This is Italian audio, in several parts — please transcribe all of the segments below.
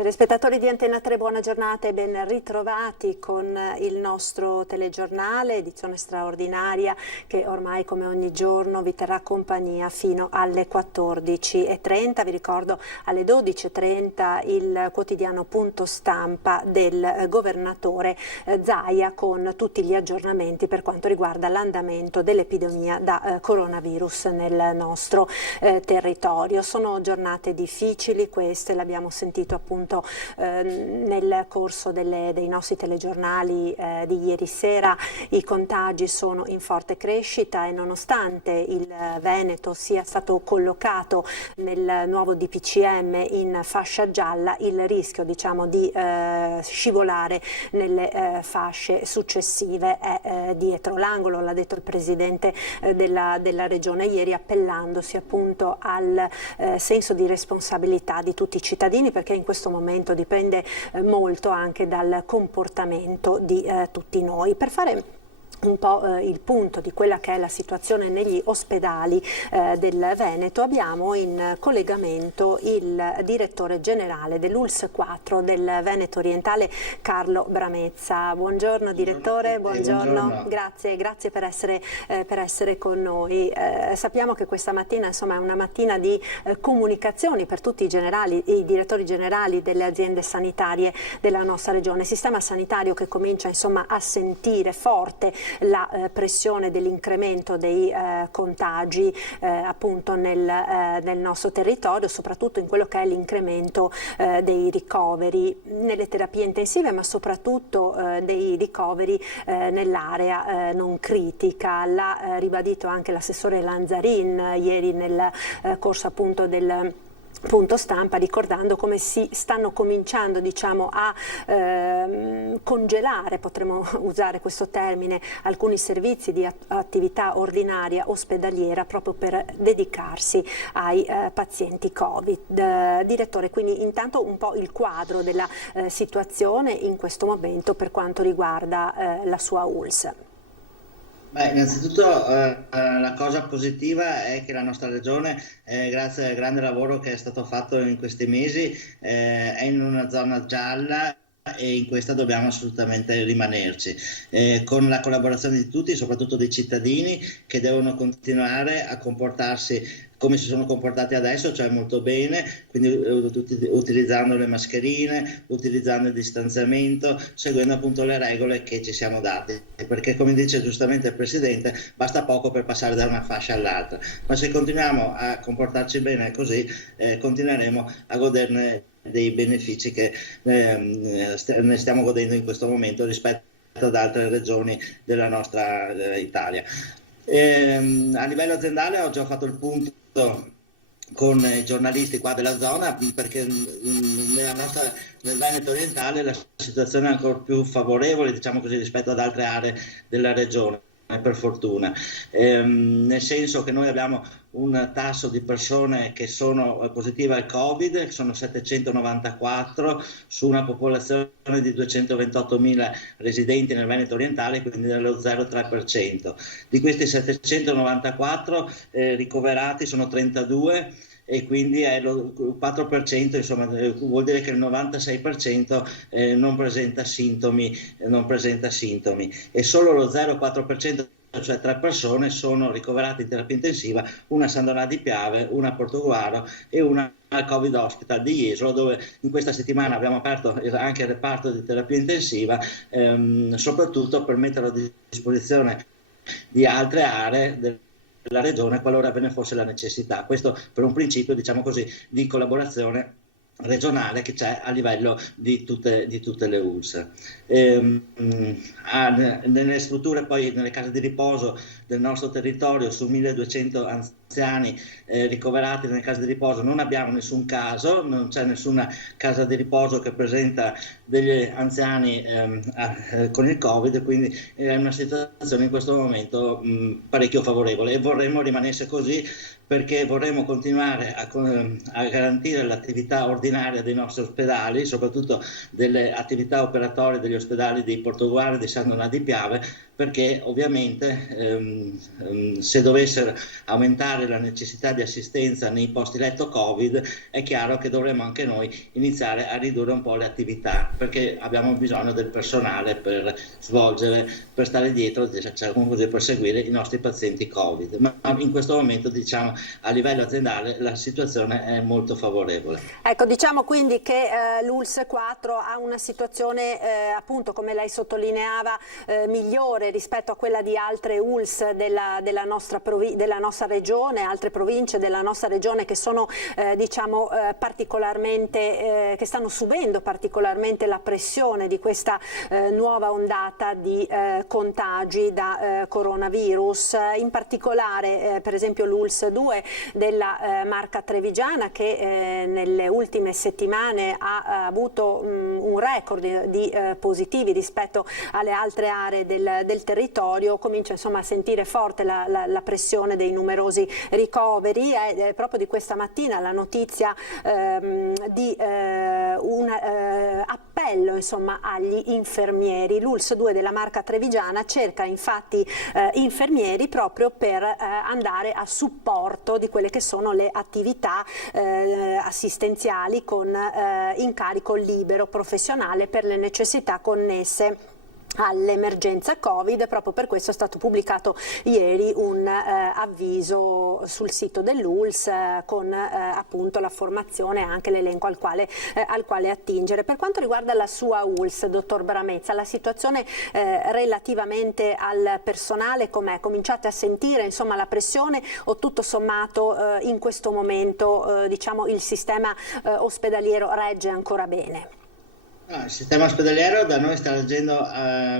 Telespettatori di Antena 3, buona giornata e ben ritrovati con il nostro telegiornale, edizione straordinaria che ormai come ogni giorno vi terrà compagnia fino alle 14:30. Vi ricordo alle 12:30 il quotidiano Punto Stampa del governatore Zaia con tutti gli aggiornamenti per quanto riguarda l'andamento dell'epidemia da coronavirus nel nostro territorio. Sono giornate difficili queste, l'abbiamo sentito appunto nel corso dei nostri telegiornali di ieri sera. I contagi sono in forte crescita e nonostante il Veneto sia stato collocato nel nuovo DPCM in fascia gialla, il rischio di scivolare nelle fasce successive è dietro l'angolo, l'ha detto il Presidente della Regione ieri, appellandosi appunto al senso di responsabilità di tutti i cittadini, perché in questo momento dipende molto anche dal comportamento di tutti noi. Per fare un po' il punto di quella che è la situazione negli ospedali del Veneto, abbiamo in collegamento il direttore generale dell'ULSS 4 del Veneto Orientale, Carlo Bramezza. Buongiorno direttore, buongiorno. Grazie per essere con noi. Sappiamo che questa mattina insomma è una mattina di comunicazioni per tutti i direttori generali delle aziende sanitarie della nostra regione, sistema sanitario che comincia insomma a sentire forte la pressione dell'incremento dei contagi appunto nel nostro territorio, soprattutto in quello che è l'incremento dei ricoveri nelle terapie intensive, ma soprattutto dei ricoveri nell'area non critica. L'ha ribadito anche l'assessore Lanzarin ieri nel corso appunto del Punto Stampa, ricordando come si stanno cominciando a congelare, potremmo usare questo termine, alcuni servizi di attività ordinaria ospedaliera proprio per dedicarsi ai pazienti Covid. Direttore, quindi intanto un po' il quadro della situazione in questo momento per quanto riguarda la sua ULSS. Beh, innanzitutto la cosa positiva è che la nostra regione, grazie al grande lavoro che è stato fatto in questi mesi, è in una zona gialla e in questa dobbiamo assolutamente rimanerci, con la collaborazione di tutti, soprattutto dei cittadini che devono continuare a comportarsi come si sono comportati adesso, cioè molto bene, quindi utilizzando le mascherine, utilizzando il distanziamento, seguendo appunto le regole che ci siamo dati, perché come dice giustamente il Presidente, basta poco per passare da una fascia all'altra, ma se continuiamo a comportarci bene così, continueremo a goderne dei benefici che ne stiamo godendo in questo momento rispetto ad altre regioni della nostra Italia. A livello aziendale ho già fatto il punto con i giornalisti qua della zona, perché nel Veneto Orientale la situazione è ancora più favorevole, diciamo così, rispetto ad altre aree della regione, per fortuna, nel senso che noi abbiamo un tasso di persone che sono positive al Covid, che sono 794 su una popolazione di 228.000 residenti nel Veneto Orientale, quindi dello 0,3%. Di questi 794 ricoverati sono 32 e quindi è lo 4%, insomma vuol dire che il 96% non presenta sintomi e solo lo 0,4%, cioè 3 persone, sono ricoverate in terapia intensiva, una a San Donà di Piave, una a Portoguaro e una al Covid Hospital di Jesolo, dove in questa settimana abbiamo aperto anche il reparto di terapia intensiva, soprattutto per metterlo a disposizione di altre aree della regione qualora ve ne fosse la necessità. Questo per un principio, diciamo così, di collaborazione regionale che c'è a livello di tutte le ULSS. Nelle strutture, poi nelle case di riposo del nostro territorio, su 1200 anziani ricoverati nelle case di riposo, non abbiamo nessun caso, non c'è nessuna casa di riposo che presenta degli anziani con il Covid, quindi è una situazione in questo momento parecchio favorevole e vorremmo rimanesse così, perché vorremmo continuare a garantire l'attività ordinaria dei nostri ospedali, soprattutto delle attività operatorie degli ospedali di Portogruaro e di San Donà di Piave, perché ovviamente se dovesse aumentare la necessità di assistenza nei posti letto Covid, è chiaro che dovremo anche noi iniziare a ridurre un po' le attività, perché abbiamo bisogno del personale per svolgere, per stare dietro, per seguire i nostri pazienti Covid. Ma in questo momento, diciamo, a livello aziendale la situazione è molto favorevole. Ecco, diciamo quindi che l'ULSS 4 ha una situazione appunto, come lei sottolineava, migliore rispetto a quella di altre ULSS della nostra regione, altre province della nostra regione che sono diciamo particolarmente, che stanno subendo particolarmente la pressione di questa nuova ondata di contagi da coronavirus, in particolare per esempio l'ULSS 2 della Marca Trevigiana, che nelle ultime settimane ha avuto un record di positivi rispetto alle altre aree del territorio, comincia insomma a sentire forte la pressione dei numerosi ricoveri. È proprio di questa mattina la notizia di un appello insomma agli infermieri. L'ULSS 2 della Marca Trevigiana cerca infatti infermieri proprio per andare a supporto di quelle che sono le attività assistenziali con incarico libero professionale per le necessità connesse all'emergenza Covid. Proprio per questo è stato pubblicato ieri un avviso sul sito dell'ULSS con appunto la formazione e anche l'elenco al quale attingere. Per quanto riguarda la sua ULSS, dottor Bramezza, la situazione relativamente al personale com'è? Cominciate a sentire insomma la pressione o tutto sommato in questo momento diciamo il sistema ospedaliero regge ancora bene? Il sistema ospedaliero da noi sta reggendo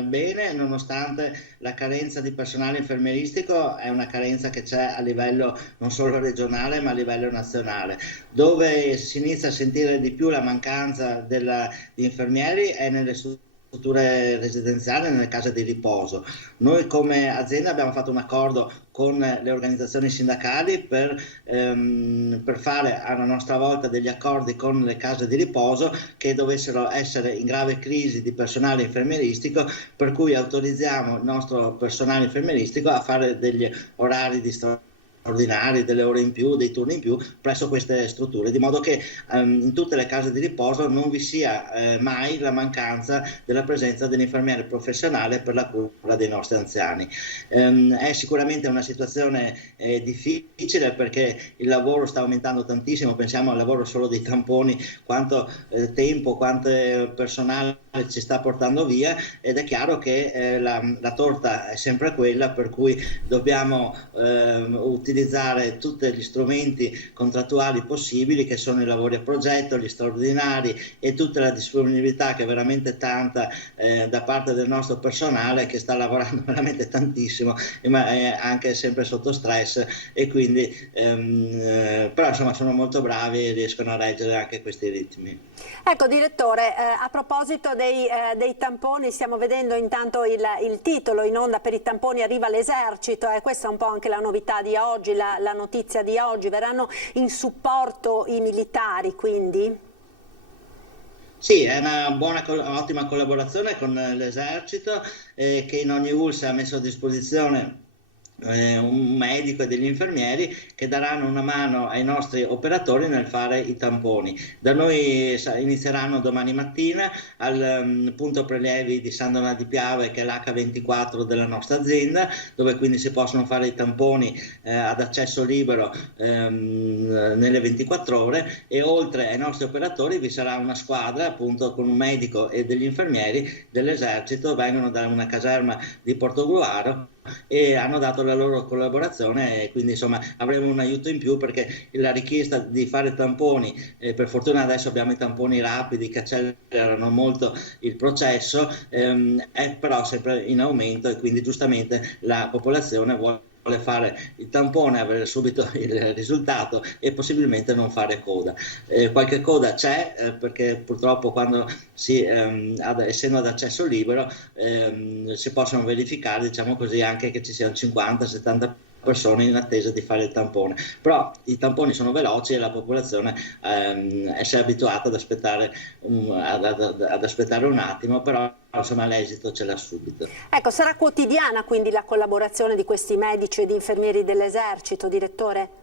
bene, nonostante la carenza di personale infermieristico. È una carenza che c'è a livello non solo regionale ma a livello nazionale. Dove si inizia a sentire di più la mancanza di infermieri è nelle strutture residenziali, nelle case di riposo. Noi come azienda abbiamo fatto un accordo con le organizzazioni sindacali per fare a nostra volta degli accordi con le case di riposo che dovessero essere in grave crisi di personale infermieristico, per cui autorizziamo il nostro personale infermieristico a fare degli orari di straordinari, delle ore in più, dei turni in più presso queste strutture, di modo che in tutte le case di riposo non vi sia mai la mancanza della presenza dell'infermiere professionale per la cura dei nostri anziani. È sicuramente una situazione difficile, perché il lavoro sta aumentando tantissimo. Pensiamo al lavoro solo dei tamponi, quanto tempo, quanto personale ci sta portando via, ed è chiaro che la torta è sempre quella, per cui dobbiamo utilizzare tutti gli strumenti contrattuali possibili, che sono i lavori a progetto, gli straordinari e tutta la disponibilità, che è veramente tanta da parte del nostro personale, che sta lavorando veramente tantissimo, ma è anche sempre sotto stress, e quindi però insomma sono molto bravi e riescono a reggere anche questi ritmi. Ecco direttore, a proposito dei tamponi, stiamo vedendo intanto il titolo in onda: per i tamponi arriva l'esercito, e questa è un po' anche la novità di oggi, la notizia di oggi. Verranno in supporto i militari quindi? Sì, è una ottima collaborazione con l'esercito, che in ogni ULSS ha messo a disposizione un medico e degli infermieri che daranno una mano ai nostri operatori nel fare i tamponi. Da noi inizieranno domani mattina al punto prelievi di San Donà di Piave, che è l'H24 della nostra azienda, dove quindi si possono fare i tamponi ad accesso libero nelle 24 ore, e oltre ai nostri operatori vi sarà una squadra appunto con un medico e degli infermieri dell'esercito, vengono da una caserma di Portogruaro e hanno dato la loro collaborazione, e quindi insomma avremo un aiuto in più, perché la richiesta di fare tamponi, per fortuna adesso abbiamo i tamponi rapidi che accelerano molto il processo, è però sempre in aumento, e quindi giustamente la popolazione vuole fare il tampone, avere subito il risultato e possibilmente non fare coda. Qualche coda c'è, perché purtroppo quando essendo ad accesso libero si possono verificare, diciamo così, anche che ci sia un 50-70% persone in attesa di fare il tampone. Però i tamponi sono veloci e la popolazione si è abituata ad aspettare, ad aspettare un attimo, però insomma l'esito ce l'ha subito. Ecco, sarà quotidiana quindi la collaborazione di questi medici ed infermieri dell'esercito, direttore?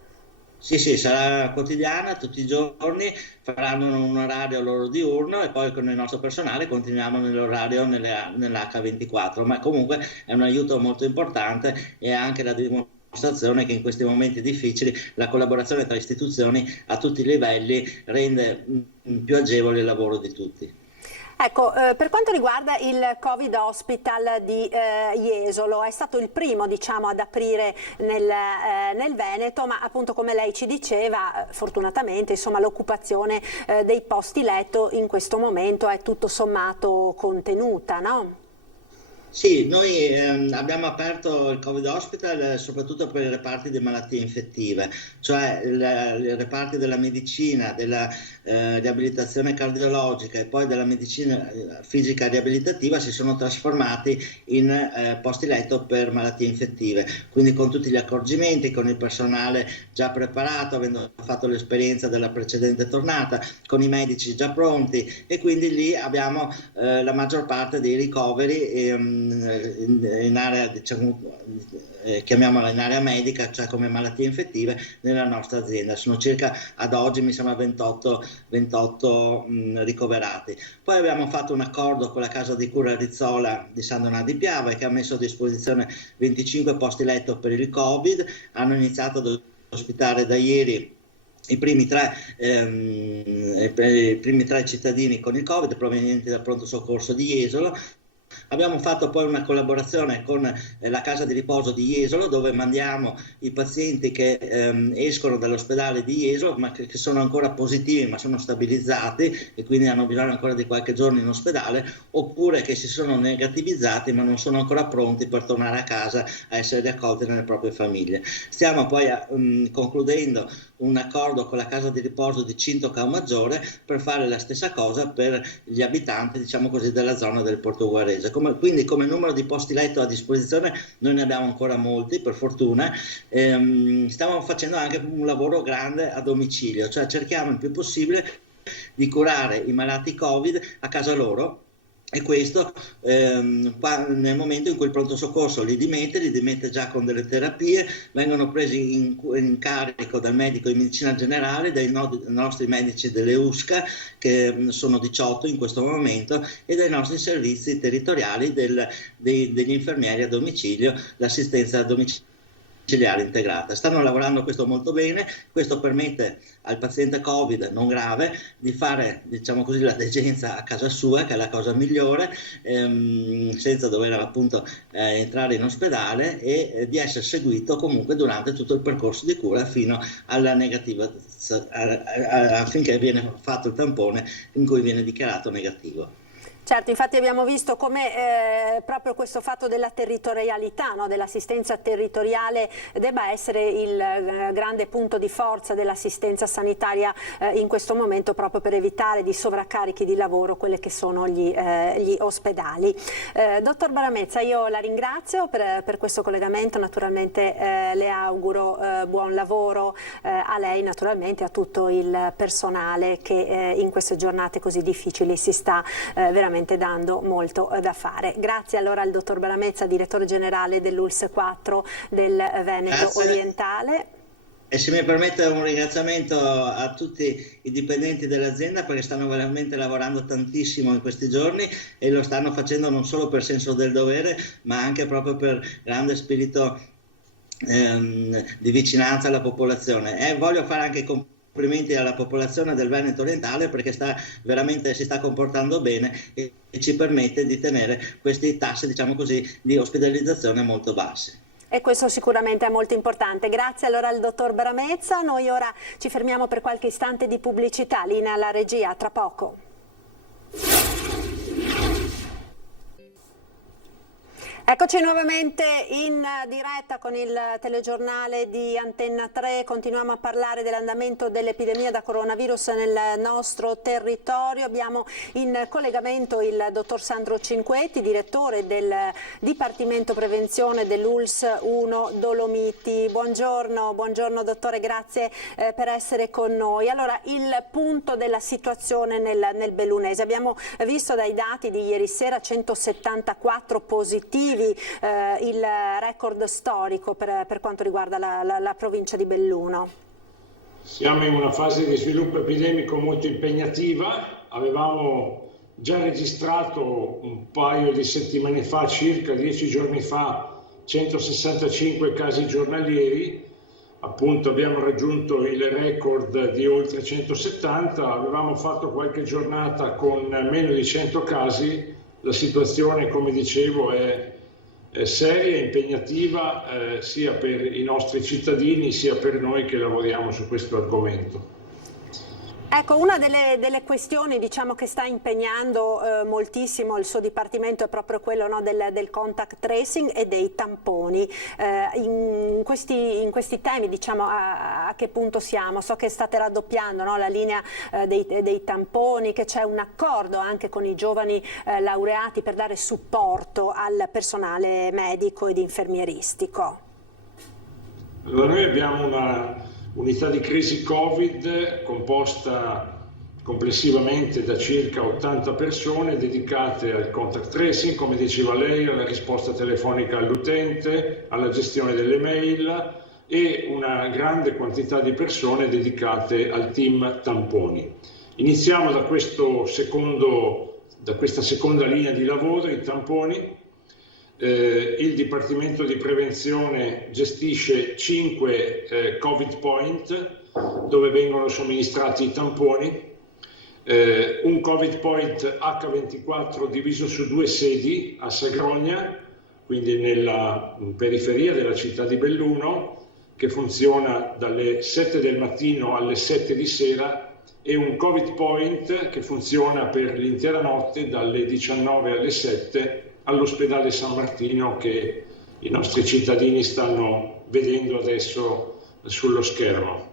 Sì, sì, sarà quotidiana, tutti i giorni, faranno un orario loro diurno e poi con il nostro personale continuiamo nell'orario nell'H24, ma comunque è un aiuto molto importante e anche la dimostrazione che in questi momenti difficili la collaborazione tra istituzioni a tutti i livelli rende più agevole il lavoro di tutti. Ecco, per quanto riguarda il Covid Hospital di Jesolo, è stato il primo, diciamo, ad aprire nel Veneto, ma appunto come lei ci diceva, fortunatamente insomma, l'occupazione dei posti letto in questo momento è tutto sommato contenuta, no? Sì, noi abbiamo aperto il Covid Hospital soprattutto per i reparti di malattie infettive, cioè i reparti della medicina, della riabilitazione cardiologica e poi della medicina fisica riabilitativa si sono trasformati in posti letto per malattie infettive, quindi con tutti gli accorgimenti, con il personale già preparato, avendo fatto l'esperienza della precedente tornata, con i medici già pronti e quindi lì abbiamo la maggior parte dei ricoveri in area, diciamo, chiamiamola in area medica, cioè come malattie infettive nella nostra azienda. Sono circa ad oggi mi sembra 28 ricoverati. Poi abbiamo fatto un accordo con la casa di cura Rizzola di San Donato di Piave che ha messo a disposizione 25 posti letto per il Covid, hanno iniziato ad ospitare da ieri i primi tre cittadini con il Covid provenienti dal pronto soccorso di Jesolo. Abbiamo fatto poi una collaborazione con la casa di riposo di Jesolo dove mandiamo i pazienti che escono dall'ospedale di Jesolo ma che sono ancora positivi ma sono stabilizzati e quindi hanno bisogno ancora di qualche giorno in ospedale oppure che si sono negativizzati ma non sono ancora pronti per tornare a casa a essere riaccolti nelle proprie famiglie. Stiamo poi concludendo un accordo con la casa di riposo di Cinto Caomaggiore per fare la stessa cosa per gli abitanti, diciamo così, della zona del Portoguarese. Quindi come numero di posti letto a disposizione noi ne abbiamo ancora molti, per fortuna. Stiamo facendo anche un lavoro grande a domicilio, cioè cerchiamo il più possibile di curare i malati Covid a casa loro. E questo nel momento in cui il pronto soccorso li dimette già con delle terapie, vengono presi in carico dal medico di medicina generale, dai nostri medici delle USCA, che sono 18 in questo momento, e dai nostri servizi territoriali degli infermieri a domicilio, l'assistenza a domicilio integrata. Stanno lavorando questo molto bene, questo permette al paziente Covid non grave di fare, diciamo così, la degenza a casa sua, che è la cosa migliore, senza dover appunto entrare in ospedale e di essere seguito comunque durante tutto il percorso di cura fino alla negativa, affinché viene fatto il tampone in cui viene dichiarato negativo. Certo, infatti abbiamo visto come proprio questo fatto della territorialità, no, dell'assistenza territoriale debba essere il grande punto di forza dell'assistenza sanitaria in questo momento, proprio per evitare di sovraccarichi di lavoro quelle che sono gli ospedali. Dottor Baramezza, io la ringrazio per questo collegamento, naturalmente le auguro buon lavoro a lei, naturalmente a tutto il personale che in queste giornate così difficili si sta veramente dando molto da fare. Grazie allora al dottor Baramezza, direttore generale dell'ULSS 4 del Veneto Orientale. E se mi permette un ringraziamento a tutti i dipendenti dell'azienda perché stanno veramente lavorando tantissimo in questi giorni e lo stanno facendo non solo per senso del dovere ma anche proprio per grande spirito di vicinanza alla popolazione. E voglio fare anche complimenti alla popolazione del Veneto orientale perché si sta comportando bene e ci permette di tenere questi tassi, diciamo così, di ospedalizzazione molto bassi. E questo sicuramente è molto importante. Grazie allora al dottor Baramezza. Noi ora ci fermiamo per qualche istante di pubblicità. Linea alla regia, tra poco. Eccoci nuovamente in diretta con il telegiornale di Antenna 3. Continuiamo a parlare dell'andamento dell'epidemia da coronavirus nel nostro territorio. Abbiamo in collegamento il dottor Sandro Cinquetti, direttore del Dipartimento Prevenzione dell'ULSS 1 Dolomiti. Buongiorno, buongiorno dottore, grazie per essere con noi. Allora, il punto della situazione nel bellunese. Abbiamo visto dai dati di ieri sera 174 positivi. Il record storico per quanto riguarda la provincia di Belluno. Siamo in una fase di sviluppo epidemico molto impegnativa. Avevamo già registrato un paio di settimane fa, circa 10 giorni fa, 165 casi giornalieri. Appunto abbiamo raggiunto il record di oltre 170. Avevamo fatto qualche giornata con meno di 100 casi. La situazione, come dicevo, è seria e impegnativa sia per i nostri cittadini sia per noi che lavoriamo su questo argomento. Ecco, una delle questioni, diciamo, che sta impegnando moltissimo il suo Dipartimento è proprio quello, no, del contact tracing e dei tamponi. In questi temi, diciamo, a che punto siamo? So che state raddoppiando, no, la linea dei tamponi, che c'è un accordo anche con i giovani laureati per dare supporto al personale medico ed infermieristico. Allora, noi abbiamo una unità di crisi Covid composta complessivamente da circa 80 persone dedicate al contact tracing, come diceva lei, alla risposta telefonica all'utente, alla gestione delle mail e una grande quantità di persone dedicate al team tamponi. Iniziamo da questa seconda linea di lavoro, i tamponi. Il Dipartimento di Prevenzione gestisce 5 Covid Point dove vengono somministrati i tamponi, un Covid Point H24 diviso su 2 sedi a Sagrogna, quindi nella periferia della città di Belluno, che funziona dalle 7 del mattino alle 7 di sera, e un Covid Point che funziona per l'intera notte dalle 19 alle 7 all'ospedale San Martino, che i nostri cittadini stanno vedendo adesso sullo schermo.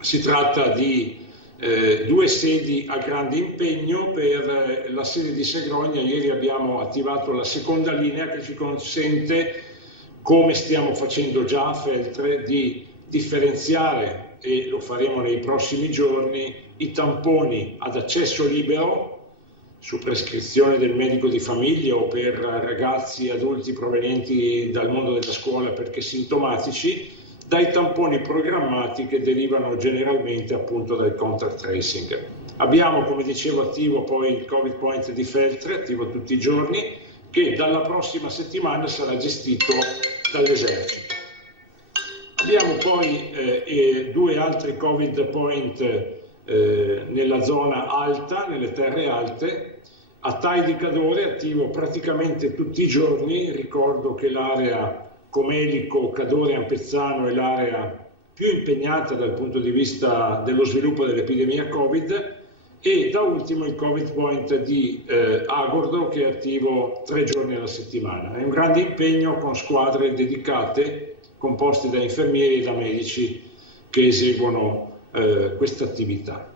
Si tratta di 2 sedi a grande impegno. Per la sede di Sagrogna ieri abbiamo attivato la seconda linea che ci consente, come stiamo facendo già a Feltre, di differenziare, e lo faremo nei prossimi giorni, i tamponi ad accesso libero su prescrizione del medico di famiglia o per ragazzi e adulti provenienti dal mondo della scuola perché sintomatici, dai tamponi programmati che derivano generalmente appunto dal contact tracing. Abbiamo, come dicevo, attivo poi il Covid Point di Feltre, attivo tutti i giorni, che dalla prossima settimana sarà gestito dall'Esercito. Abbiamo poi 2 altri Covid Point nella zona alta, nelle terre alte, a Tai di Cadore, attivo praticamente tutti i giorni. Ricordo che l'area Comelico, Cadore, Ampezzano è l'area più impegnata dal punto di vista dello sviluppo dell'epidemia Covid, e da ultimo il Covid Point di Agordo, che è attivo 3 giorni alla settimana. È un grande impegno con squadre dedicate composte da infermieri e da medici che eseguono questa attività.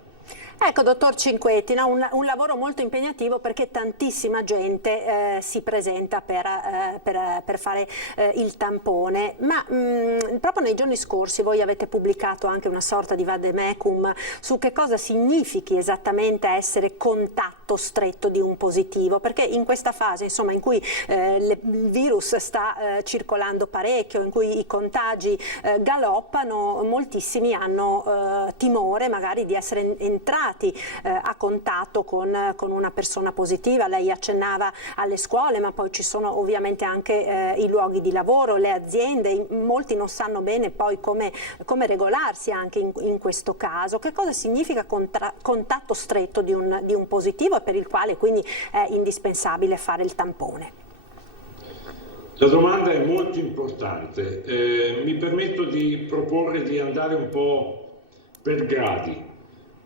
Ecco, dottor Cinquetti, no? un lavoro molto impegnativo perché tantissima gente si presenta per fare il tampone, ma proprio nei giorni scorsi voi avete pubblicato anche una sorta di vademecum su che cosa significhi esattamente essere contatto stretto di un positivo, perché in questa fase, insomma, in cui il virus sta circolando parecchio, in cui i contagi galoppano, moltissimi hanno timore magari di essere entrati a contatto con una persona positiva. Lei accennava alle scuole, ma poi ci sono ovviamente anche i luoghi di lavoro, le aziende. Molti non sanno bene poi come regolarsi anche in questo caso. Che cosa significa contatto stretto di un positivo, e per il quale quindi è indispensabile fare il tampone? La domanda è molto importante. Mi permetto di proporre di andare un po' per gradi.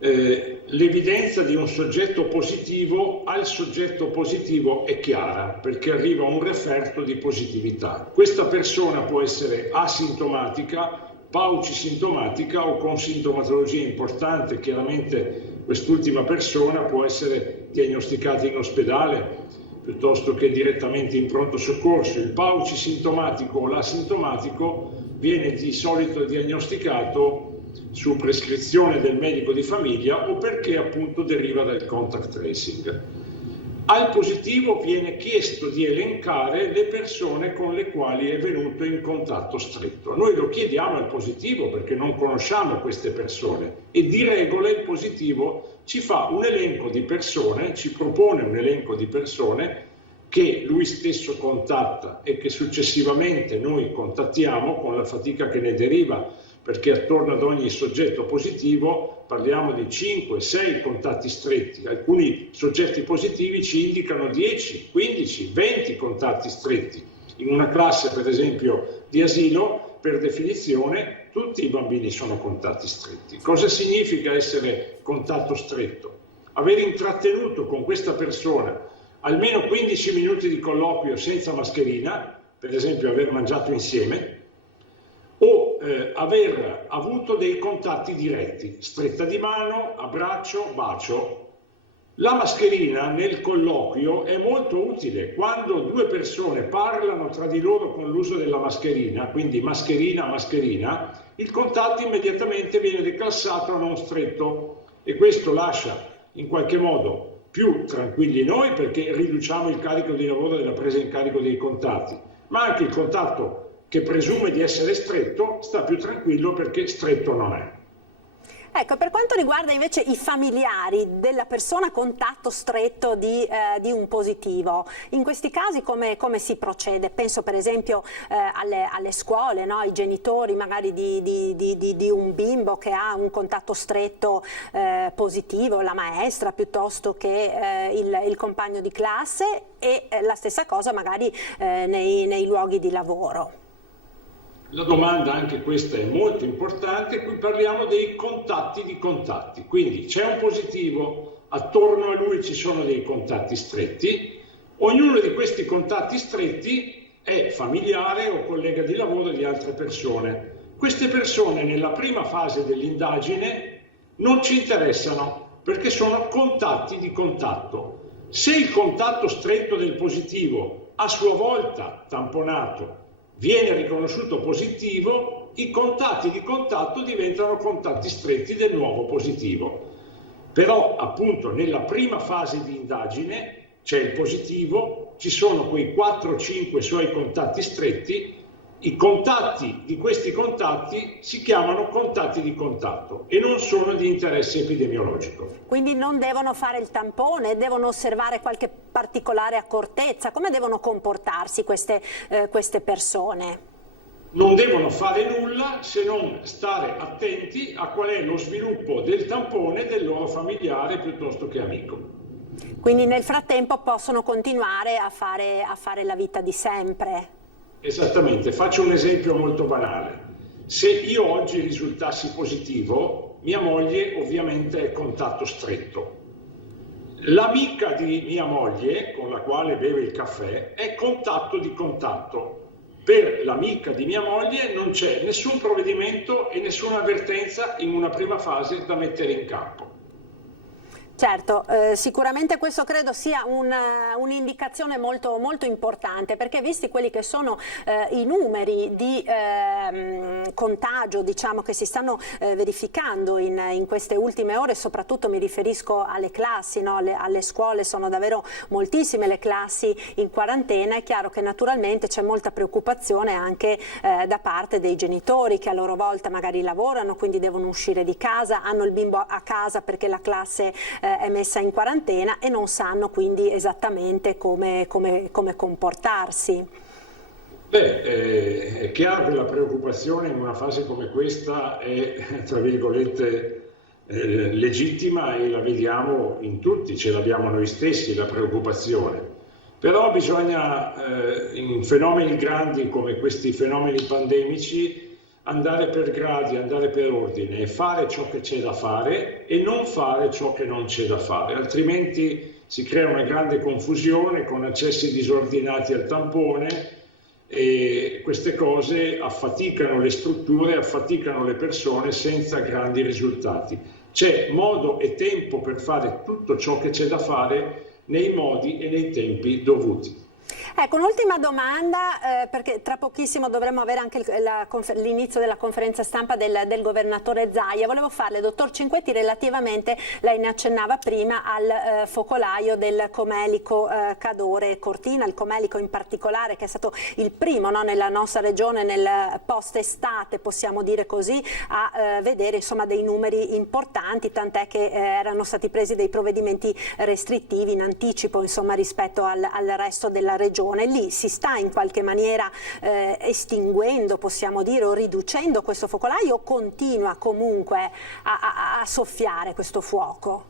l'evidenza di un soggetto positivo al soggetto positivo è chiara, perché arriva un referto di positività. Questa persona può essere asintomatica, paucisintomatica o con sintomatologia importante. Chiaramente quest'ultima persona può essere diagnosticata in ospedale piuttosto che direttamente in pronto soccorso. Il paucisintomatico o l'asintomatico viene di solito diagnosticato su prescrizione del medico di famiglia o perché appunto deriva dal contact tracing. Al positivo viene chiesto di elencare le persone con le quali è venuto in contatto stretto. Noi lo chiediamo al positivo perché non conosciamo queste persone e di regola il positivo ci fa un elenco di persone, ci propone un elenco di persone che lui stesso contatta e che successivamente noi contattiamo con la fatica che ne deriva, perché attorno ad ogni soggetto positivo parliamo di 5-6 contatti stretti. Alcuni soggetti positivi ci indicano 10, 15, 20 contatti stretti. In una classe, per esempio, di asilo, per definizione, tutti i bambini sono contatti stretti. Cosa significa essere contatto stretto? Aver intrattenuto con questa persona almeno 15 minuti di colloquio senza mascherina, per esempio aver mangiato insieme, o aver avuto dei contatti diretti, stretta di mano, abbraccio, bacio. La mascherina nel colloquio è molto utile. Quando due persone parlano tra di loro con l'uso della mascherina, quindi mascherina a mascherina, il contatto immediatamente viene declassato a non stretto e questo lascia in qualche modo più tranquilli noi perché riduciamo il carico di lavoro della presa in carico dei contatti, ma anche il contatto che presume di essere stretto sta più tranquillo perché stretto non è. Ecco, per quanto riguarda invece i familiari della persona a contatto stretto di un positivo, in questi casi come si procede? Penso per esempio alle scuole, no? I genitori magari di un bimbo che ha un contatto stretto positivo, la maestra piuttosto che il compagno di classe e la stessa cosa magari nei luoghi di lavoro. La domanda, anche questa, è molto importante. Qui parliamo dei contatti di contatti. Quindi c'è un positivo, attorno a lui ci sono dei contatti stretti. Ognuno di questi contatti stretti è familiare o collega di lavoro di altre persone. Queste persone nella prima fase dell'indagine non ci interessano perché sono contatti di contatto. Se il contatto stretto del positivo, a sua volta tamponato, viene riconosciuto positivo, i contatti di contatto diventano contatti stretti del nuovo positivo. Però appunto nella prima fase di indagine c'è il positivo, ci sono quei 4-5 suoi contatti stretti, i contatti di questi contatti si chiamano contatti di contatto e non sono di interesse epidemiologico. Quindi non devono fare il tampone, devono osservare qualche particolare accortezza, come devono comportarsi queste persone? Non devono fare nulla se non stare attenti a qual è lo sviluppo del tampone del loro familiare piuttosto che amico. Quindi nel frattempo possono continuare a fare la vita di sempre. Esattamente, faccio un esempio molto banale. Se io oggi risultassi positivo, mia moglie ovviamente è contatto stretto. L'amica di mia moglie, con la quale beve il caffè, è contatto di contatto. Per l'amica di mia moglie non c'è nessun provvedimento e nessuna avvertenza in una prima fase da mettere in campo. Certo, sicuramente questo credo sia un'indicazione molto, molto importante, perché visti quelli che sono i numeri di contagio, diciamo, che si stanno verificando in queste ultime ore, soprattutto mi riferisco alle classi, no? alle scuole, sono davvero moltissime le classi in quarantena, è chiaro che naturalmente c'è molta preoccupazione anche da parte dei genitori che a loro volta magari lavorano, quindi devono uscire di casa, hanno il bimbo a casa perché la classe è messa in quarantena e non sanno quindi esattamente come comportarsi. È chiaro che la preoccupazione in una fase come questa è, tra virgolette, legittima e la vediamo in tutti, ce l'abbiamo noi stessi la preoccupazione. Però bisogna, in fenomeni grandi come questi fenomeni pandemici, andare per gradi, andare per ordine e fare ciò che c'è da fare fare e non fare ciò che non c'è da fare, altrimenti si crea una grande confusione con accessi disordinati al tampone e queste cose affaticano le strutture, affaticano le persone senza grandi risultati. C'è modo e tempo per fare tutto ciò che c'è da fare nei modi e nei tempi dovuti. Ecco, un'ultima domanda, perché tra pochissimo dovremo avere anche l'inizio della conferenza stampa del governatore Zaia. Volevo farle, dottor Cinquetti, relativamente, lei ne accennava prima, al focolaio del Comelico Cadore Cortina, il Comelico in particolare, che è stato il primo, no, nella nostra regione nel post-estate, possiamo dire così, a vedere insomma dei numeri importanti, tant'è che erano stati presi dei provvedimenti restrittivi in anticipo insomma rispetto al resto della regione. Lì si sta in qualche maniera estinguendo, possiamo dire, o riducendo questo focolaio, o continua comunque a soffiare questo fuoco?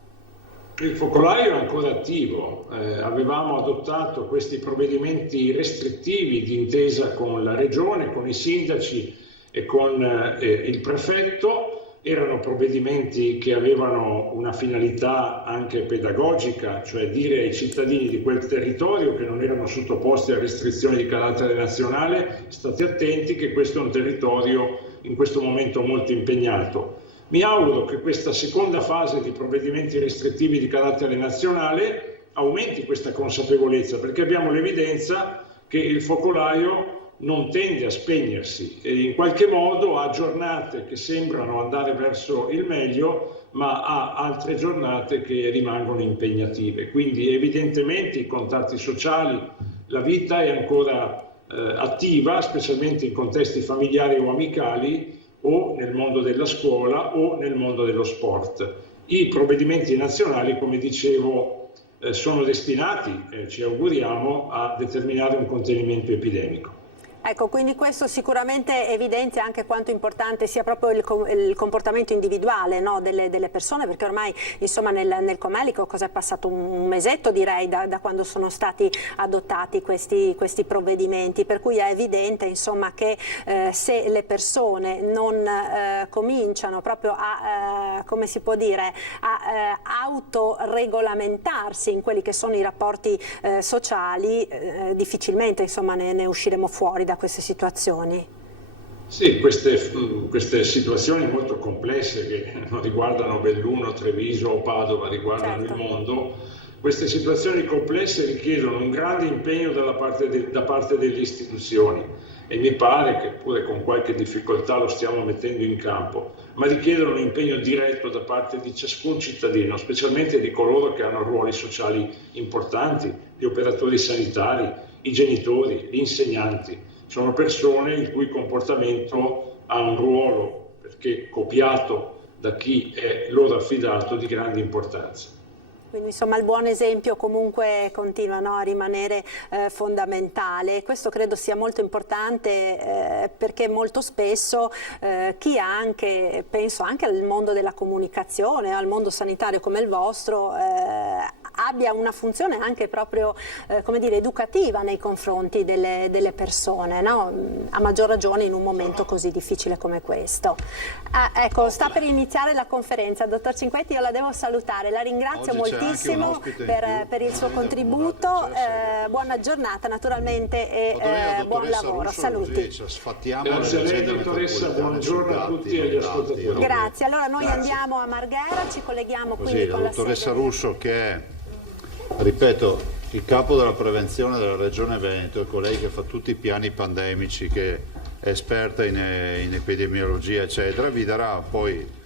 Il focolaio è ancora attivo. Avevamo adottato questi provvedimenti restrittivi d'intesa con la regione, con i sindaci e con il prefetto. Erano provvedimenti che avevano una finalità anche pedagogica, cioè dire ai cittadini di quel territorio che non erano sottoposti a restrizioni di carattere nazionale: state attenti che questo è un territorio in questo momento molto impegnato. Mi auguro che questa seconda fase di provvedimenti restrittivi di carattere nazionale aumenti questa consapevolezza, perché abbiamo l'evidenza che il focolaio non tende a spegnersi e in qualche modo ha giornate che sembrano andare verso il meglio, ma ha altre giornate che rimangono impegnative. Quindi evidentemente i contatti sociali, la vita è ancora attiva, specialmente in contesti familiari o amicali, o nel mondo della scuola o nel mondo dello sport. I provvedimenti nazionali, come dicevo, sono destinati, ci auguriamo, a determinare un contenimento epidemico. Ecco, quindi questo sicuramente evidenzia anche quanto importante sia proprio il comportamento individuale, no, delle persone, perché ormai insomma nel Comelico cos'è passato un mesetto, direi, da quando sono stati adottati questi provvedimenti, per cui è evidente insomma che se le persone non cominciano proprio a come si può dire, a autoregolamentarsi in quelli che sono i rapporti sociali, difficilmente insomma ne usciremo fuori da queste situazioni. Sì, queste situazioni molto complesse che non riguardano Belluno, Treviso o Padova, riguardano il mondo. Queste situazioni complesse richiedono un grande impegno da parte delle istituzioni e mi pare che pure con qualche difficoltà lo stiamo mettendo in campo, ma richiedono un impegno diretto da parte di ciascun cittadino, specialmente di coloro che hanno ruoli sociali importanti, gli operatori sanitari, i genitori, gli insegnanti. Sono persone il cui comportamento ha un ruolo, perché copiato da chi è loro affidato, di grande importanza. Quindi insomma il buon esempio comunque continua, no, a rimanere fondamentale. Questo credo sia molto importante perché molto spesso chi ha anche, penso anche al mondo della comunicazione, al mondo sanitario come il vostro, abbia una funzione anche proprio come dire, educativa nei confronti delle persone, no? A maggior ragione in un momento così difficile come questo. Ecco, sta per iniziare la conferenza, dottor Cinquetti, io la devo salutare, la ringrazio moltissimo per il suo contributo, buona giornata naturalmente e buon lavoro, saluti. Grazie a lei dottoressa, buongiorno a tutti e agli ascoltatori. Grazie, allora noi andiamo a Marghera, ci colleghiamo quindi con la dottoressa Russo, che è, ripeto, il capo della prevenzione della Regione Veneto, è colei che fa tutti i piani pandemici, che è esperta in epidemiologia eccetera, vi darà poi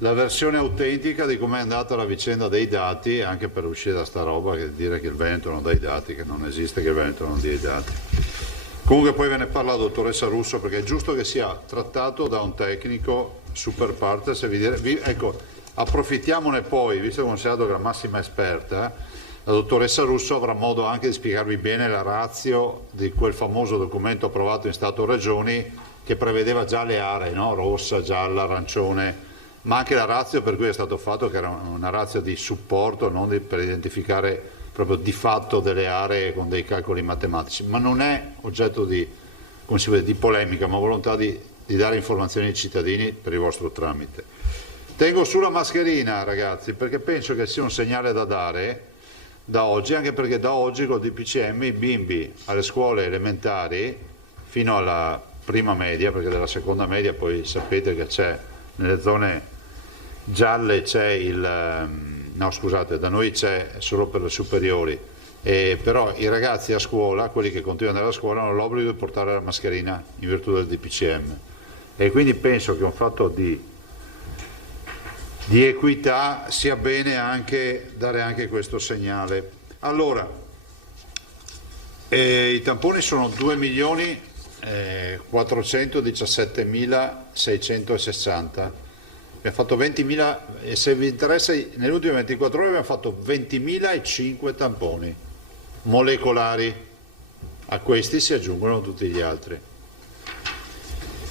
la versione autentica di com'è andata la vicenda dei dati, anche per uscire da sta roba che dire che il Veneto non dà i dati, che non esiste che il Veneto non dia i dati. Comunque poi ve ne parla la dottoressa Russo, perché è giusto che sia trattato da un tecnico super partes. Ecco, approfittiamone poi, visto che considerato che la massima esperta, la dottoressa Russo avrà modo anche di spiegarvi bene la ratio di quel famoso documento approvato in Stato-Regioni che prevedeva già le aree, no? Rossa, gialla, arancione, ma anche la ratio per cui è stato fatto, che era una ratio di supporto, non per identificare proprio di fatto delle aree con dei calcoli matematici, ma non è oggetto di, come si vede, di polemica, ma volontà di dare informazioni ai cittadini per il vostro tramite. Tengo sulla mascherina, ragazzi, perché penso che sia un segnale da dare da oggi, anche perché da oggi col DPCM i bimbi alle scuole elementari fino alla prima media, perché della seconda media poi sapete che c'è nelle zone gialle c'è no scusate, da noi c'è solo per le superiori, però i ragazzi a scuola, quelli che continuano ad andare a scuola, hanno l'obbligo di portare la mascherina in virtù del DPCM, e quindi penso che un fatto di equità sia bene anche dare anche questo segnale. Allora, i tamponi sono 2.417.660, abbiamo fatto 20.000, e se vi interessa nelle ultime 24 ore abbiamo fatto 20.005 tamponi molecolari, a questi si aggiungono tutti gli altri.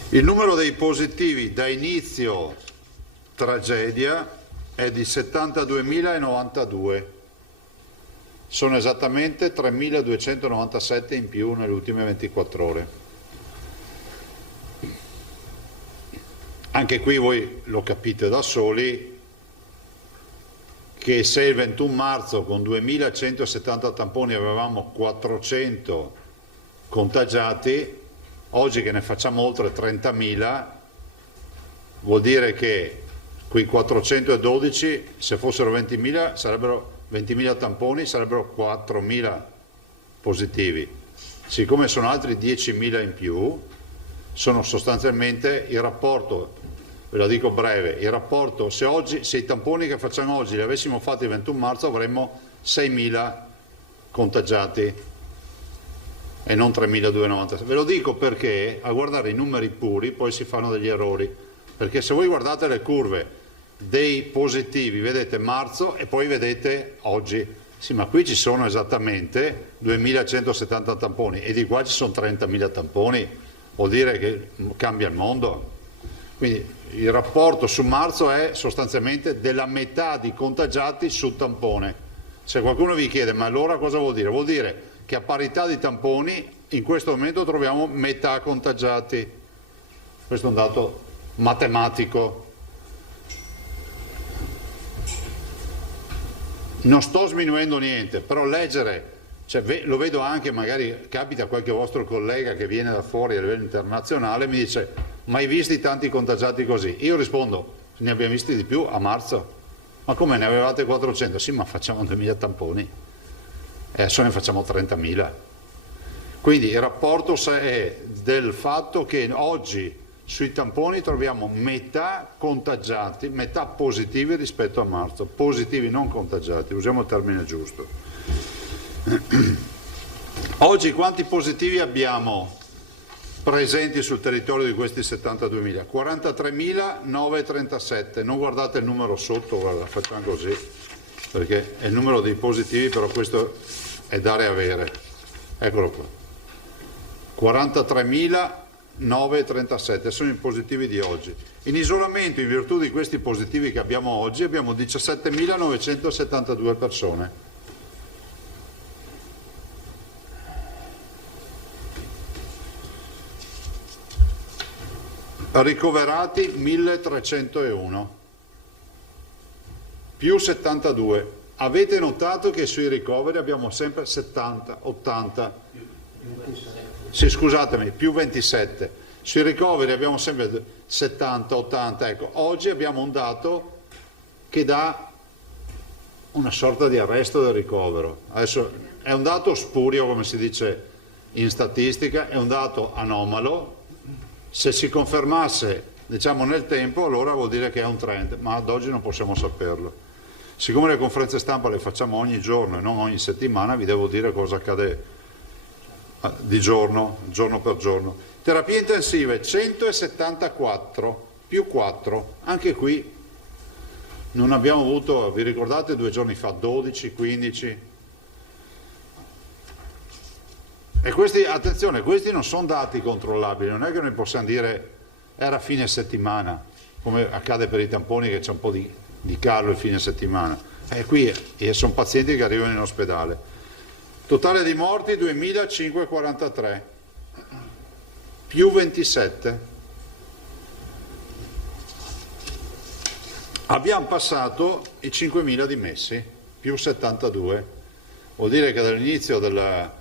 Il numero dei positivi da inizio tragedia è di 72.092, sono esattamente 3.297 in più nelle ultime 24 ore. Anche qui voi lo capite da soli che se il 21 marzo con 2.170 tamponi avevamo 400 contagiati, oggi che ne facciamo oltre 30.000 vuol dire che quei 412, se fossero 20.000, sarebbero 20.000 tamponi, sarebbero 4.000 positivi. Siccome sono altri 10.000 in più, sono sostanzialmente il rapporto, ve la dico breve, il rapporto, se i tamponi che facciamo oggi li avessimo fatti il 21 marzo avremmo 6.000 contagiati e non 3.296. Ve lo dico perché a guardare i numeri puri poi si fanno degli errori, perché se voi guardate le curve dei positivi vedete marzo e poi vedete oggi, sì, ma qui ci sono esattamente 2.170 tamponi e di qua ci sono 30.000 tamponi, vuol dire che cambia il mondo. Quindi il rapporto su marzo è sostanzialmente della metà di contagiati sul tampone. Se qualcuno vi chiede ma allora cosa vuol dire? Vuol dire che a parità di tamponi in questo momento troviamo metà contagiati. Questo è un dato matematico. Non sto sminuendo niente, però leggere, cioè, lo vedo anche, magari capita a qualche vostro collega che viene da fuori a livello internazionale e mi dice mai visti tanti contagiati così? Io rispondo, ne abbiamo visti di più a marzo. Ma come, ne avevate 400? Sì, ma facciamo 2.000 tamponi e adesso ne facciamo 30.000. Quindi il rapporto è del fatto che oggi sui tamponi troviamo metà contagiati, metà positivi rispetto a marzo, positivi non contagiati, usiamo il termine giusto. Oggi quanti positivi abbiamo presenti sul territorio di questi 72.000? 43.937, non guardate il numero sotto, guarda, facciamo così, perché è il numero dei positivi, però questo è dare e avere, eccolo qua, 43.937 sono i positivi di oggi. In isolamento, in virtù di questi positivi che abbiamo oggi, abbiamo 17.972 persone. Ricoverati 1.301, più 72. Avete notato che sui ricoveri abbiamo sempre 70, 80, sì, scusatemi, più 27. Sui ricoveri abbiamo sempre 70, 80, ecco, oggi abbiamo un dato che dà una sorta di arresto del ricovero. Adesso è un dato spurio, come si dice in statistica, è un dato anomalo. Se si confermasse, diciamo, nel tempo, allora vuol dire che è un trend, ma ad oggi non possiamo saperlo. Siccome le conferenze stampa le facciamo ogni giorno e non ogni settimana, vi devo dire cosa accade di giorno per giorno. Terapie intensive 174 più 4, anche qui non abbiamo avuto, vi ricordate 2 giorni fa 12, 15? E questi, attenzione, questi non sono dati controllabili, non è che noi possiamo dire era fine settimana, come accade per i tamponi che c'è un po' di calo il fine settimana. Qui sono pazienti che arrivano in ospedale. Totale di morti 2.543, più 27. abbiamo passato i 5.000 dimessi, più 72. Vuol dire che dall'inizio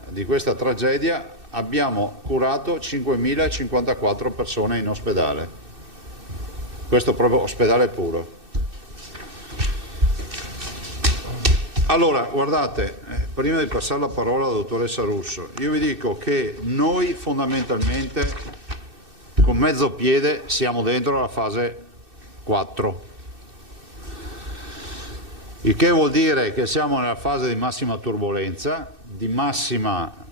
di questa tragedia abbiamo curato 5.054 persone in ospedale. Questo proprio ospedale puro. Allora, guardate, prima di passare la parola alla dottoressa Russo, io vi dico che noi fondamentalmente con mezzo piede siamo dentro la fase 4. Il che vuol dire che siamo nella fase di massima turbolenza, di massima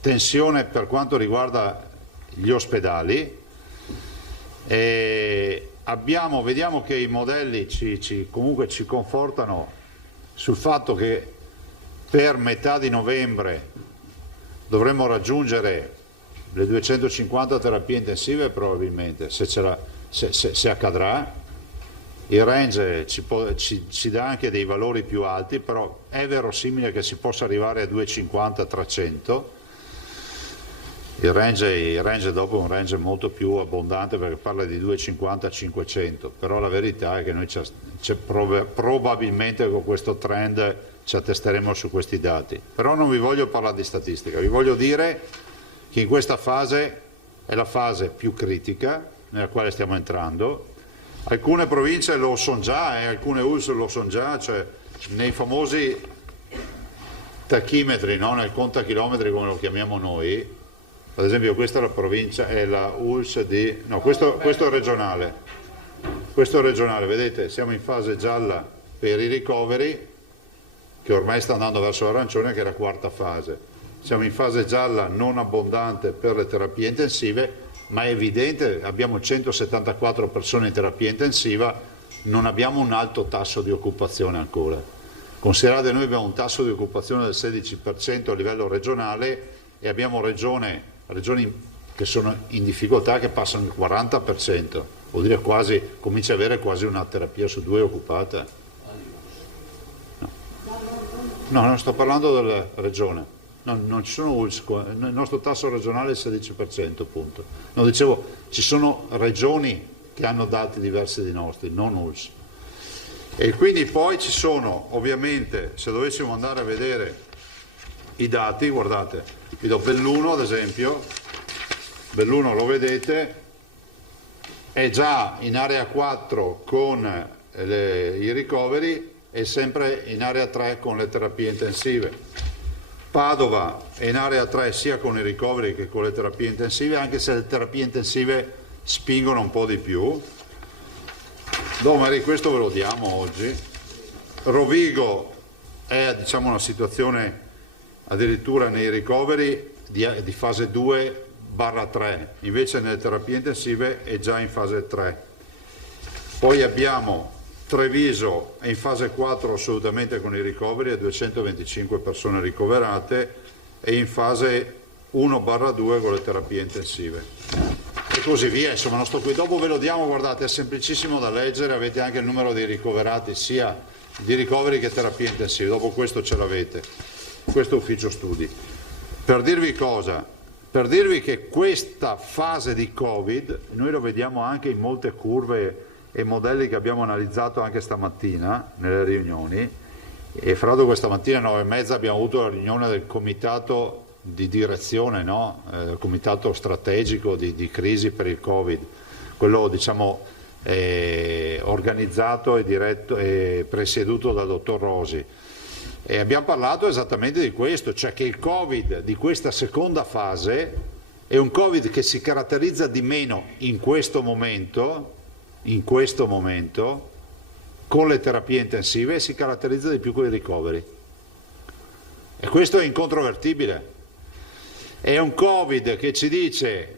tensione per quanto riguarda gli ospedali. E vediamo che i modelli comunque ci confortano sul fatto che per metà di novembre dovremmo raggiungere le 250 terapie intensive probabilmente, se accadrà. Il range ci dà anche dei valori più alti, però è verosimile che si possa arrivare a 250-300. Il range dopo è un range molto più abbondante perché parla di 250-500, però la verità è che noi probabilmente con questo trend ci attesteremo su questi dati. Però non vi voglio parlare di statistica, vi voglio dire che in questa fase è la fase più critica nella quale stiamo entrando. Alcune province lo sono già, alcune ULSS lo sono già, cioè nei famosi tachimetri, no? Nel contachilometri come lo chiamiamo noi. Ad esempio questa è la provincia, è la ULSS di... no, questo è regionale. Questo è regionale, vedete, siamo in fase gialla per i ricoveri, che ormai sta andando verso l'arancione, che è la quarta fase. Siamo in fase gialla non abbondante per le terapie intensive, ma è evidente, abbiamo 174 persone in terapia intensiva, non abbiamo un alto tasso di occupazione ancora. Considerate che noi abbiamo un tasso di occupazione del 16% a livello regionale e abbiamo regioni che sono in difficoltà che passano il 40%, vuol dire comincia ad avere quasi una terapia su 2 occupata. No, non sto parlando della regione. No, non ci sono ULSS, il nostro tasso regionale è il 16%, appunto. No, dicevo, ci sono regioni che hanno dati diversi dai nostri, non ULSS. E quindi poi ci sono, ovviamente, se dovessimo andare a vedere i dati, guardate, vi do Belluno ad esempio, Belluno lo vedete, è già in area 4 con i ricoveri e sempre in area 3 con le terapie intensive. Padova è in area 3 sia con i ricoveri che con le terapie intensive, anche se le terapie intensive spingono un po' di più. Domari questo ve lo diamo oggi. Rovigo è una situazione addirittura nei ricoveri di fase 2/3, invece nelle terapie intensive è già in fase 3. Poi abbiamo Treviso è in fase 4 assolutamente con i ricoveri, a 225 persone ricoverate, e in fase 1/2 con le terapie intensive. E così via, insomma, non sto qui. Dopo ve lo diamo, guardate, è semplicissimo da leggere, avete anche il numero dei ricoverati, sia di ricoveri che terapie intensive, dopo questo ce l'avete. Questo è ufficio studi. Per dirvi cosa? Per dirvi che questa fase di Covid, noi lo vediamo anche in molte curve e modelli che abbiamo analizzato anche stamattina nelle riunioni, e fra l'altro questa mattina alle 9:30 abbiamo avuto la riunione del comitato di direzione, no? Comitato strategico di crisi per il Covid, quello organizzato e diretto e presieduto dal dottor Rosi, e abbiamo parlato esattamente di questo, cioè che il Covid di questa seconda fase è un Covid che si caratterizza di meno in questo momento con le terapie intensive, e si caratterizza di più con i ricoveri, e questo è incontrovertibile. È un Covid che ci dice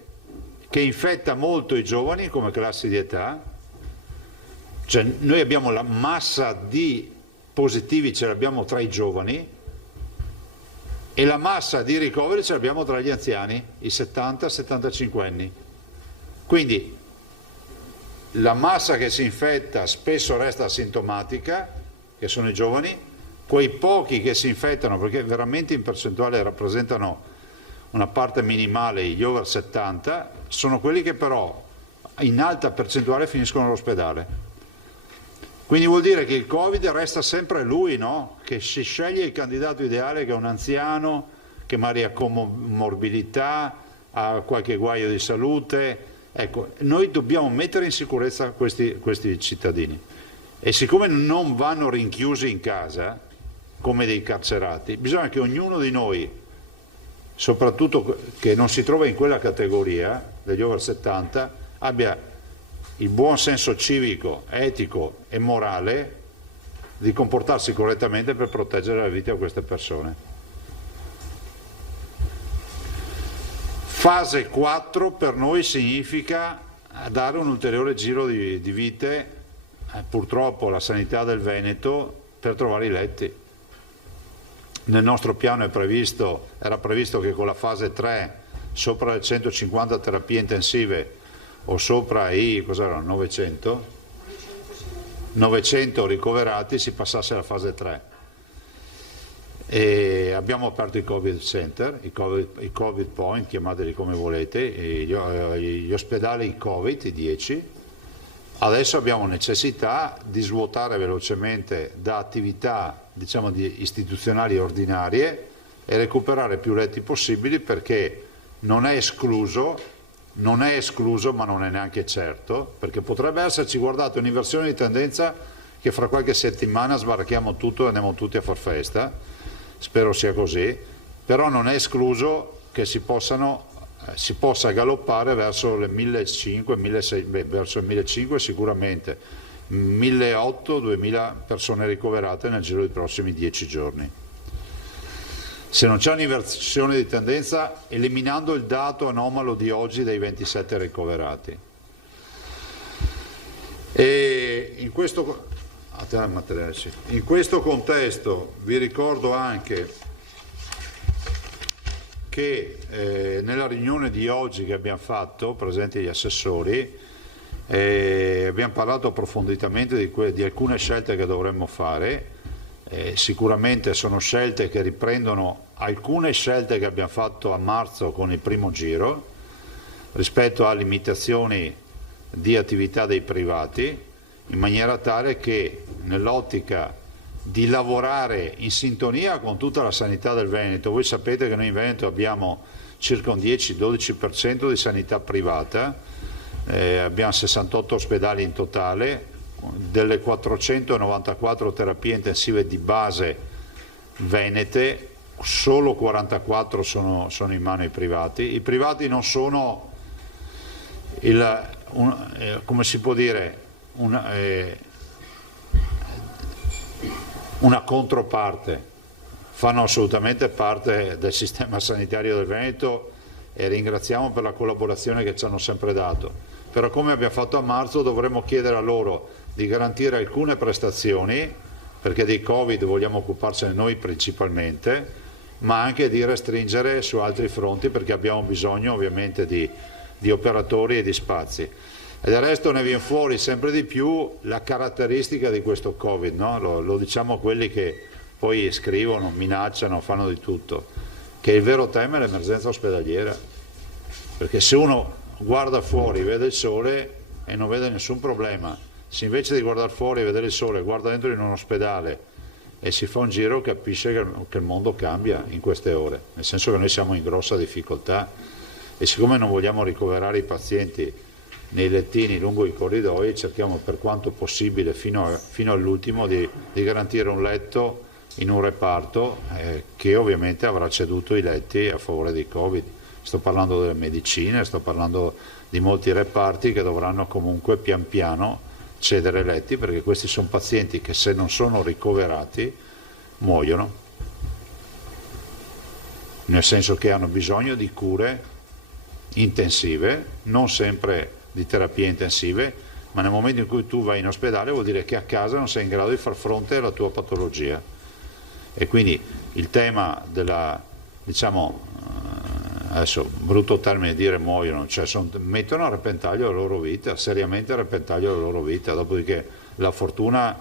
che infetta molto i giovani come classi di età, cioè noi abbiamo la massa di positivi, ce l'abbiamo tra i giovani, e la massa di ricoveri ce l'abbiamo tra gli anziani, i 70-75 anni. Quindi la massa che si infetta spesso resta asintomatica, che sono i giovani, quei pochi che si infettano, perché veramente in percentuale rappresentano una parte minimale, gli over 70, sono quelli che però in alta percentuale finiscono all'ospedale. Quindi vuol dire che il Covid resta sempre lui, no? Che si sceglie il candidato ideale, che è un anziano, che magari ha comorbidità, ha qualche guaio di salute. Ecco, noi dobbiamo mettere in sicurezza questi cittadini. E siccome non vanno rinchiusi in casa come dei carcerati, bisogna che ognuno di noi, soprattutto che non si trova in quella categoria degli over 70, abbia il buon senso civico, etico e morale di comportarsi correttamente per proteggere la vita di queste persone. Fase 4 per noi significa dare un ulteriore giro di vite, purtroppo alla sanità del Veneto, per trovare i letti. Nel nostro piano era previsto che con la fase 3, sopra le 150 terapie intensive o sopra i 900 ricoverati, si passasse alla fase 3. E abbiamo aperto i Covid Center, i Covid Point, chiamateli come volete, gli ospedali Covid, i 10. Adesso abbiamo necessità di svuotare velocemente da attività, diciamo, istituzionali ordinarie e recuperare più letti possibili, perché non è escluso, ma non è neanche certo, perché potrebbe esserci, guardate, un'inversione di tendenza che fra qualche settimana sbarchiamo tutto e andiamo tutti a far festa, spero sia così, però non è escluso che si possa galoppare verso le 1.500, verso il 1.500 sicuramente, 1.800-2.000 persone ricoverate nel giro dei prossimi 10 giorni. Se non c'è un'inversione di tendenza, eliminando il dato anomalo di oggi dei 27 ricoverati. E in questo contesto vi ricordo anche che nella riunione di oggi che abbiamo fatto, presenti gli assessori, abbiamo parlato approfonditamente di alcune scelte che dovremmo fare. Sicuramente sono scelte che riprendono alcune scelte che abbiamo fatto a marzo con il primo giro rispetto a limitazioni di attività dei privati, in maniera tale che nell'ottica di lavorare in sintonia con tutta la sanità del Veneto, voi sapete che noi in Veneto abbiamo circa un 10-12% di sanità privata, abbiamo 68 ospedali in totale, delle 494 terapie intensive di base venete, solo 44 sono in mano ai privati. I privati non sono come si può dire, una controparte, fanno assolutamente parte del sistema sanitario del Veneto e ringraziamo per la collaborazione che ci hanno sempre dato. Però, come abbiamo fatto a marzo, dovremmo chiedere a loro di garantire alcune prestazioni, perché dei Covid vogliamo occuparcene noi principalmente, ma anche di restringere su altri fronti, perché abbiamo bisogno ovviamente di operatori e di spazi. E del resto ne viene fuori sempre di più la caratteristica di questo Covid, no? Lo diciamo quelli che poi scrivono, minacciano, fanno di tutto, che il vero tema è l'emergenza ospedaliera, perché se uno guarda fuori, vede il sole e non vede nessun problema, se invece di guardare fuori e vedere il sole guarda dentro in un ospedale e si fa un giro, capisce che il mondo cambia in queste ore, nel senso che noi siamo in grossa difficoltà e siccome non vogliamo ricoverare i pazienti nei lettini lungo i corridoi, cerchiamo per quanto possibile fino all'ultimo di garantire un letto in un reparto che ovviamente avrà ceduto i letti a favore dei Covid. Sto parlando delle medicine, sto parlando di molti reparti che dovranno comunque pian piano cedere letti, perché questi sono pazienti che se non sono ricoverati muoiono, nel senso che hanno bisogno di cure intensive, non sempre di terapie intensive, ma nel momento in cui tu vai in ospedale vuol dire che a casa non sei in grado di far fronte alla tua patologia. E quindi il tema della, diciamo, adesso brutto termine dire muoiono, cioè mettono a repentaglio la loro vita, seriamente a repentaglio la loro vita, dopodiché la fortuna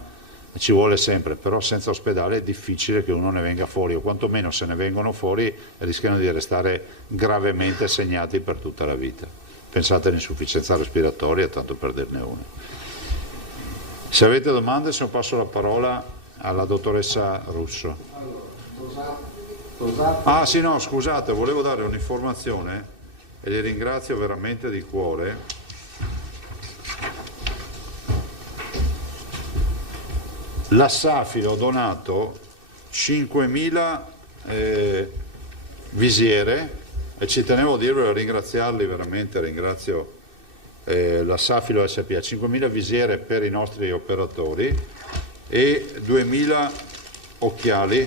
ci vuole sempre, però senza ospedale è difficile che uno ne venga fuori, o quantomeno se ne vengono fuori rischiano di restare gravemente segnati per tutta la vita. Pensate all'insufficienza respiratoria, tanto per dirne una. Se avete domande, se no passo la parola alla dottoressa Russo. Ah sì, no, scusate, volevo dare un'informazione e li ringrazio veramente di cuore. La Safilo ha donato 5.000 visiere e ci tenevo a dirvelo e ringraziarli veramente, ringrazio la Safilo SPA, 5.000 visiere per i nostri operatori e 2.000 occhiali,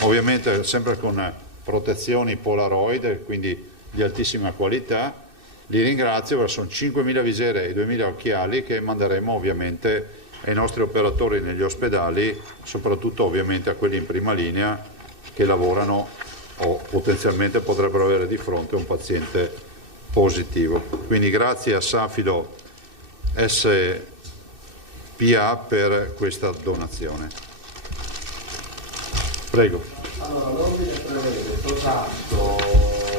ovviamente sempre con protezioni Polaroid, quindi di altissima qualità. Li ringrazio, sono 5.000 visiere e 2.000 occhiali che manderemo ovviamente ai nostri operatori negli ospedali, soprattutto ovviamente a quelli in prima linea che lavorano o potenzialmente potrebbero avere di fronte un paziente positivo. Quindi grazie a Safilo SPA per questa donazione. Prego. Allora, l'ordine prevede Tosato,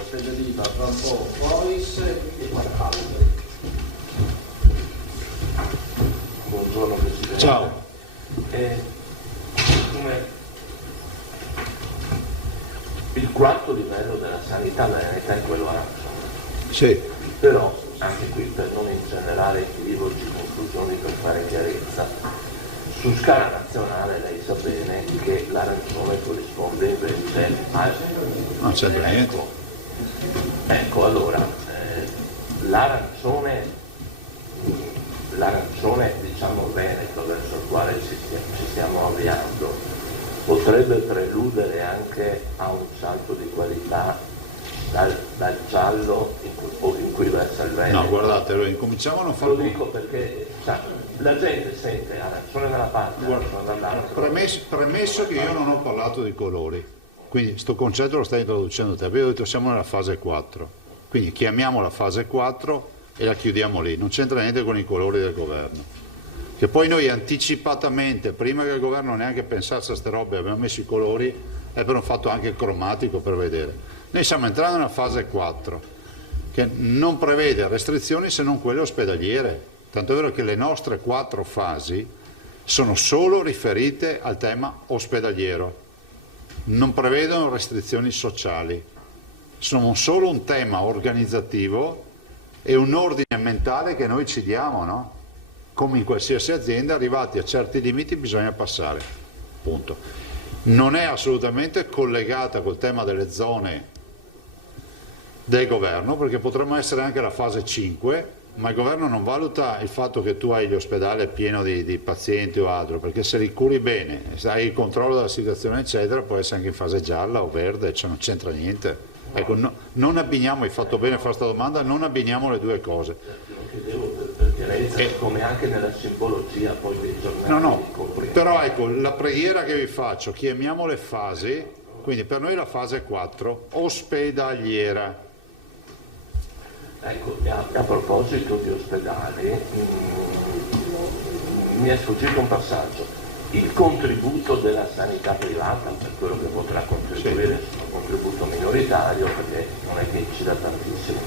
Federica, tra un po' Fois e Guarcalde. Buongiorno Presidente. Ciao. Il quarto livello della sanità veneta è quello arancione. Sì. Però, anche qui per non ingenerare equivoci, conclusioni, per fare chiarezza, su scala nazionale lei sa bene che l'arancione corrisponde invece al... Non c'è niente. Ecco, allora, l'arancione diciamo veneto verso il quale ci stiamo avviando potrebbe preludere anche a un salto di qualità dal giallo in cui versa il Veneto. No, guardate, lo incominciamo a non farlo. Lo dico perché la gente sente arancione da una parte, arancione dall'altra. Premesso che io non ho parlato di colori, quindi sto concetto lo stai introducendo te, abbiamo detto siamo nella fase 4, quindi chiamiamo la fase 4 e la chiudiamo lì, non c'entra niente con i colori del governo. Che poi noi anticipatamente, prima che il governo neanche pensasse a queste robe, abbiamo messo i colori e abbiamo fatto anche il cromatico per vedere. Noi stiamo entrando nella fase 4, che non prevede restrizioni se non quelle ospedaliere, tanto è vero che le nostre 4 fasi sono solo riferite al tema ospedaliero, non prevedono restrizioni sociali, sono solo un tema organizzativo e un ordine mentale che noi ci diamo, no? Come in qualsiasi azienda, arrivati a certi limiti bisogna passare, punto. Non è assolutamente collegata col tema delle zone del governo, perché potremmo essere anche alla fase 5, ma il governo non valuta il fatto che tu hai l'ospedale pieno di pazienti o altro, perché se li curi bene, se hai il controllo della situazione eccetera, può essere anche in fase gialla o verde, cioè non c'entra niente. Ecco, non abbiniamo, hai fatto bene a fare questa domanda, non abbiniamo le due cose. Come anche nella simbologia poi dei giornali. No, però ecco, la preghiera che vi faccio, chiamiamo le fasi, quindi per noi la fase 4, ospedaliera. Ecco, a proposito di ospedali, mi è sfuggito un passaggio. Il contributo della sanità privata, per quello che potrà contribuire, sì, è un contributo minoritario perché non è che incida tantissimo,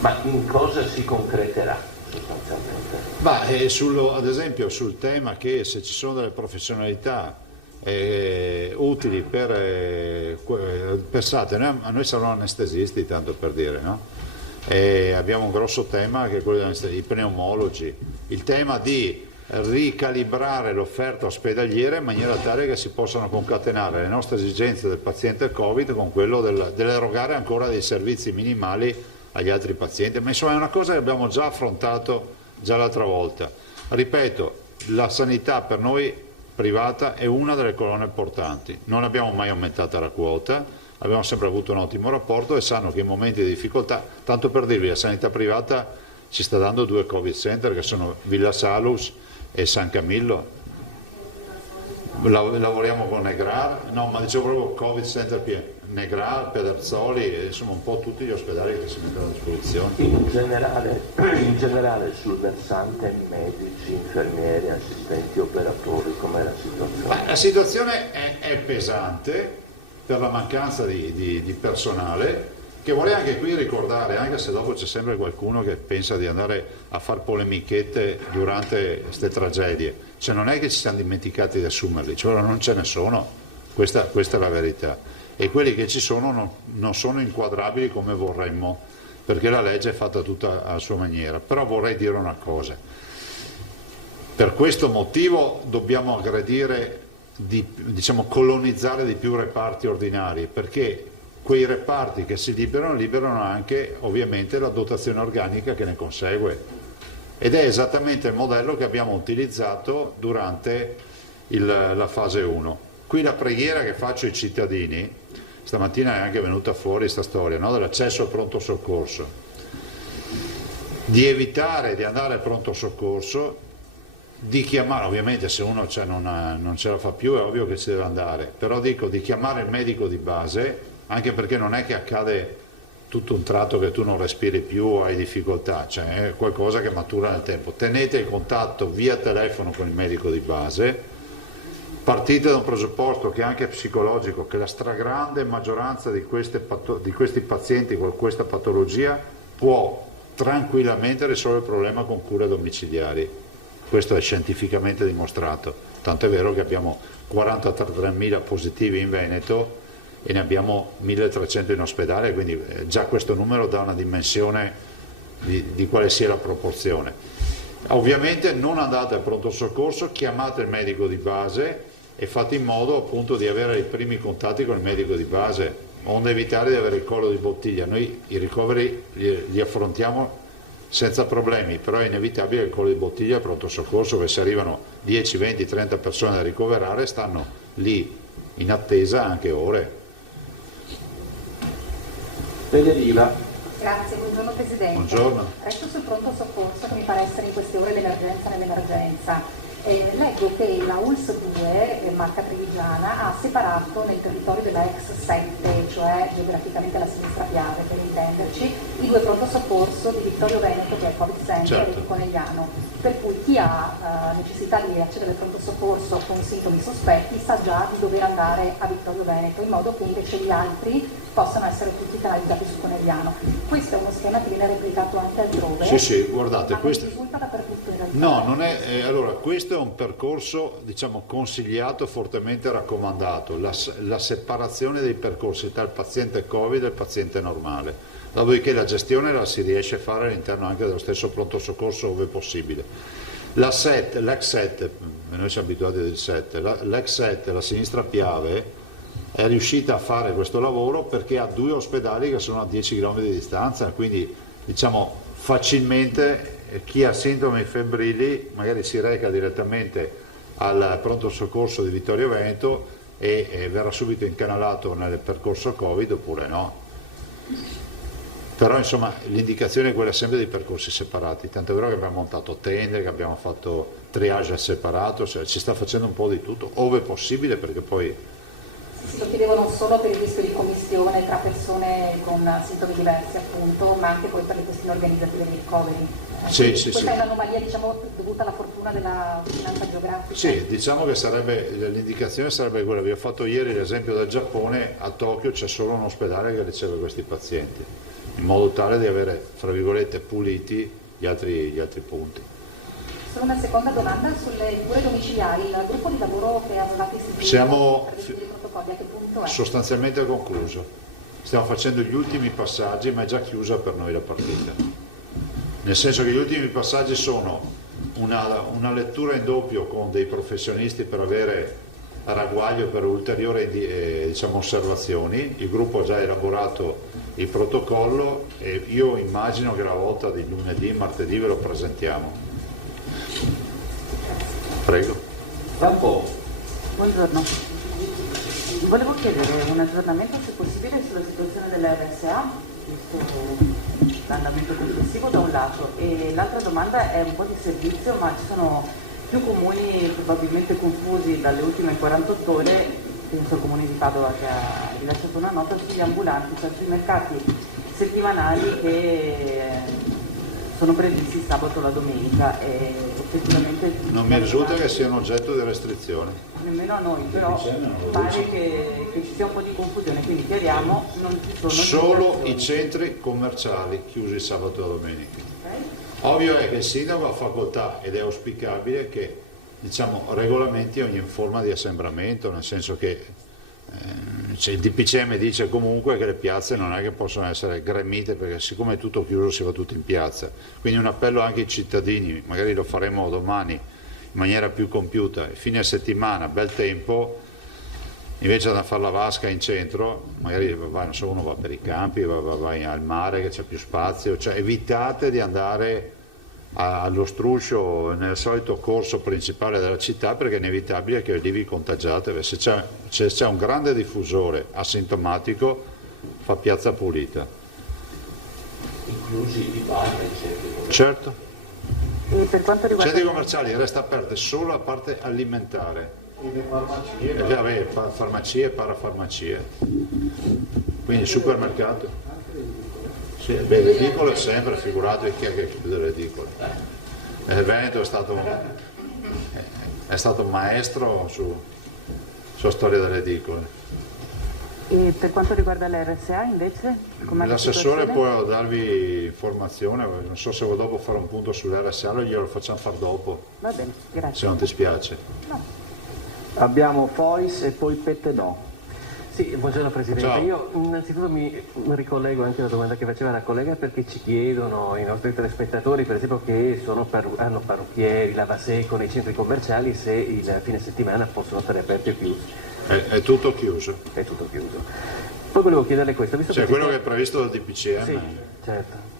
ma in cosa si concreterà sostanzialmente? Ad esempio sul tema che se ci sono delle professionalità utili pensate, a noi saranno anestesisti, tanto per dire, no? Abbiamo un grosso tema che è quello dei pneumologi, il tema di ricalibrare l'offerta ospedaliera in maniera tale che si possano concatenare le nostre esigenze del paziente Covid con quello dell'erogare ancora dei servizi minimali agli altri pazienti, ma insomma è una cosa che abbiamo già affrontato già l'altra volta. Ripeto, la sanità per noi privata è una delle colonne portanti, non abbiamo mai aumentato la quota, abbiamo sempre avuto un ottimo rapporto e sanno che in momenti di difficoltà, tanto per dirvi, la sanità privata ci sta dando 2 Covid center che sono Villa Salus e San Camillo. Lavoriamo con Negrar, no, ma dicevo proprio Covid center Negrar, Pederzoli, insomma un po' tutti gli ospedali che si mettono a disposizione. In generale sul versante medici, infermieri, assistenti, operatori, com'è la situazione? La situazione è pesante per la mancanza di personale che vorrei anche qui ricordare, anche se dopo c'è sempre qualcuno che pensa di andare a far polemichette durante queste tragedie, cioè non è che ci siamo dimenticati di assumerli, cioè non ce ne sono, questa è la verità, e quelli che ci sono non sono inquadrabili come vorremmo, perché la legge è fatta tutta a sua maniera. Però vorrei dire una cosa: per questo motivo dobbiamo aggredire, colonizzare di più reparti ordinari, perché quei reparti che si liberano anche ovviamente la dotazione organica che ne consegue, ed è esattamente il modello che abbiamo utilizzato durante la fase 1. Qui la preghiera che faccio ai cittadini, stamattina è anche venuta fuori questa storia, no? Dell'accesso al pronto soccorso, di evitare di andare al pronto soccorso, di chiamare, ovviamente se uno non ce la fa più è ovvio che ci deve andare, però dico di chiamare il medico di base, anche perché non è che accade tutto un tratto che tu non respiri più o hai difficoltà, cioè è qualcosa che matura nel tempo. Tenete il contatto via telefono con il medico di base, partite da un presupposto che è anche psicologico, che la stragrande maggioranza di questi pazienti con questa patologia può tranquillamente risolvere il problema con cure domiciliari. Questo è scientificamente dimostrato, tanto è vero che abbiamo 43.000 positivi in Veneto e ne abbiamo 1.300 in ospedale, quindi già questo numero dà una dimensione di quale sia la proporzione. Ovviamente non andate al pronto soccorso, chiamate il medico di base e fate in modo appunto di avere i primi contatti con il medico di base, onde evitare di avere il collo di bottiglia. Noi i ricoveri li affrontiamo senza problemi, però è inevitabile il collo di bottiglia al pronto soccorso, che se arrivano 10, 20, 30 persone da ricoverare stanno lì in attesa anche ore. Federica. Grazie, buongiorno Presidente. Buongiorno. Resto sul pronto soccorso che mi pare essere in queste ore l'emergenza nell'emergenza. Leggo che la ULSS 2, Marca Trevigiana, ha separato nel territorio della ex 7, cioè geograficamente la sinistra Piave per intenderci, i 2 pronto soccorso di Vittorio Veneto, che è il Covid Center, certo, e di Conegliano. Per cui chi ha necessità di accedere al pronto soccorso con sintomi sospetti sa già di dover andare a Vittorio Veneto, in modo che invece gli altri possano essere tutti canalizzati su Conegliano. Questo è uno schema che viene replicato anche altrove. Sì, guardate, questo risulta dappertutto in realtà. no, non è, allora questo è un percorso consigliato, fortemente raccomandato, la separazione dei percorsi tra il paziente Covid e il paziente normale, dopodiché la gestione la si riesce a fare all'interno anche dello stesso pronto soccorso ove possibile. L'ex 7, noi siamo abituati del 7, l'ex 7, la sinistra Piave, è riuscita a fare questo lavoro perché ha 2 ospedali che sono a 10 km di distanza, quindi facilmente chi ha sintomi febbrili magari si reca direttamente al pronto soccorso di Vittorio Veneto e verrà subito incanalato nel percorso Covid oppure no. Però insomma l'indicazione è quella sempre dei percorsi separati, tanto è vero che abbiamo montato tende, che abbiamo fatto triage separato, ci sta facendo un po' di tutto, ove possibile, perché poi Sì, lo chiedevo non solo per il rischio di commistione tra persone con sintomi diversi appunto, ma anche poi per le questioni organizzative dei ricoveri. Questa è un'anomalia dovuta alla fortuna della vicinanza geografica. Sì, diciamo che l'indicazione sarebbe quella. Vi ho fatto ieri l'esempio del Giappone, a Tokyo c'è solo un ospedale che riceve questi pazienti, in modo tale di avere, fra virgolette, puliti gli altri punti. Solo una seconda domanda sulle cure domiciliari, il gruppo di lavoro che è stato istituito Siamo per definire i protocolli, a che punto è? sostanzialmente concluso, stiamo facendo gli ultimi passaggi, ma è già chiusa per noi la partita, nel senso che gli ultimi passaggi sono una lettura in doppio con dei professionisti per avere ragguaglio per ulteriori osservazioni. Il gruppo ha già elaborato il protocollo e io immagino che la volta di lunedì, martedì ve lo presentiamo. Prego. Buongiorno. Volevo chiedere un aggiornamento, se possibile, sulla situazione della RSA, visto l'andamento complessivo da un lato, e l'altra domanda è un po' di servizio, ma ci sono più comuni probabilmente confusi dalle ultime 48 ore, penso al comune di Padova che ha rilasciato una nota sugli ambulanti, cioè sui mercati settimanali che sono previsti sabato e la domenica e effettivamente... Non mi risulta che siano oggetto di restrizione. Nemmeno a noi, però pare che ci sia un po' di confusione, quindi chiariamo, non ci sono... Solo i centri commerciali chiusi sabato e domenica. Okay. Ovvio è che il sindaco ha facoltà ed è auspicabile che regolamenti ogni forma di assembramento, nel senso che il DPCM dice comunque che le piazze non è che possono essere gremite, perché siccome è tutto chiuso si va tutto in piazza. Quindi un appello anche ai cittadini, magari lo faremo domani in maniera più compiuta, fine settimana, bel tempo, invece di fare la vasca in centro, magari uno va per i campi, va al mare che c'è più spazio, cioè evitate di andare allo struscio nel solito corso principale della città, perché è inevitabile che lì vi contagiate. Se c'è un grande diffusore asintomatico, fa piazza pulita. Inclusi i bar e i centri commerciali. Certo. E per quanto riguarda... Centri commerciali resta aperte solo la parte alimentare. E farmacie e parafarmacie. Quindi supermercato. Sì, l'edicolo è sempre, figuratevi chi è che chiude l'edicolo. Il Veneto è stato maestro sulla storia delle edicole. E per quanto riguarda l'RSA invece? L'assessore può darvi informazione, non so se dopo fare un punto sull'RSA, glielo facciamo fare dopo. Va bene, grazie. Se non ti spiace. No. Abbiamo Fois e poi Pettenò. Sì, buongiorno Presidente. Ciao. Io innanzitutto mi ricollego anche alla domanda che faceva la collega, perché ci chiedono i nostri telespettatori, per esempio, che hanno parrucchieri, lavaseco nei centri commerciali, se il fine settimana possono stare aperti o chiusi. È tutto chiuso. È tutto chiuso. Poi volevo chiederle questo, visto Cioè che quello che è previsto dal DPCM. Sì, certo.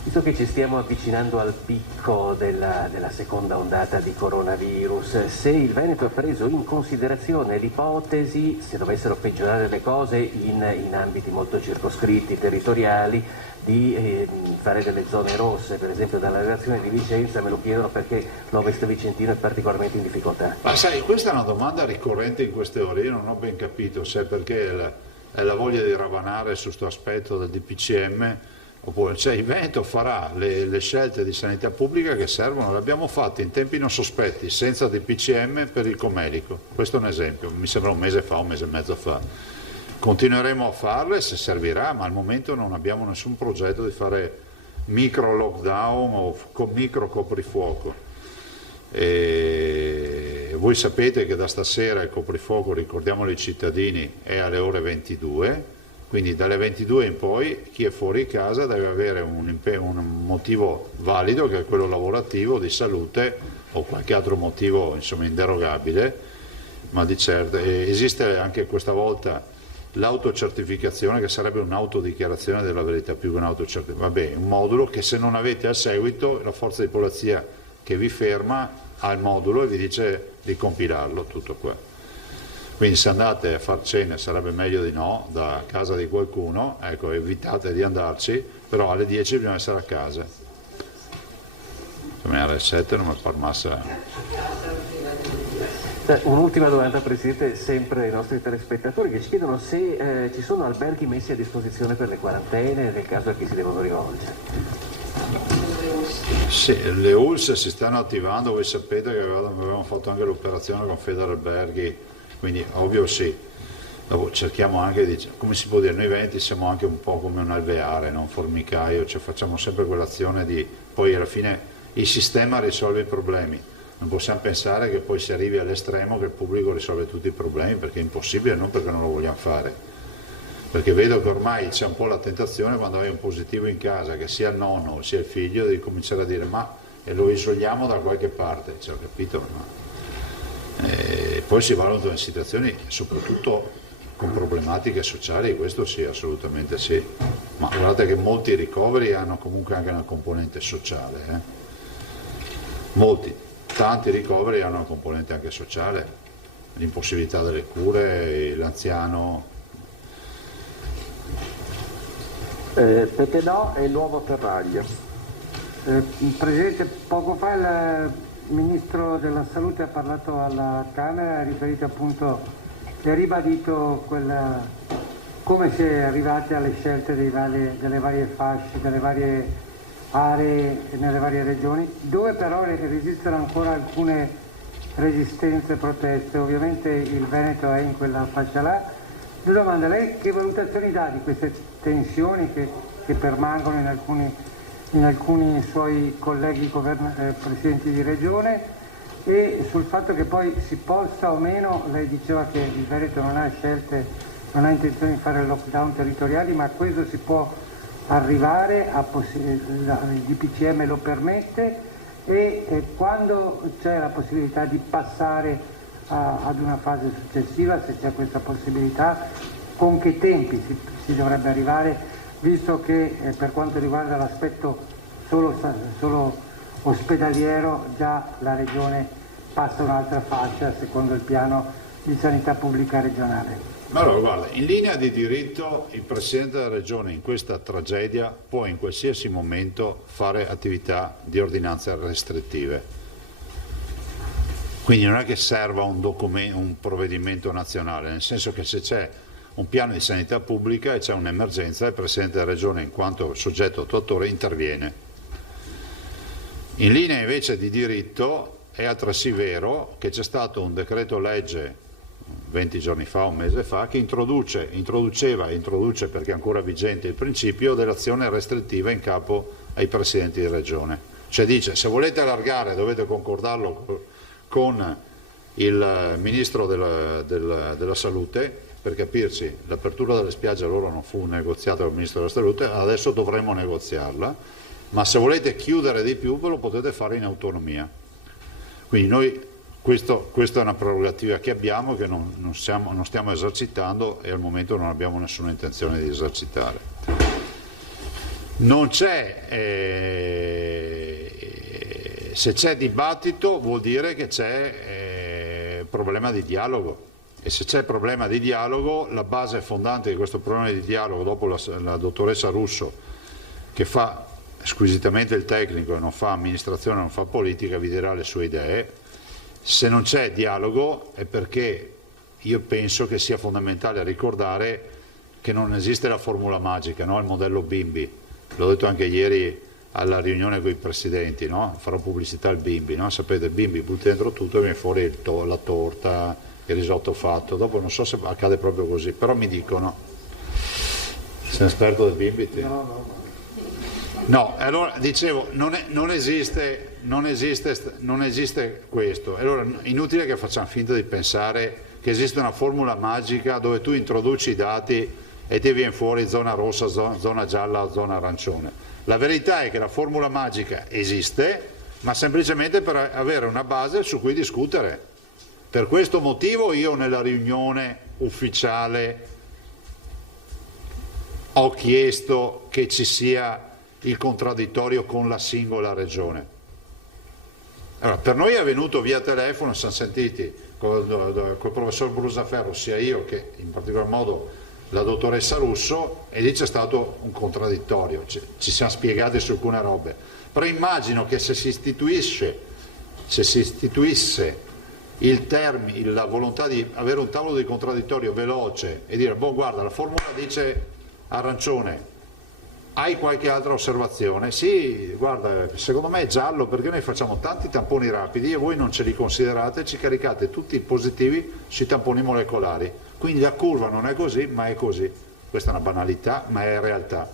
Visto che ci stiamo avvicinando al picco della seconda ondata di coronavirus, se il Veneto ha preso in considerazione l'ipotesi, se dovessero peggiorare le cose in ambiti molto circoscritti, territoriali, di fare delle zone rosse, per esempio dalla redazione di Vicenza me lo chiedono perché l'Ovest Vicentino è particolarmente in difficoltà. Ma sai, questa è una domanda ricorrente in queste ore, io non ho ben capito se è perché è la voglia di ravanare su questo aspetto del DPCM, oppure il Veneto farà le scelte di sanità pubblica che servono, le abbiamo fatte in tempi non sospetti, senza DPCM per il Comelico, questo è un esempio, mi sembra un mese e mezzo fa. Continueremo a farle se servirà, ma al momento non abbiamo nessun progetto di fare micro lockdown o micro coprifuoco. E voi sapete che da stasera il coprifuoco, ricordiamolo ai cittadini, è alle ore 22, quindi dalle 22 in poi chi è fuori casa deve avere un motivo valido, che è quello lavorativo, di salute o qualche altro motivo inderogabile, ma di certo esiste anche questa volta l'autocertificazione, che sarebbe un'autodichiarazione della verità più che un'autocertificazione. Vabbè, un modulo che se non avete al seguito, la forza di polizia che vi ferma ha il modulo e vi dice di compilarlo, tutto qua. Quindi se andate a far cene sarebbe meglio di no, da casa di qualcuno, ecco, evitate di andarci, però alle 10 bisogna essere a casa. Come alle 7 non mi par massa. Un'ultima domanda, Presidente, sempre ai nostri telespettatori, che ci chiedono se ci sono alberghi messi a disposizione per le quarantene, nel caso a chi si devono rivolgere. Sì, le ULS si stanno attivando, voi sapete che avevamo fatto anche l'operazione con Federalberghi, quindi ovvio sì. Dopo cerchiamo anche di, come si può dire, noi Veneti siamo anche un po' come un alveare, non un formicaio, cioè facciamo sempre quell'azione di, poi alla fine il sistema risolve i problemi. Non possiamo pensare che poi si arrivi all'estremo che il pubblico risolve tutti i problemi, perché è impossibile, non perché non lo vogliamo fare. Perché vedo che ormai c'è un po' la tentazione, quando hai un positivo in casa, che sia il nonno sia il figlio, di cominciare a dire ma lo isoliamo da qualche parte, cioè, ho capito? No? E poi si valutano in situazioni soprattutto con problematiche sociali, questo sì, assolutamente sì. Ma guardate che molti ricoveri hanno comunque anche una componente sociale. Tanti ricoveri hanno una componente anche sociale, l'impossibilità delle cure, l'anziano. Pettenò e il nuovo Ferraglio. Presidente, poco fa il Ministro della Salute ha parlato alla Camera, ha riferito appunto, ha ribadito come si è arrivati alle scelte delle varie fasce, delle varie aree nelle varie regioni, dove però resistono ancora alcune resistenze e proteste. Ovviamente il Veneto è in quella fascia là. La domanda, lei che valutazioni dà di queste tensioni che permangono in alcuni suoi colleghi presidenti di regione, e sul fatto che poi si possa o meno, lei diceva che il Veneto non ha scelte, non ha intenzione di fare lockdown territoriali, ma a questo si può arrivare, il DPCM lo permette, e quando c'è la possibilità di passare ad una fase successiva, se c'è questa possibilità, con che tempi si dovrebbe arrivare, visto che per quanto riguarda l'aspetto solo ospedaliero già la Regione passa un'altra fascia secondo il piano di sanità pubblica regionale. Allora, guarda, in linea di diritto il Presidente della Regione in questa tragedia può in qualsiasi momento fare attività di ordinanze restrittive. Quindi non è che serva un provvedimento nazionale, nel senso che se c'è un piano di sanità pubblica e c'è un'emergenza, il Presidente della Regione in quanto soggetto attuatore interviene. In linea invece di diritto è altresì vero che c'è stato un decreto legge 20 giorni fa, un mese fa, che introduceva e introduce, perché è ancora vigente il principio dell'azione restrittiva in capo ai presidenti di regione. Cioè dice, se volete allargare dovete concordarlo con il Ministro della Salute. Per capirci, l'apertura delle spiagge loro non fu negoziata con il Ministro della Salute, adesso dovremo negoziarla, ma se volete chiudere di più ve lo potete fare in autonomia. Quindi noi questa è una prerogativa che abbiamo, che non stiamo esercitando e al momento non abbiamo nessuna intenzione di esercitare. Non c'è, se c'è dibattito vuol dire che c'è problema di dialogo, e se c'è problema di dialogo la base fondante di questo problema di dialogo, dopo la dottoressa Russo che fa squisitamente il tecnico e non fa amministrazione, non fa politica, vi dirà le sue idee. Se non c'è dialogo è perché io penso che sia fondamentale ricordare che non esiste la formula magica, no? Il modello Bimbi, l'ho detto anche ieri alla riunione con i presidenti, no? Farò pubblicità al Bimbi, no? Sapete, il Bimbi butti dentro tutto e viene fuori la torta, il risotto fatto, dopo non so se accade proprio così, però mi dicono, sei esperto del Bimbi? Te? No, allora dicevo, non esiste questo. Allora inutile che facciamo finta di pensare che esiste una formula magica dove tu introduci i dati e ti viene fuori zona rossa, zona gialla, zona arancione. La verità è che la formula magica esiste, ma semplicemente per avere una base su cui discutere. Per questo motivo io nella riunione ufficiale ho chiesto che ci sia il contraddittorio con la singola regione. Allora, per noi è venuto via telefono, siamo sentiti col professor Brusaferro, sia io che in particolar modo la dottoressa Russo, e lì c'è stato un contraddittorio, ci siamo spiegati su alcune robe, però immagino che se si istituisse la volontà di avere un tavolo di contraddittorio veloce e dire, boh, guarda, la formula dice arancione, hai qualche altra osservazione? Sì, guarda, secondo me è giallo perché noi facciamo tanti tamponi rapidi e voi non ce li considerate, ci caricate tutti i positivi sui tamponi molecolari. Quindi la curva non è così, ma è così. Questa è una banalità, ma è realtà.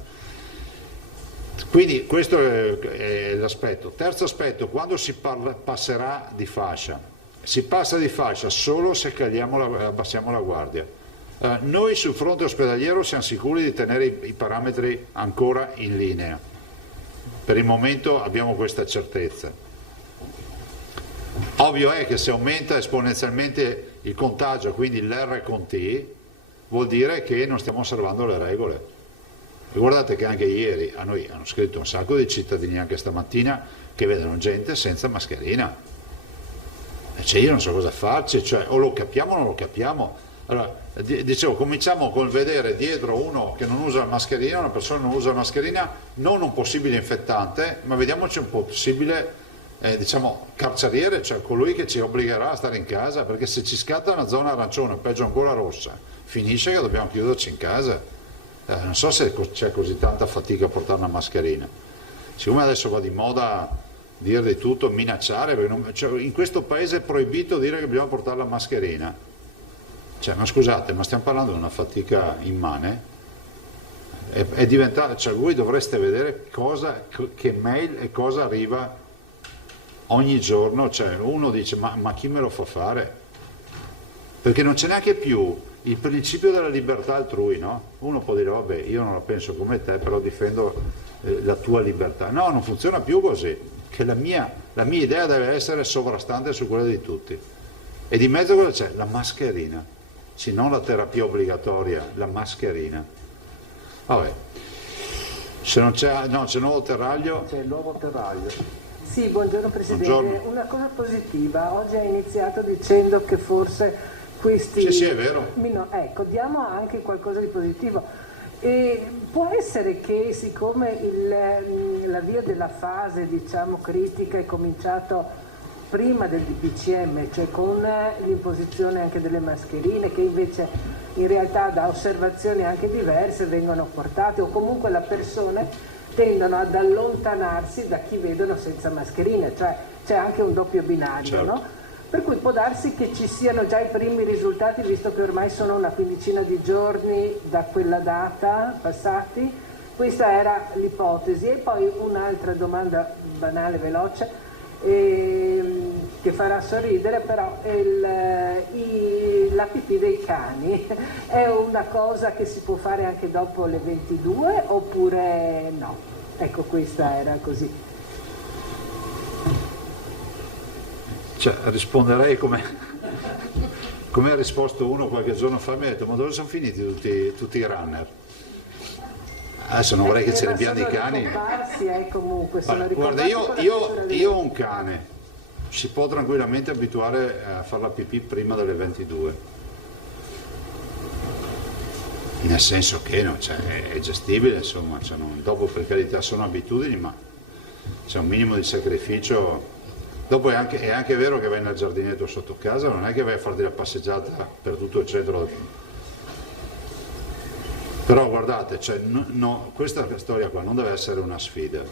Quindi questo è l'aspetto. Terzo aspetto, quando si passerà di fascia. Si passa di fascia solo se abbassiamo la guardia. Noi sul fronte ospedaliero siamo sicuri di tenere i parametri ancora in linea. Per il momento abbiamo questa certezza. Ovvio è che se aumenta esponenzialmente il contagio, quindi l'R con T, vuol dire che non stiamo osservando le regole. E guardate che anche ieri a noi hanno scritto un sacco di cittadini, anche stamattina, che vedono gente senza mascherina. Cioè io non so cosa farci, cioè o lo capiamo o non lo capiamo. Allora, dicevo, cominciamo col vedere dietro uno che non usa la mascherina, una persona che non usa la mascherina, non un possibile infettante, ma vediamoci un possibile carceriere, cioè colui che ci obbligherà a stare in casa, perché se ci scatta una zona arancione, peggio ancora rossa, finisce che dobbiamo chiuderci in casa. Non so se c'è così tanta fatica a portare una mascherina. siccome adesso va di moda dire di tutto, minacciare, perché cioè, in questo paese è proibito dire che bisogna portare la mascherina. Cioè, ma scusate, ma stiamo parlando di una fatica immane? È diventato, cioè voi dovreste vedere che mail e cosa arriva ogni giorno, cioè uno dice ma chi me lo fa fare? Perché non c'è neanche più il principio della libertà altrui, no? Uno può dire vabbè, io non la penso come te, però difendo la tua libertà. No, non funziona più così, che la mia idea deve essere sovrastante su quella di tutti. E di mezzo cosa c'è? La mascherina, sì, non la terapia obbligatoria, la mascherina. Vabbè, se non c'è, no, c'è nuovo terraglio. C'è il nuovo terraglio. Sì, buongiorno Presidente. Buongiorno. Una cosa positiva, oggi ha iniziato dicendo che forse questi... Sì, è vero. No, ecco, diamo anche qualcosa di positivo. E può essere che siccome l'avvio della fase, diciamo, critica è cominciato prima del DPCM, cioè con l'imposizione anche delle mascherine, che invece in realtà da osservazioni anche diverse vengono portate, o comunque le persone tendono ad allontanarsi da chi vedono senza mascherine, cioè c'è anche un doppio binario, certo. No? Per cui può darsi che ci siano già i primi risultati, visto che ormai sono una quindicina di giorni da quella data passati. Questa era l'ipotesi. E poi un'altra domanda banale, veloce, che farà sorridere, però la pipì dei cani è una cosa che si può fare anche dopo le 22 oppure no? Ecco, questa era così. Cioè, risponderei come ha risposto uno qualche giorno fa, mi ha detto ma dove sono finiti tutti i runner? Adesso non vorrei che ce ne abbiano i cani. Comunque, guarda, io ho un cane, si può tranquillamente abituare a fare la pipì prima delle 22, nel senso che no, cioè, è gestibile, insomma, cioè, dopo per carità sono abitudini, ma c'è un minimo di sacrificio. Dopo è anche vero che vai nel giardinetto sotto casa, non è che vai a farti la passeggiata per tutto il centro. Però guardate, cioè, questa storia qua non deve essere una sfida,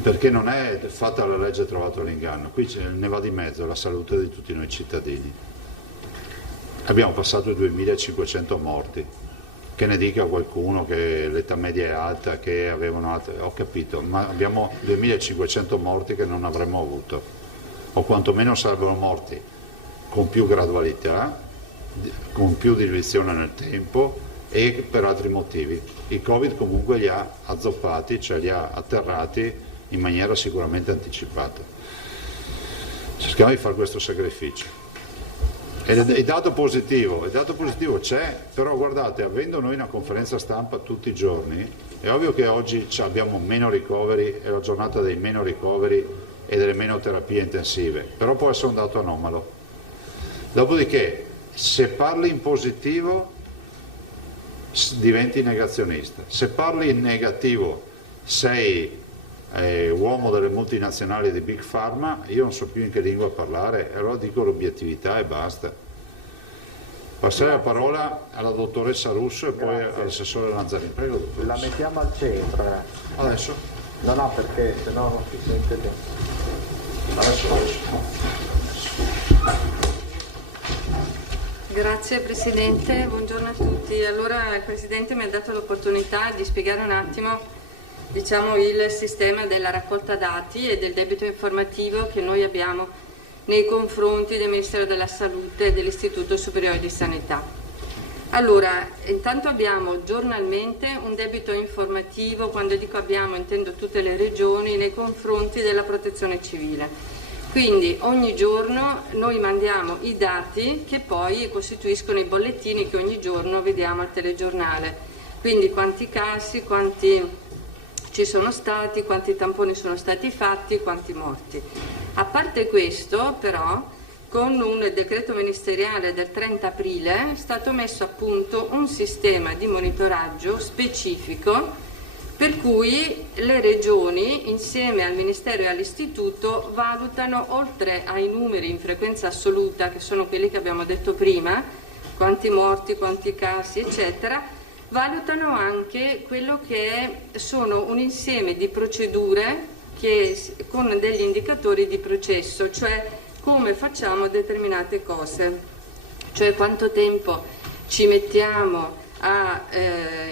perché non è fatta la legge trovato l'inganno, qui ne va di mezzo la salute di tutti noi cittadini. Abbiamo passato i 2500 morti, che ne dica qualcuno che l'età media è alta, che avevano altre, ho capito, ma abbiamo 2500 morti che non avremmo avuto, o quantomeno sarebbero morti con più gradualità, con più diluizione nel tempo e per altri motivi. Il Covid comunque li ha azzoppati, cioè li ha atterrati in maniera sicuramente anticipata. Cerchiamo di fare questo sacrificio. E il dato positivo c'è, però guardate, avendo noi una conferenza stampa tutti i giorni, è ovvio che oggi abbiamo meno ricoveri, è la giornata dei meno ricoveri e delle meno terapie intensive, però può essere un dato anomalo. Dopodiché, se parli in positivo, diventi negazionista. Se parli in negativo, sei uomo delle multinazionali di Big Pharma, io non so più in che lingua parlare, allora dico l'obiettività e basta. Passerei la parola alla dottoressa Russo e poi all'assessore Lanzarini. Prego, dottoressa. La mettiamo al centro, grazie. Adesso? No, perché sennò non si sente bene. Adesso. Grazie Presidente, buongiorno a tutti. Allora il Presidente mi ha dato l'opportunità di spiegare un attimo, diciamo, il sistema della raccolta dati e del debito informativo che noi abbiamo nei confronti del Ministero della Salute e dell'Istituto Superiore di Sanità. Allora, intanto abbiamo giornalmente un debito informativo, quando dico abbiamo intendo tutte le regioni, nei confronti della Protezione Civile. Quindi ogni giorno noi mandiamo i dati che poi costituiscono i bollettini che ogni giorno vediamo al telegiornale. Quindi quanti casi, quanti ci sono stati, quanti tamponi sono stati fatti, quanti morti. A parte questo, però, con un decreto ministeriale del 30 aprile è stato messo a punto un sistema di monitoraggio specifico per cui le regioni, insieme al Ministero e all'Istituto, valutano, oltre ai numeri in frequenza assoluta, che sono quelli che abbiamo detto prima, quanti morti, quanti casi, eccetera, valutano anche quello che sono un insieme di procedure con degli indicatori di processo, cioè come facciamo determinate cose, cioè quanto tempo ci mettiamo a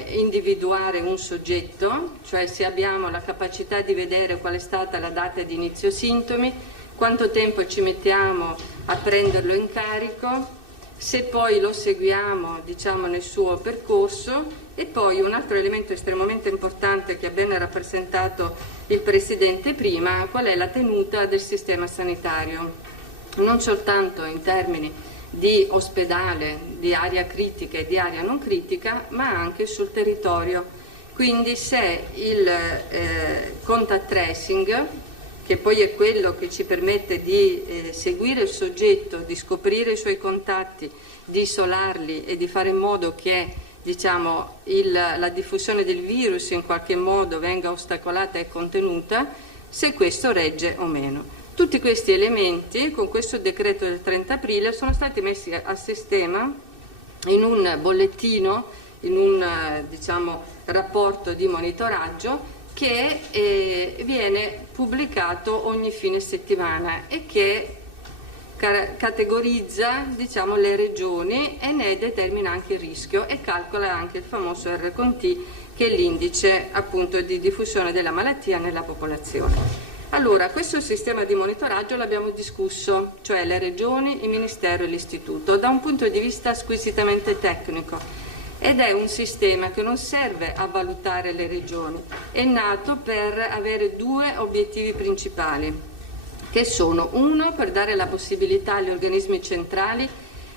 individuare un soggetto, cioè se abbiamo la capacità di vedere qual è stata la data di inizio sintomi, quanto tempo ci mettiamo a prenderlo in carico, se poi lo seguiamo, diciamo, nel suo percorso. E poi un altro elemento estremamente importante che ha ben rappresentato il Presidente prima, qual è la tenuta del sistema sanitario, non soltanto in termini di ospedale, di area critica e di area non critica, ma anche sul territorio. Quindi se il contact tracing, che poi è quello che ci permette di seguire il soggetto, di scoprire i suoi contatti, di isolarli e di fare in modo che, diciamo, la diffusione del virus in qualche modo venga ostacolata e contenuta, se questo regge o meno. Tutti questi elementi con questo decreto del 30 aprile sono stati messi a sistema in un bollettino, in un diciamo, rapporto di monitoraggio che viene pubblicato ogni fine settimana e che categorizza, diciamo, le regioni e ne determina anche il rischio e calcola anche il famoso R-T, che è l'indice appunto di diffusione della malattia nella popolazione. Allora, questo sistema di monitoraggio l'abbiamo discusso, cioè le regioni, il Ministero e l'Istituto, da un punto di vista squisitamente tecnico, ed è un sistema che non serve a valutare le regioni, è nato per avere due obiettivi principali, che sono: uno, per dare la possibilità agli organismi centrali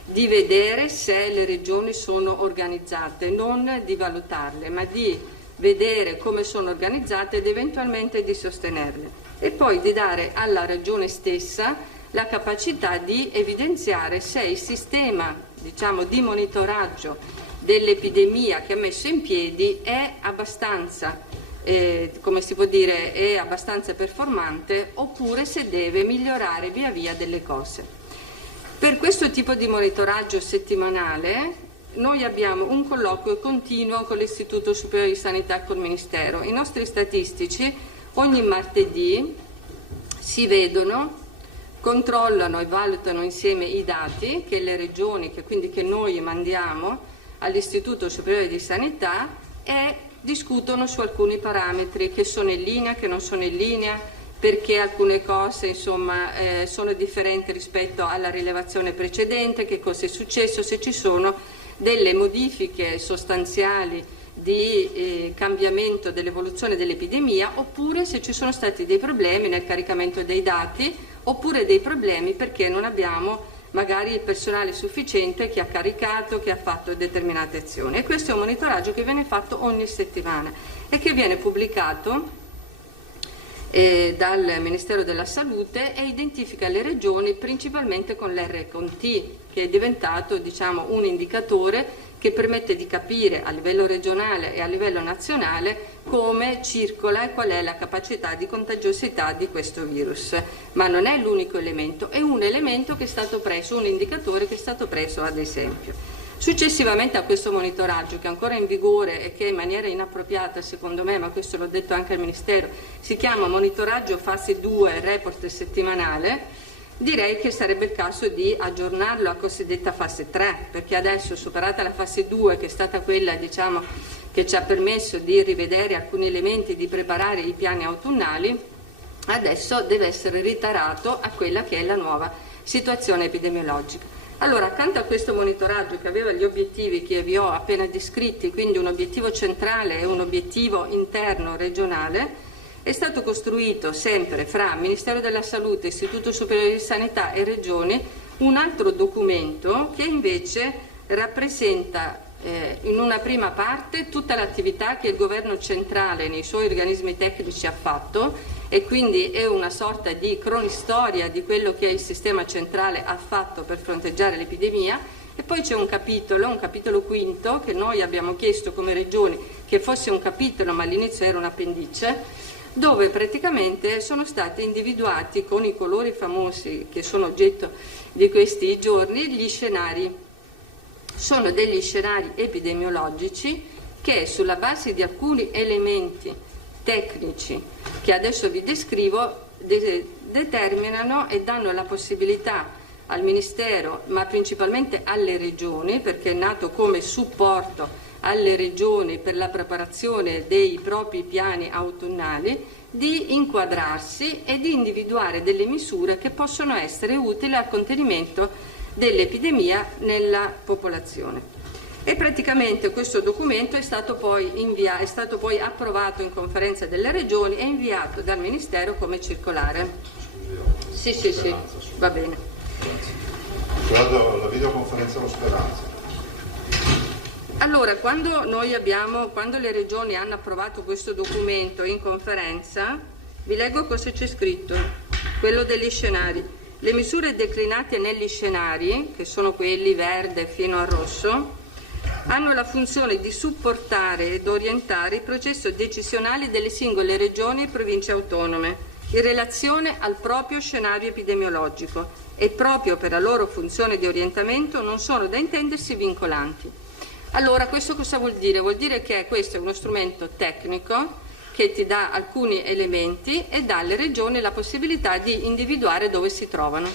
di vedere se le regioni sono organizzate, non di valutarle, ma di vedere come sono organizzate ed eventualmente di sostenerle, e poi di dare alla regione stessa la capacità di evidenziare se il sistema, diciamo, di monitoraggio dell'epidemia che ha messo in piedi è abbastanza come si può dire, è abbastanza performante, oppure se deve migliorare via via delle cose. Per questo tipo di monitoraggio settimanale noi abbiamo un colloquio continuo con l'Istituto Superiore di Sanità e col Ministero. I nostri statistici ogni martedì si vedono, controllano e valutano insieme i dati che le regioni, che noi mandiamo all'Istituto Superiore di Sanità, e discutono su alcuni parametri che sono in linea, che non sono in linea, perché alcune cose, insomma, sono differenti rispetto alla rilevazione precedente, che cosa è successo, se ci sono delle modifiche sostanziali di cambiamento dell'evoluzione dell'epidemia, oppure se ci sono stati dei problemi nel caricamento dei dati, oppure dei problemi perché non abbiamo magari il personale sufficiente che ha caricato, che ha fatto determinate azioni. E questo è un monitoraggio che viene fatto ogni settimana e che viene pubblicato dal Ministero della Salute e identifica le regioni principalmente con l'R-T, che è diventato, diciamo, un indicatore che permette di capire a livello regionale e a livello nazionale come circola e qual è la capacità di contagiosità di questo virus. Ma non è l'unico elemento, è un elemento che è stato preso, un indicatore che è stato preso ad esempio. Successivamente a questo monitoraggio, che è ancora in vigore e che in maniera inappropriata secondo me, ma questo l'ho detto anche al Ministero, si chiama monitoraggio fase 2 report settimanale, direi che sarebbe il caso di aggiornarlo a cosiddetta fase 3, perché adesso, superata la fase 2, che è stata quella, diciamo, che ci ha permesso di rivedere alcuni elementi, di preparare i piani autunnali, adesso deve essere ritarato a quella che è la nuova situazione epidemiologica. Allora, accanto a questo monitoraggio, che aveva gli obiettivi che vi ho appena descritti, quindi un obiettivo centrale e un obiettivo interno regionale, è stato costruito sempre fra Ministero della Salute, Istituto Superiore di Sanità e Regioni un altro documento che invece rappresenta in una prima parte tutta l'attività che il governo centrale nei suoi organismi tecnici ha fatto, e quindi è una sorta di cronistoria di quello che il sistema centrale ha fatto per fronteggiare l'epidemia. E poi c'è un capitolo quinto, che noi abbiamo chiesto come regioni che fosse un capitolo, ma all'inizio era un appendice, dove praticamente sono stati individuati con i colori famosi che sono oggetto di questi giorni gli scenari. Sono degli scenari epidemiologici che sulla base di alcuni elementi tecnici che adesso vi descrivo determinano e danno la possibilità al Ministero, ma principalmente alle Regioni, perché è nato come supporto alle Regioni per la preparazione dei propri piani autunnali, di inquadrarsi e di individuare delle misure che possono essere utili al contenimento dell'epidemia nella popolazione. E praticamente questo documento è stato poi approvato in conferenza delle Regioni e inviato dal Ministero come circolare. Sì, va bene. La videoconferenza allo Speranza. Allora, quando le Regioni hanno approvato questo documento in conferenza, vi leggo cosa c'è scritto, quello degli scenari. Le misure declinate negli scenari, che sono quelli verde fino a rosso, hanno la funzione di supportare ed orientare i processi decisionali delle singole regioni e province autonome in relazione al proprio scenario epidemiologico e proprio per la loro funzione di orientamento non sono da intendersi vincolanti. Allora, questo cosa vuol dire? Vuol dire che questo è uno strumento tecnico che ti dà alcuni elementi e dà alle regioni la possibilità di individuare dove si trovano.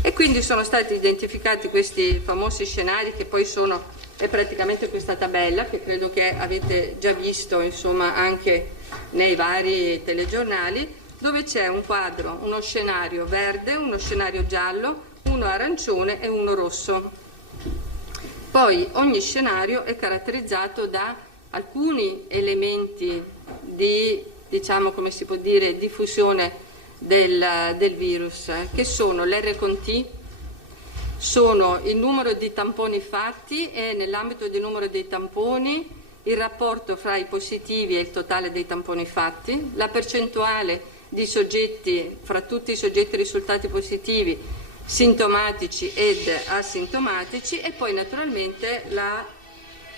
E quindi sono stati identificati questi famosi scenari che poi sono praticamente questa tabella che credo che avete già visto insomma anche nei vari telegiornali, dove c'è un quadro, uno scenario verde, uno scenario giallo, uno arancione e uno rosso. Poi ogni scenario è caratterizzato da alcuni elementi di, diciamo, come si può dire, diffusione del virus, che sono l'R con T, sono il numero di tamponi fatti e nell'ambito del numero dei tamponi il rapporto fra i positivi e il totale dei tamponi fatti, la percentuale di soggetti, fra tutti i soggetti risultati positivi, sintomatici ed asintomatici, e poi naturalmente la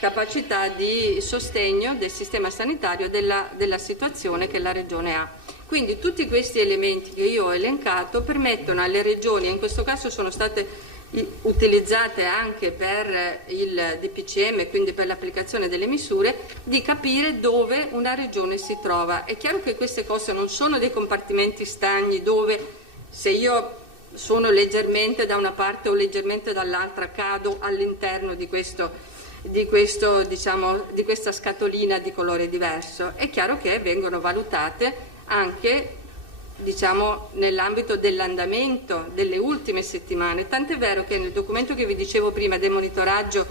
capacità di sostegno del sistema sanitario della situazione che la Regione ha. Quindi tutti questi elementi che io ho elencato permettono alle Regioni, e in questo caso sono state utilizzate anche per il DPCM, quindi per l'applicazione delle misure, di capire dove una regione si trova. È chiaro che queste cose non sono dei compartimenti stagni dove se io sono leggermente da una parte o leggermente dall'altra cado all'interno di questa scatolina di colore diverso. È chiaro che vengono valutate anche nell'ambito dell'andamento delle ultime settimane, tant'è vero che nel documento che vi dicevo prima del monitoraggio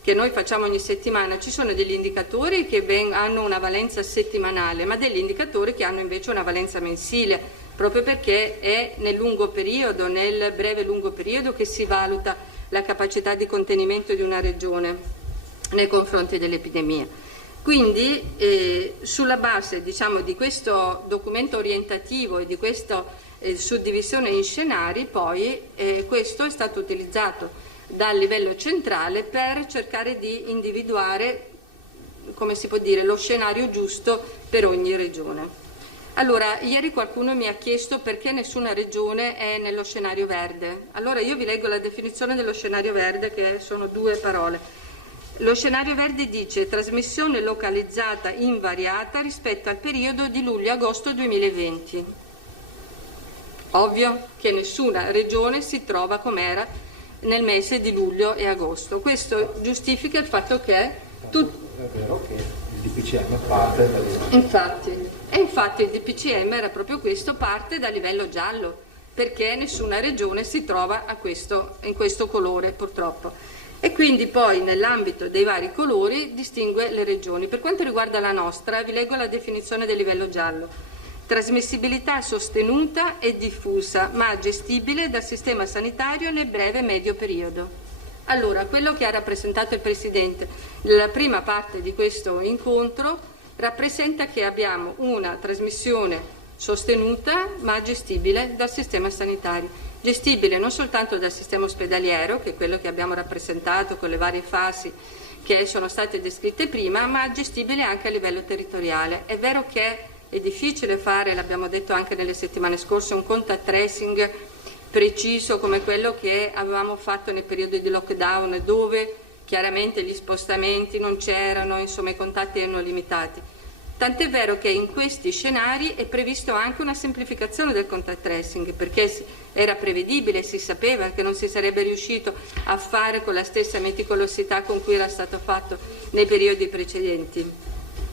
che noi facciamo ogni settimana ci sono degli indicatori che hanno una valenza settimanale, ma degli indicatori che hanno invece una valenza mensile, proprio perché è nel lungo periodo, nel breve-lungo periodo che si valuta la capacità di contenimento di una regione nei confronti dell'epidemia. Quindi sulla base di questo documento orientativo e di questa suddivisione in scenari, poi questo è stato utilizzato dal livello centrale per cercare di individuare, come si può dire, lo scenario giusto per ogni regione. Allora, ieri qualcuno mi ha chiesto perché nessuna regione è nello scenario verde. Allora io vi leggo la definizione dello scenario verde, che sono 2 parole. Lo scenario verde dice trasmissione localizzata invariata rispetto al periodo di luglio-agosto 2020. Ovvio che nessuna regione si trova com'era nel mese di luglio e agosto. Questo giustifica il fatto che è vero che il DPCM parte da livello. Infatti il DPCM era proprio questo, parte dal livello giallo, perché nessuna regione si trova in questo colore purtroppo. E quindi poi nell'ambito dei vari colori distingue le regioni. Per quanto riguarda la nostra, vi leggo la definizione del livello giallo. Trasmissibilità sostenuta e diffusa, ma gestibile dal sistema sanitario nel breve e medio periodo. Allora, quello che ha rappresentato il Presidente nella prima parte di questo incontro rappresenta che abbiamo una trasmissione sostenuta, ma gestibile dal sistema sanitario. Gestibile non soltanto dal sistema ospedaliero, che è quello che abbiamo rappresentato con le varie fasi che sono state descritte prima, ma gestibile anche a livello territoriale. È vero che è difficile fare, l'abbiamo detto anche nelle settimane scorse, un contact tracing preciso come quello che avevamo fatto nel periodo di lockdown, dove chiaramente gli spostamenti non c'erano, insomma i contatti erano limitati. Tant'è vero che in questi scenari è previsto anche una semplificazione del contact tracing, perché era prevedibile, si sapeva che non si sarebbe riuscito a fare con la stessa meticolosità con cui era stato fatto nei periodi precedenti,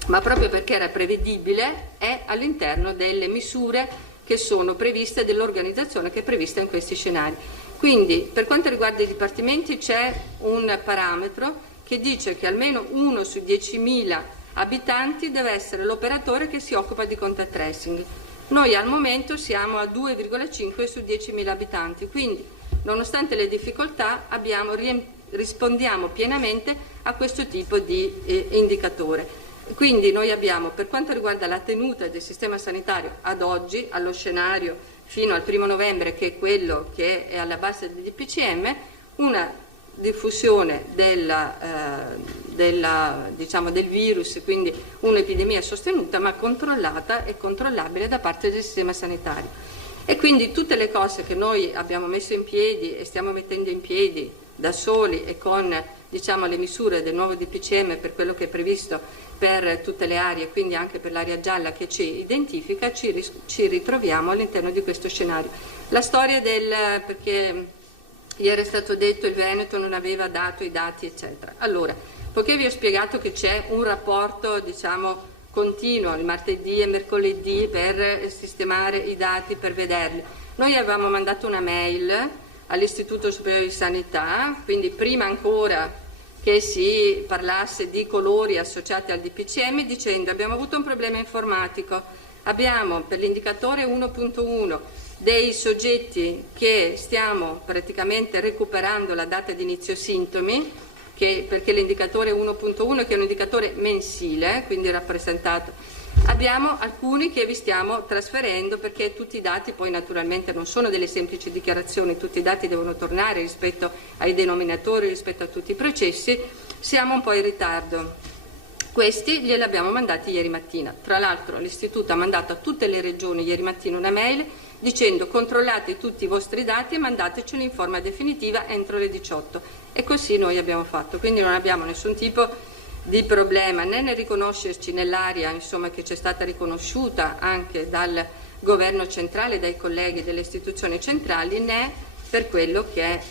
ma proprio perché era prevedibile è all'interno delle misure che sono previste, dell'organizzazione che è prevista in questi scenari. Quindi per quanto riguarda i dipartimenti c'è un parametro che dice che almeno 1 su 10.000 abitanti deve essere l'operatore che si occupa di contact tracing. Noi al momento siamo a 2,5 su 10.000 abitanti, quindi nonostante le difficoltà rispondiamo pienamente a questo tipo di indicatore. Quindi noi abbiamo, per quanto riguarda la tenuta del sistema sanitario ad oggi, allo scenario fino al 1° novembre, che è quello che è alla base del DPCM, una diffusione del virus, quindi un'epidemia sostenuta ma controllata e controllabile da parte del sistema sanitario. E quindi tutte le cose che noi abbiamo messo in piedi e stiamo mettendo in piedi da soli e con le misure del nuovo DPCM per quello che è previsto per tutte le aree, quindi anche per l'area gialla che ci identifica, ci ritroviamo all'interno di questo scenario. La storia perché ieri è stato detto il Veneto non aveva dato i dati eccetera. Allora, poiché vi ho spiegato che c'è un rapporto continuo il martedì e mercoledì per sistemare i dati, per vederli, noi avevamo mandato una mail all'Istituto Superiore di Sanità, quindi prima ancora che si parlasse di colori associati al DPCM, dicendo: abbiamo avuto un problema informatico, abbiamo per l'indicatore 1.1 dei soggetti che stiamo praticamente recuperando la data di inizio sintomi, perché l'indicatore 1.1 che è un indicatore mensile, quindi rappresentato, abbiamo alcuni che vi stiamo trasferendo, perché tutti i dati poi naturalmente non sono delle semplici dichiarazioni, tutti i dati devono tornare rispetto ai denominatori, rispetto a tutti i processi, siamo un po' in ritardo. Questi glieli abbiamo mandati ieri mattina. Tra l'altro l'Istituto ha mandato a tutte le regioni ieri mattina una mail dicendo: controllate tutti i vostri dati e mandateceli in forma definitiva entro le 18. E così noi abbiamo fatto, quindi non abbiamo nessun tipo di problema né nel riconoscerci nell'area che ci è stata riconosciuta anche dal governo centrale, dai colleghi delle istituzioni centrali, né per quello che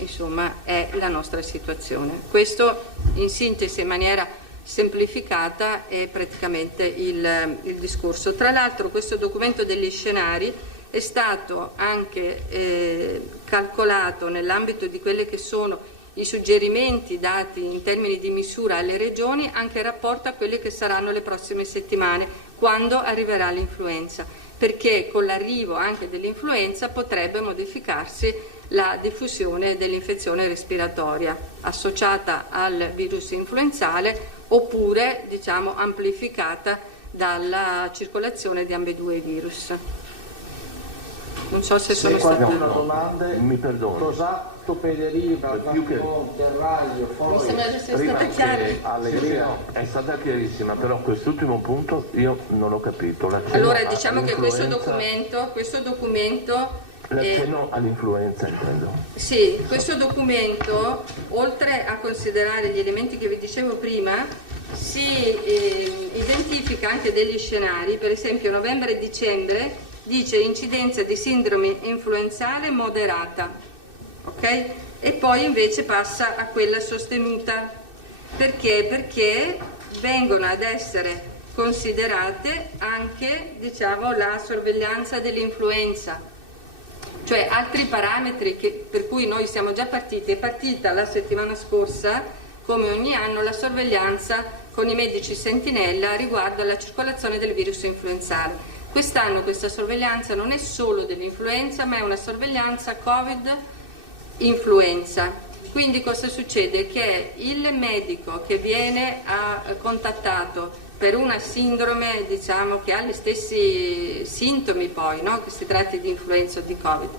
è la nostra situazione. Questo in sintesi, in maniera semplificata, è praticamente il discorso. Tra l'altro questo documento degli scenari è stato anche calcolato nell'ambito di quelle che sono i suggerimenti dati in termini di misura alle regioni, anche in rapporto a quelle che saranno le prossime settimane, quando arriverà l'influenza, perché con l'arrivo anche dell'influenza potrebbe modificarsi la diffusione dell'infezione respiratoria associata al virus influenzale, oppure amplificata dalla circolazione di ambedue i virus. Non so se sono state una domanda. Mi perdono. Cos'atto Pederiva, Terraglio, mi sembra di essere stata chiara. È stata chiarissima, però quest'ultimo punto io non ho capito. Allora diciamo che questo documento l'accenno all'influenza, intendo. Sì, questo documento, oltre a considerare gli elementi che vi dicevo prima, si identifica anche degli scenari. Per esempio novembre e dicembre dice incidenza di sindrome influenzale moderata, ok? E poi invece passa a quella sostenuta. Perché? Perché vengono ad essere considerate anche la sorveglianza dell'influenza, cioè altri parametri per cui noi siamo già partiti. È partita la settimana scorsa, come ogni anno, la sorveglianza con i medici sentinella riguardo alla circolazione del virus influenzale. Quest'anno questa sorveglianza non è solo dell'influenza, ma è una sorveglianza Covid-influenza. Quindi cosa succede? Che il medico che viene contattato per una sindrome che ha gli stessi sintomi poi, che si tratti di influenza o di Covid,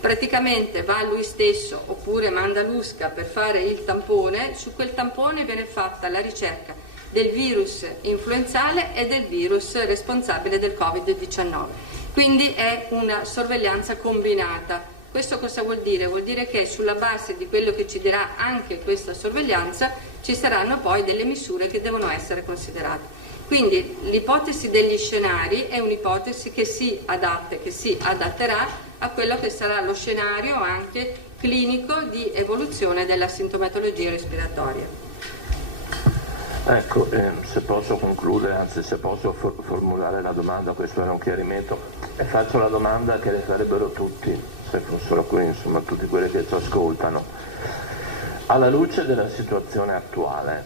praticamente va lui stesso oppure manda l'USCA per fare il tampone. Su quel tampone viene fatta la ricerca del virus influenzale e del virus responsabile del Covid-19. Quindi è una sorveglianza combinata. Questo cosa vuol dire? Vuol dire che sulla base di quello che ci dirà anche questa sorveglianza ci saranno poi delle misure che devono essere considerate. Quindi l'ipotesi degli scenari è un'ipotesi che si adatta, che si adatterà a quello che sarà lo scenario anche clinico di evoluzione della sintomatologia respiratoria. Ecco, se posso concludere, anzi se posso formulare la domanda, questo era un chiarimento, e faccio la domanda che le farebbero tutti, se fossero qui, insomma, tutti quelli che ci ascoltano. Alla luce della situazione attuale,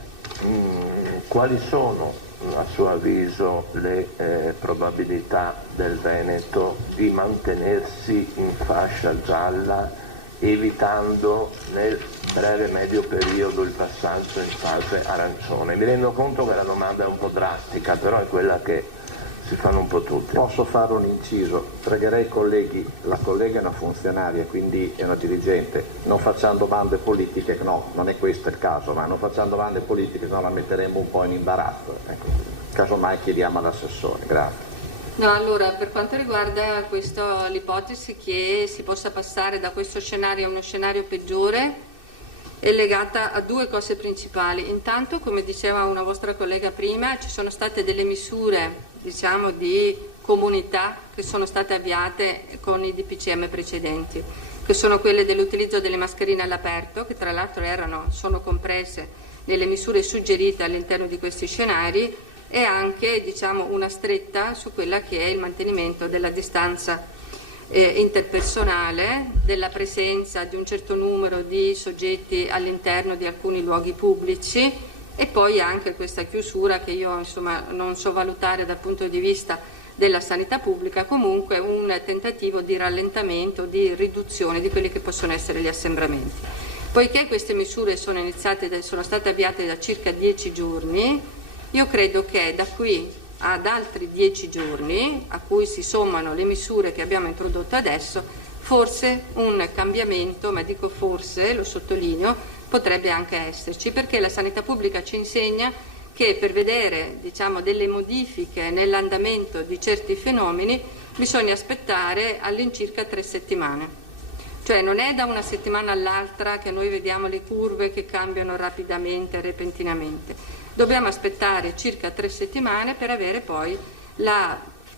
quali sono a suo avviso le probabilità del Veneto di mantenersi in fascia gialla, evitando nel breve medio periodo il passaggio in fase arancione? Mi rendo conto che la domanda è un po' drastica, però è quella che si fanno un po' tutti. Posso fare un inciso? Pregherei i colleghi, la collega è una funzionaria, quindi è una dirigente, non facciamo domande politiche, no, non è questo il caso, ma non facciamo domande politiche, no, la metteremo un po' in imbarazzo. Ecco, casomai chiediamo all'assessore, grazie. No, allora, per quanto riguarda l'ipotesi che si possa passare da questo scenario a uno scenario peggiore, è legata a due cose principali. Intanto, come diceva una vostra collega prima, ci sono state delle misure, diciamo, di comunità che sono state avviate con i DPCM precedenti, che sono quelle dell'utilizzo delle mascherine all'aperto, che tra l'altro sono comprese nelle misure suggerite all'interno di questi scenari, e anche, diciamo, una stretta su quella che è il mantenimento della distanza interpersonale, della presenza di un certo numero di soggetti all'interno di alcuni luoghi pubblici, e poi anche questa chiusura che io, insomma, non so valutare dal punto di vista della sanità pubblica, comunque un tentativo di rallentamento, di riduzione di quelli che possono essere gli assembramenti. Poiché queste misure sono state avviate da circa 10 giorni, io credo che da qui ad altri 10 giorni, a cui si sommano le misure che abbiamo introdotto adesso, forse un cambiamento, ma dico forse, lo sottolineo, potrebbe anche esserci, perché la sanità pubblica ci insegna che per vedere, diciamo, delle modifiche nell'andamento di certi fenomeni bisogna aspettare all'incirca 3 settimane. Cioè non è da una settimana all'altra che noi vediamo le curve che cambiano rapidamente, repentinamente. Dobbiamo aspettare circa 3 settimane per avere poi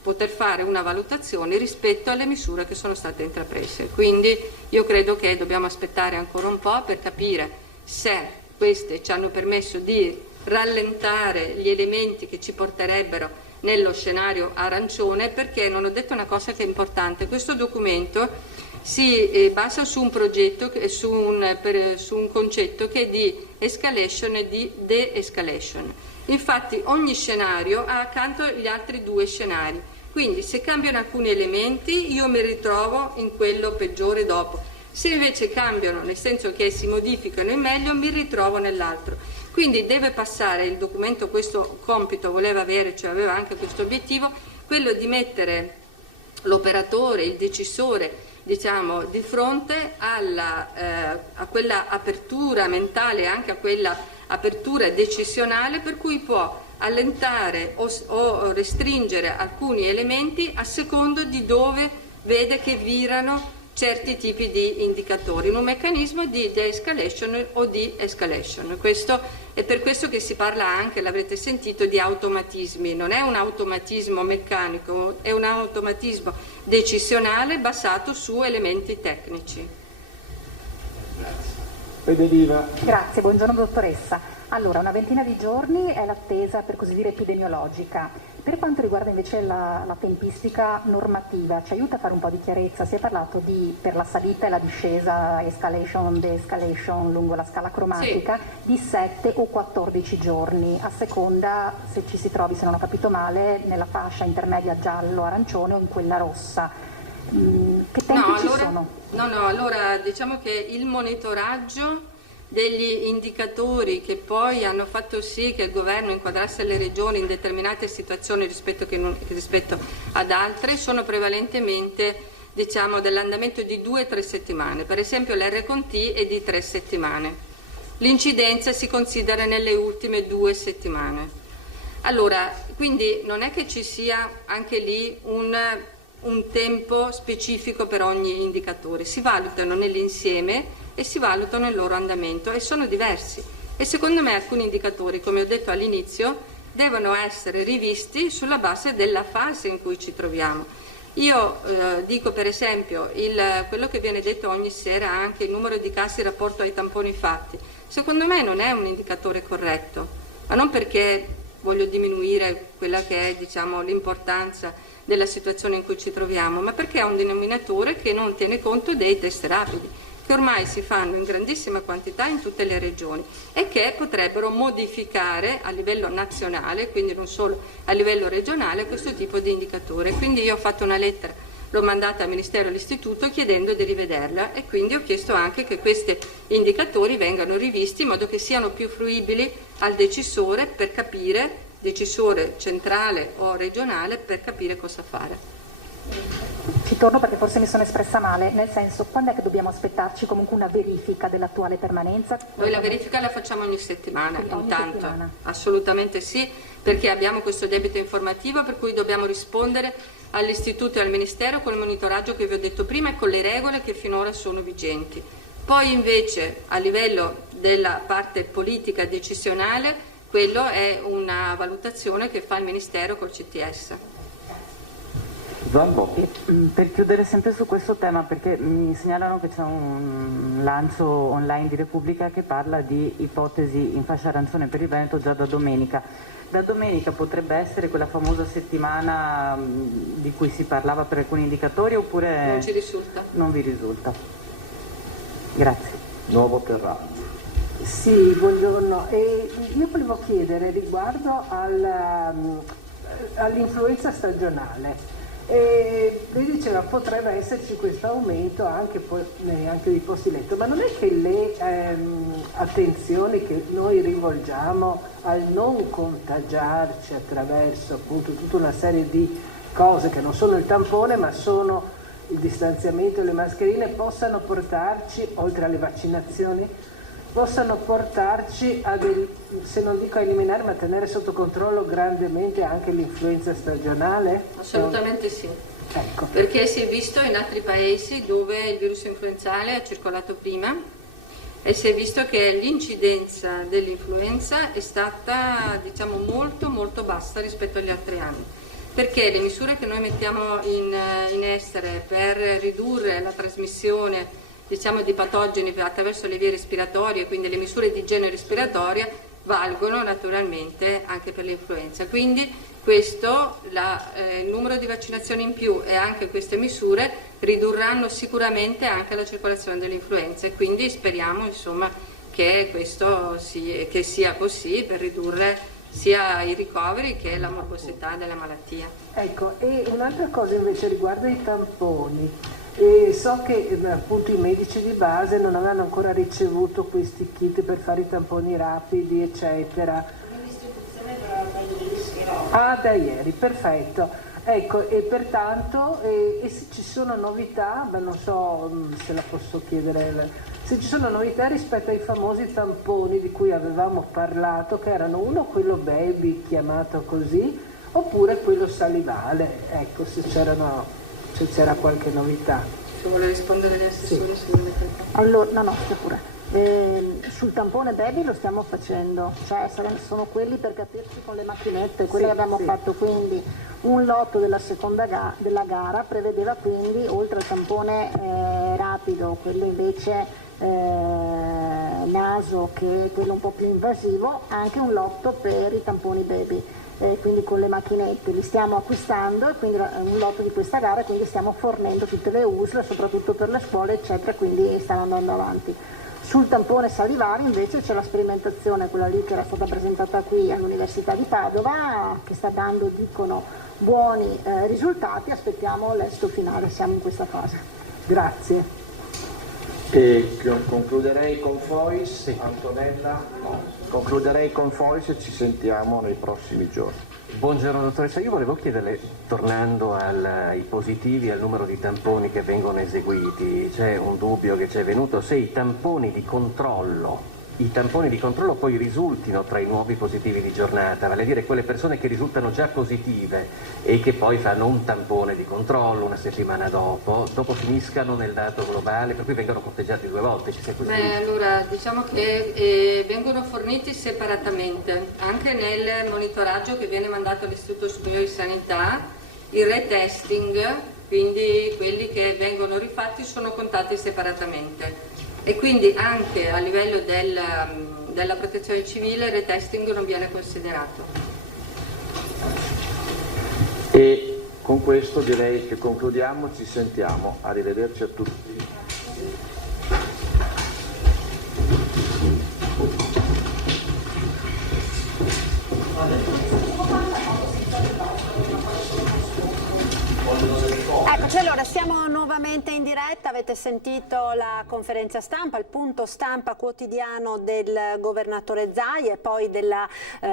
poter fare una valutazione rispetto alle misure che sono state intraprese. Quindi io credo che dobbiamo aspettare ancora un po' per capire se queste ci hanno permesso di rallentare gli elementi che ci porterebbero nello scenario arancione, perché non ho detto una cosa che è importante: questo documento si basa su un progetto, su un concetto che è di escalation e di de-escalation. Infatti ogni scenario ha accanto gli altri 2 scenari, quindi se cambiano alcuni elementi io mi ritrovo in quello peggiore dopo, se invece cambiano, nel senso che si modificano in meglio, mi ritrovo nell'altro. Quindi deve passare il documento, questo compito voleva avere, cioè aveva anche questo obiettivo, quello di mettere l'operatore, il decisore, diciamo, di fronte a quella apertura mentale, anche a quella apertura decisionale, per cui può allentare o restringere alcuni elementi a secondo di dove vede che virano certi tipi di indicatori, in un meccanismo di de-escalation o di escalation. Questo è per questo che si parla anche, l'avrete sentito, di automatismi. Non è un automatismo meccanico, è un automatismo decisionale basato su elementi tecnici. Grazie, buongiorno dottoressa. Allora, una ventina di giorni è l'attesa, per così dire, epidemiologica. Per quanto riguarda invece la tempistica normativa, ci aiuta a fare un po' di chiarezza? Si è parlato per la salita e la discesa, escalation, de-escalation, lungo la scala cromatica, sì, di 7 o 14 giorni, a seconda se ci si trovi, se non ho capito male, nella fascia intermedia giallo-arancione o in quella rossa. Che tempi ci sono? Allora diciamo che il monitoraggio degli indicatori che poi hanno fatto sì che il governo inquadrasse le regioni in determinate situazioni rispetto ad altre sono prevalentemente, diciamo, dell'andamento di 2-3 settimane. Per esempio l'R&T è di 3 settimane. L'incidenza si considera nelle ultime 2 settimane. Allora, quindi non è che ci sia anche lì un tempo specifico per ogni indicatore, si valutano nell'insieme e si valutano il loro andamento e sono diversi. E secondo me alcuni indicatori, come ho detto all'inizio, devono essere rivisti sulla base della fase in cui ci troviamo. Io dico per esempio quello che viene detto ogni sera, anche il numero di casi in rapporto ai tamponi fatti, secondo me non è un indicatore corretto, ma non perché voglio diminuire quella che è, diciamo, l'importanza della situazione in cui ci troviamo, ma perché è un denominatore che non tiene conto dei test rapidi, che ormai si fanno in grandissima quantità in tutte le regioni e che potrebbero modificare a livello nazionale, quindi non solo a livello regionale, questo tipo di indicatore. Quindi io ho fatto una lettera, l'ho mandata al Ministero e all'Istituto chiedendo di rivederla e quindi ho chiesto anche che questi indicatori vengano rivisti in modo che siano più fruibili al decisore per capire, decisore centrale o regionale, per capire cosa fare. Ci torno perché forse mi sono espressa male, nel senso, quando è che dobbiamo aspettarci comunque una verifica dell'attuale permanenza? Noi la verifica la facciamo ogni settimana, intanto, assolutamente sì, perché abbiamo questo debito informativo per cui dobbiamo rispondere all'Istituto e al Ministero con il monitoraggio che vi ho detto prima e con le regole che finora sono vigenti. Poi invece a livello della parte politica e decisionale, quello è una valutazione che fa il Ministero col CTS. Per chiudere sempre su questo tema, perché mi segnalano che c'è un lancio online di Repubblica che parla di ipotesi in fascia arancione per il Veneto già da domenica. Da domenica potrebbe essere quella famosa settimana di cui si parlava per alcuni indicatori oppure non ci risulta? Non vi risulta. Grazie. Nuovo Terra. Sì, buongiorno. Io volevo chiedere riguardo all'influenza stagionale. Lei diceva potrebbe esserci questo aumento anche di posti letto, ma non è che le attenzioni che noi rivolgiamo al non contagiarci attraverso appunto tutta una serie di cose che non sono il tampone ma sono il distanziamento e le mascherine possano portarci, oltre alle vaccinazioni, possano portarci se non dico a eliminare, ma a tenere sotto controllo grandemente anche l'influenza stagionale? Assolutamente sì. Ecco. Perché si è visto in altri paesi dove il virus influenzale ha circolato prima e si è visto che l'incidenza dell'influenza è stata, diciamo, molto molto bassa rispetto agli altri anni. Perché le misure che noi mettiamo in essere per ridurre la trasmissione, diciamo, di patogeni attraverso le vie respiratorie, quindi le misure di igiene respiratoria, valgono naturalmente anche per l'influenza. Quindi questo, il numero di vaccinazioni in più e anche queste misure ridurranno sicuramente anche la circolazione dell'influenza e quindi speriamo, insomma, che questo che sia così per ridurre sia i ricoveri che la morbosità della malattia. Ecco, e un'altra cosa invece riguarda i tamponi. So che appunto i medici di base non avevano ancora ricevuto questi kit per fare i tamponi rapidi, eccetera. L'istituzione da ieri sera. Ah, da ieri, perfetto. Ecco, e pertanto, se ci sono novità, non so se la posso chiedere, se ci sono novità rispetto ai famosi tamponi di cui avevamo parlato, che erano uno quello baby, chiamato così, oppure quello salivale, ecco, se c'era qualche novità. Se vuole rispondere agli assessori, sì. Allora, no, pure. Sul tampone baby lo stiamo facendo, cioè sono quelli per capirci con le macchinette, quelli che abbiamo fatto, quindi un lotto della seconda della gara prevedeva quindi oltre al tampone rapido, quello invece naso che è quello un po' più invasivo, anche un lotto per i tamponi baby. Quindi con le macchinette li stiamo acquistando e quindi un lotto di questa gara, quindi stiamo fornendo tutte le USL soprattutto per le scuole eccetera, quindi stanno andando avanti. Sul tampone salivare invece c'è la sperimentazione, quella lì che era stata presentata qui all'Università di Padova, che sta dando, dicono, buoni risultati, aspettiamo l'esito finale, siamo in questa fase. Grazie. E concluderei con Fois, Antonella? No. Concluderei con Fois e ci sentiamo nei prossimi giorni. Buongiorno dottoressa, io volevo chiederle, tornando ai positivi, al numero di tamponi che vengono eseguiti, c'è un dubbio che ci è venuto, se i tamponi di controllo i tamponi di controllo poi risultino tra i nuovi positivi di giornata, vale a dire quelle persone che risultano già positive e che poi fanno un tampone di controllo una settimana dopo finiscano nel dato globale, per cui vengono conteggiati 2 volte. Allora, diciamo che vengono forniti separatamente, anche nel monitoraggio che viene mandato all'Istituto Superiore di Sanità, il retesting, quindi quelli che vengono rifatti sono contati separatamente. E quindi anche a livello della protezione civile il retesting non viene considerato. E con questo direi che concludiamo, ci sentiamo, arrivederci a tutti. Eccoci, allora siamo nuovamente in diretta, avete sentito la conferenza stampa, il punto stampa quotidiano del governatore Zaia e poi della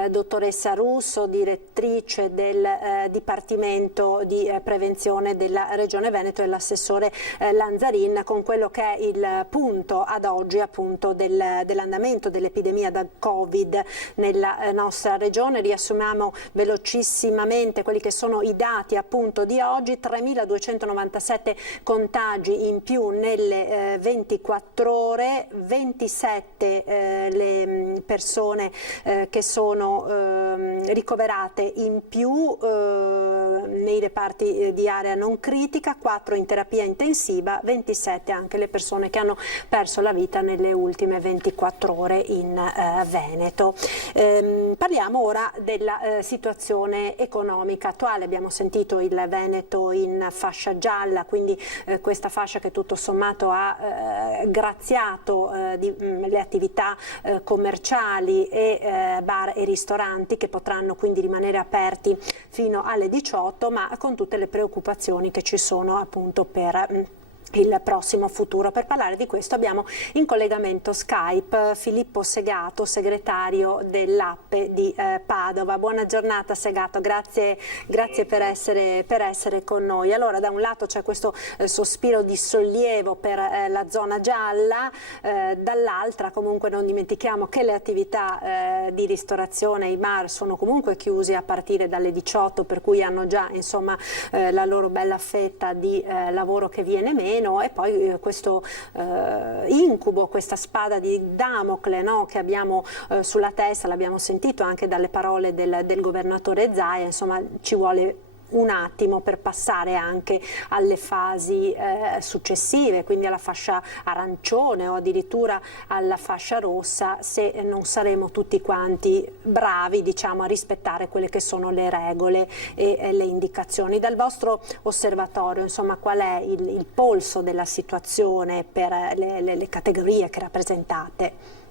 dottoressa Russo, direttrice del Dipartimento di Prevenzione della Regione Veneto, e l'assessore Lanzarin, con quello che è il punto ad oggi appunto dell'andamento dell'epidemia da Covid nella nostra regione. Riassumiamo velocissimamente quelli che sono i dati appunto di oggi: 3.297 contagi in più nelle 24 ore, 27 le persone che sono ricoverate in più nei reparti di area non critica, 4 in terapia intensiva, 27 anche le persone che hanno perso la vita nelle ultime 24 ore in Veneto. Parliamo ora della situazione economica attuale. Abbiamo sentito il Veneto in fascia gialla, quindi questa fascia che tutto sommato ha graziato le attività commerciali e bar e ristoranti, che potranno quindi rimanere aperti fino alle 18, ma con tutte le preoccupazioni che ci sono appunto per il prossimo futuro. Per parlare di questo abbiamo in collegamento Skype Filippo Segato, segretario dell'Appe di Padova. Buona giornata Segato, grazie per essere con noi. Allora, da un lato c'è questo sospiro di sollievo per la zona gialla, dall'altra comunque non dimentichiamo che le attività di ristorazione, i bar sono comunque chiusi a partire dalle 18, per cui hanno già insomma la loro bella fetta di lavoro che viene meno. E poi questo incubo, questa spada di Damocle, no, che abbiamo sulla testa, l'abbiamo sentito anche dalle parole del governatore Zaia, insomma ci vuole un attimo per passare anche alle fasi successive, quindi alla fascia arancione o addirittura alla fascia rossa, se non saremo tutti quanti bravi, diciamo, a rispettare quelle che sono le regole e le indicazioni. Dal vostro osservatorio, insomma, qual è il polso della situazione per le categorie che rappresentate?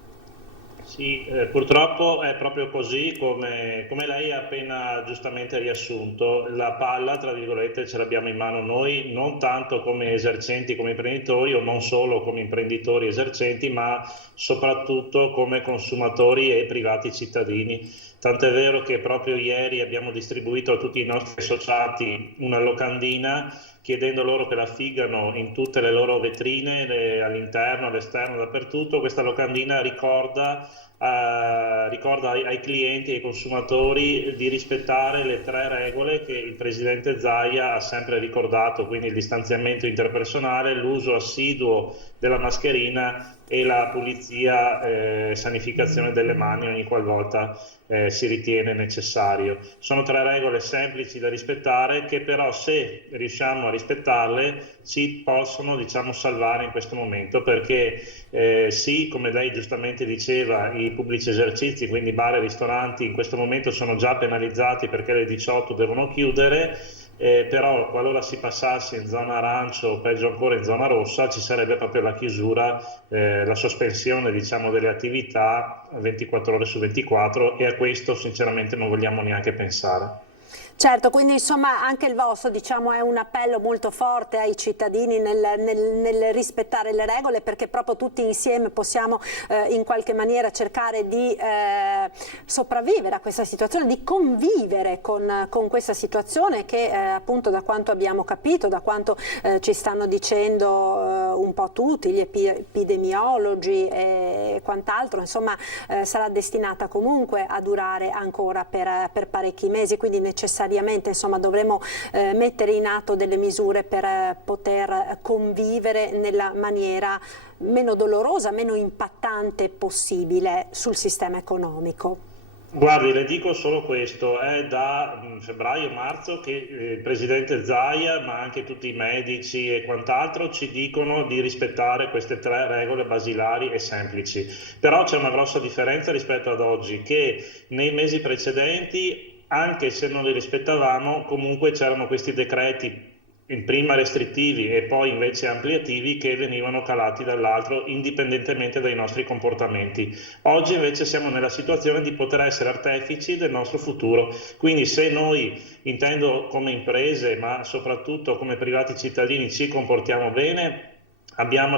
Sì, purtroppo è proprio così come lei ha appena giustamente riassunto. La palla, tra virgolette, ce l'abbiamo in mano noi, non tanto come esercenti, come imprenditori, o non solo come imprenditori esercenti, ma soprattutto come consumatori e privati cittadini. Tant'è vero che proprio ieri abbiamo distribuito a tutti i nostri associati una locandina, chiedendo loro che la figgano in tutte le loro vetrine, all'interno, all'esterno, dappertutto. Questa locandina ricorda ai clienti e ai consumatori di rispettare le 3 regole che il Presidente Zaia ha sempre ricordato, quindi il distanziamento interpersonale, l'uso assiduo della mascherina e la pulizia e sanificazione delle mani ogni qualvolta si ritiene necessario. Sono 3 regole semplici da rispettare, che però, se riusciamo a rispettarle, ci possono, diciamo, salvare in questo momento, perché sì, come lei giustamente diceva, i pubblici esercizi, quindi bar e ristoranti, in questo momento sono già penalizzati perché alle 18 devono chiudere. Però qualora si passasse in zona arancio o peggio ancora in zona rossa, ci sarebbe proprio la chiusura, la sospensione, diciamo, delle attività 24 ore su 24, e a questo sinceramente non vogliamo neanche pensare. Certo, quindi insomma anche il vostro, diciamo, è un appello molto forte ai cittadini nel rispettare le regole, perché proprio tutti insieme possiamo in qualche maniera cercare di sopravvivere a questa situazione, di convivere con questa situazione che appunto, da quanto abbiamo capito, da quanto ci stanno dicendo un po' tutti gli epidemiologi e quant'altro, insomma sarà destinata comunque a durare ancora per parecchi mesi, quindi necessariamente insomma dovremo mettere in atto delle misure per poter convivere nella maniera meno dolorosa, meno impattante possibile sul sistema economico. Guardi, le dico solo questo, è da febbraio-marzo che il presidente Zaia, ma anche tutti i medici e quant'altro, ci dicono di rispettare queste 3 regole basilari e semplici. Però c'è una grossa differenza rispetto ad oggi, che nei mesi precedenti, anche se non li rispettavamo, comunque c'erano questi decreti in prima restrittivi e poi invece ampliativi che venivano calati dall'altro indipendentemente dai nostri comportamenti. Oggi invece siamo nella situazione di poter essere artefici del nostro futuro, quindi se noi, intendo come imprese ma soprattutto come privati cittadini, ci comportiamo bene, abbiamo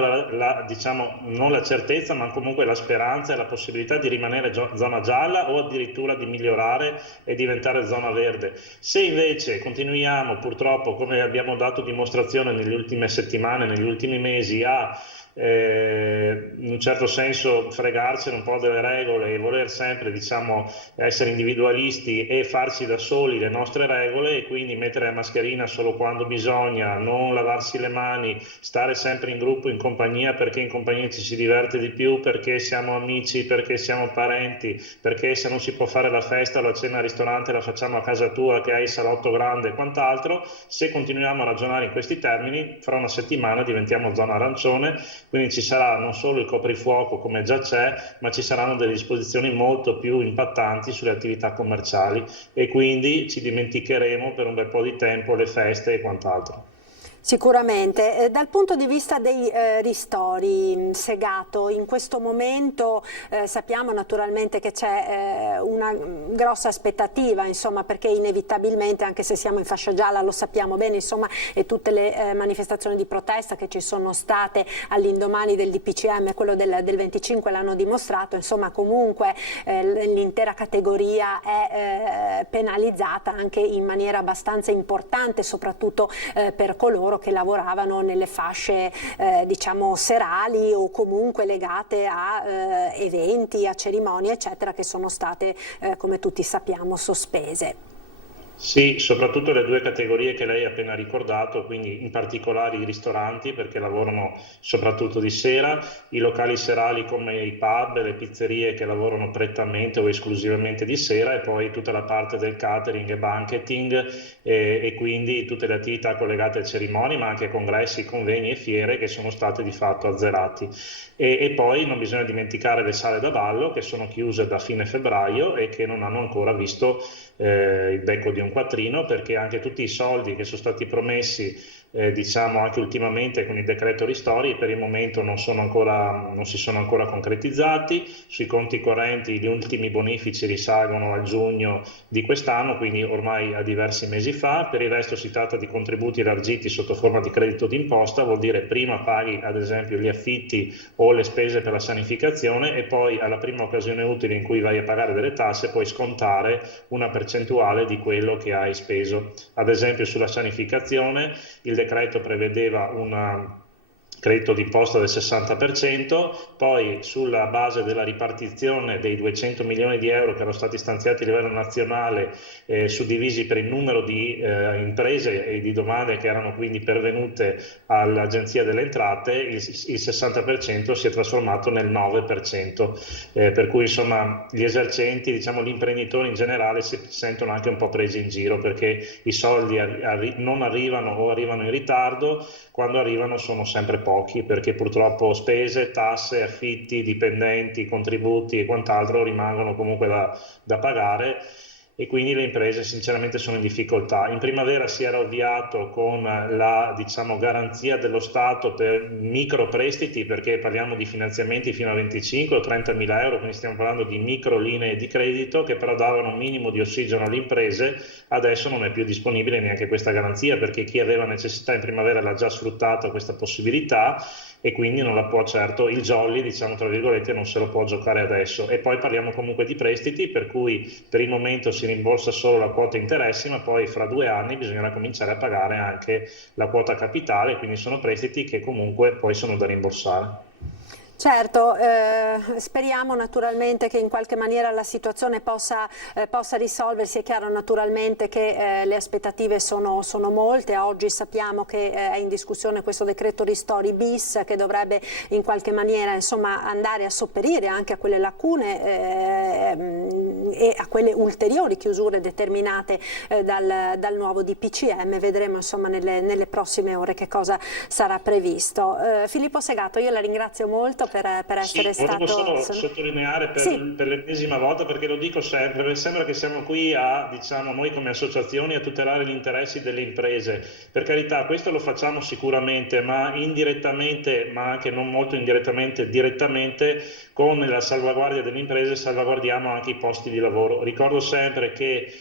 diciamo, non la certezza, ma comunque la speranza e la possibilità di rimanere zona gialla o addirittura di migliorare e diventare zona verde. Se invece continuiamo, purtroppo, come abbiamo dato dimostrazione nelle ultime settimane, negli ultimi mesi, a in un certo senso fregarcene un po' delle regole e voler sempre, diciamo, essere individualisti e farci da soli le nostre regole, e quindi mettere la mascherina solo quando bisogna, non lavarsi le mani, stare sempre in gruppo, in compagnia, perché in compagnia ci si diverte di più, perché siamo amici, perché siamo parenti, perché se non si può fare la festa o la cena al ristorante la facciamo a casa tua che hai il salotto grande e quant'altro. Se continuiamo a ragionare in questi termini, fra una settimana diventiamo zona arancione. Quindi ci sarà non solo il coprifuoco come già c'è, ma ci saranno delle disposizioni molto più impattanti sulle attività commerciali, e quindi ci dimenticheremo per un bel po' di tempo le feste e quant'altro. Sicuramente. Dal punto di vista dei ristori, Segato, in questo momento sappiamo naturalmente che c'è una grossa aspettativa, insomma, perché inevitabilmente, anche se siamo in fascia gialla, lo sappiamo bene, insomma, e tutte le manifestazioni di protesta che ci sono state all'indomani del DPCM, quello del 25, l'hanno dimostrato, insomma, comunque l'intera categoria è penalizzata anche in maniera abbastanza importante, soprattutto per coloro che lavoravano nelle fasce diciamo serali o comunque legate a eventi, a cerimonie eccetera, che sono state come tutti sappiamo sospese. Sì, soprattutto le 2 categorie che lei ha appena ricordato, quindi in particolare i ristoranti, perché lavorano soprattutto di sera, i locali serali come i pub, le pizzerie che lavorano prettamente o esclusivamente di sera, e poi tutta la parte del catering e banqueting e quindi tutte le attività collegate a cerimonie, ma anche congressi, convegni e fiere che sono state di fatto azzerati. E poi non bisogna dimenticare le sale da ballo che sono chiuse da fine febbraio e che non hanno ancora visto il becco di un quattrino, perché anche tutti i soldi che sono stati promessi diciamo anche ultimamente con il decreto ristori per il momento non si sono ancora concretizzati. Sui conti correnti gli ultimi bonifici risalgono al giugno di quest'anno, quindi ormai a diversi mesi fa. Per il resto si tratta di contributi elargiti sotto forma di credito d'imposta, vuol dire prima paghi ad esempio gli affitti o le spese per la sanificazione e poi alla prima occasione utile in cui vai a pagare delle tasse puoi scontare una percentuale di quello che hai speso. Ad esempio sulla sanificazione il decreto prevedeva un credito d'imposta del 60%, poi sulla base della ripartizione dei 200 milioni di euro che erano stati stanziati a livello nazionale, suddivisi per il numero di imprese e di domande che erano quindi pervenute all'Agenzia delle Entrate, il 60% si è trasformato nel 9%, per cui insomma gli esercenti, diciamo gli imprenditori in generale si sentono anche un po' presi in giro, perché i soldi non arrivano o arrivano in ritardo, quando arrivano sono sempre pochi, perché purtroppo spese, tasse, affitti, dipendenti, contributi e quant'altro rimangono comunque da pagare. e quindi le imprese sinceramente sono in difficoltà. In primavera si era avviato con la garanzia dello Stato per micro prestiti, perché parliamo di finanziamenti fino a 25 o 30 mila euro, quindi stiamo parlando di micro linee di credito che però davano un minimo di ossigeno alle imprese. Adesso non è più disponibile neanche questa garanzia, perché chi aveva necessità in primavera l'ha già sfruttato questa possibilità e quindi non la può, certo, il jolly, diciamo tra virgolette, non se lo può giocare adesso. E poi parliamo comunque di prestiti, per cui per il momento si rimborsa solo la quota interessi, ma poi fra 2 anni bisognerà cominciare a pagare anche la quota capitale, quindi sono prestiti che comunque poi sono da rimborsare. Certo, speriamo naturalmente che in qualche maniera la situazione possa risolversi. È chiaro naturalmente che le aspettative sono molte. Oggi sappiamo che è in discussione questo decreto ristori bis che dovrebbe in qualche maniera andare a sopperire anche a quelle lacune e a quelle ulteriori chiusure determinate dal nuovo DPCM. Vedremo nelle prossime ore che cosa sarà previsto. Filippo Segato, io la ringrazio molto per essere stato... Volevo solo sottolineare per l'ennesima volta, perché lo dico sempre, sembra che siamo qui a, noi come associazioni, a tutelare gli interessi delle imprese. Per carità, questo lo facciamo sicuramente, ma indirettamente, ma anche non molto indirettamente, direttamente, con la salvaguardia delle imprese salvaguardiamo anche i posti di lavoro. Ricordo sempre che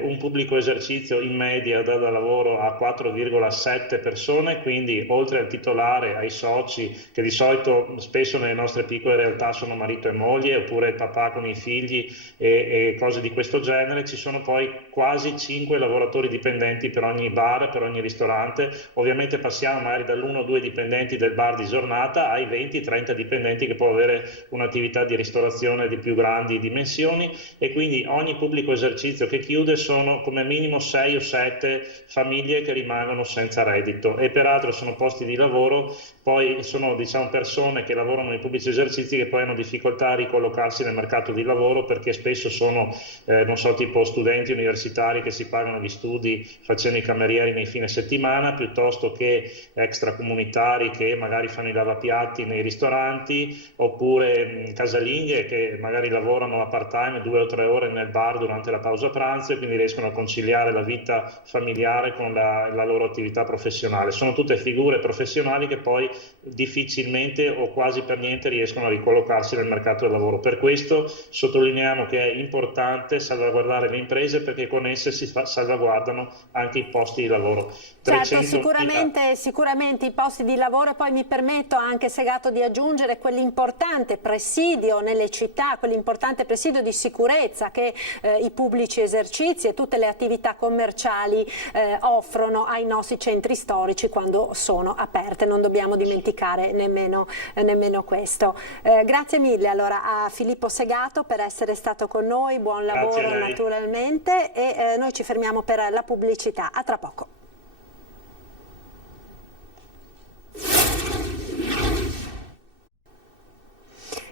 un pubblico esercizio in media dà da lavoro a 4,7 persone, quindi oltre al titolare, ai soci, che di solito spesso nelle nostre piccole realtà sono marito e moglie, oppure il papà con i figli e cose di questo genere, ci sono poi quasi 5 lavoratori dipendenti per ogni bar, per ogni ristorante. Ovviamente passiamo magari dall'1 o 2 dipendenti del bar di giornata ai 20-30 dipendenti che può avere un'attività di ristorazione di più grandi dimensioni, e quindi ogni pubblico esercizio che chiude sono come minimo 6 o 7 famiglie che rimangono senza reddito, e peraltro sono posti di lavoro, poi sono persone che lavorano nei pubblici esercizi che poi hanno difficoltà a ricollocarsi nel mercato di lavoro, perché spesso sono tipo studenti universitari che si pagano gli studi facendo i camerieri nei fine settimana, piuttosto che extracomunitari che magari fanno i lavapiatti nei ristoranti, oppure casalinghe che magari lavorano a part time 2 o 3 ore nel bar durante la pausa pranzo, e quindi riescono a conciliare la vita familiare con la loro attività professionale. Sono tutte figure professionali che poi difficilmente o quasi per niente riescono a ricollocarsi nel mercato del lavoro. Per questo sottolineiamo che è importante salvaguardare le imprese, perché con esse si salvaguardano anche i posti di lavoro. Certo, sicuramente i posti di lavoro, e poi mi permetto anche, Segato, di aggiungere quell'importante presidio nelle città, quell'importante presidio di sicurezza che i pubblici esercizi e tutte le attività commerciali offrono ai nostri centri storici quando sono aperte. Non dobbiamo dimenticare nemmeno questo. Grazie mille allora a Filippo Segato per essere stato con noi, buon lavoro naturalmente, e noi ci fermiamo per la pubblicità. A tra poco.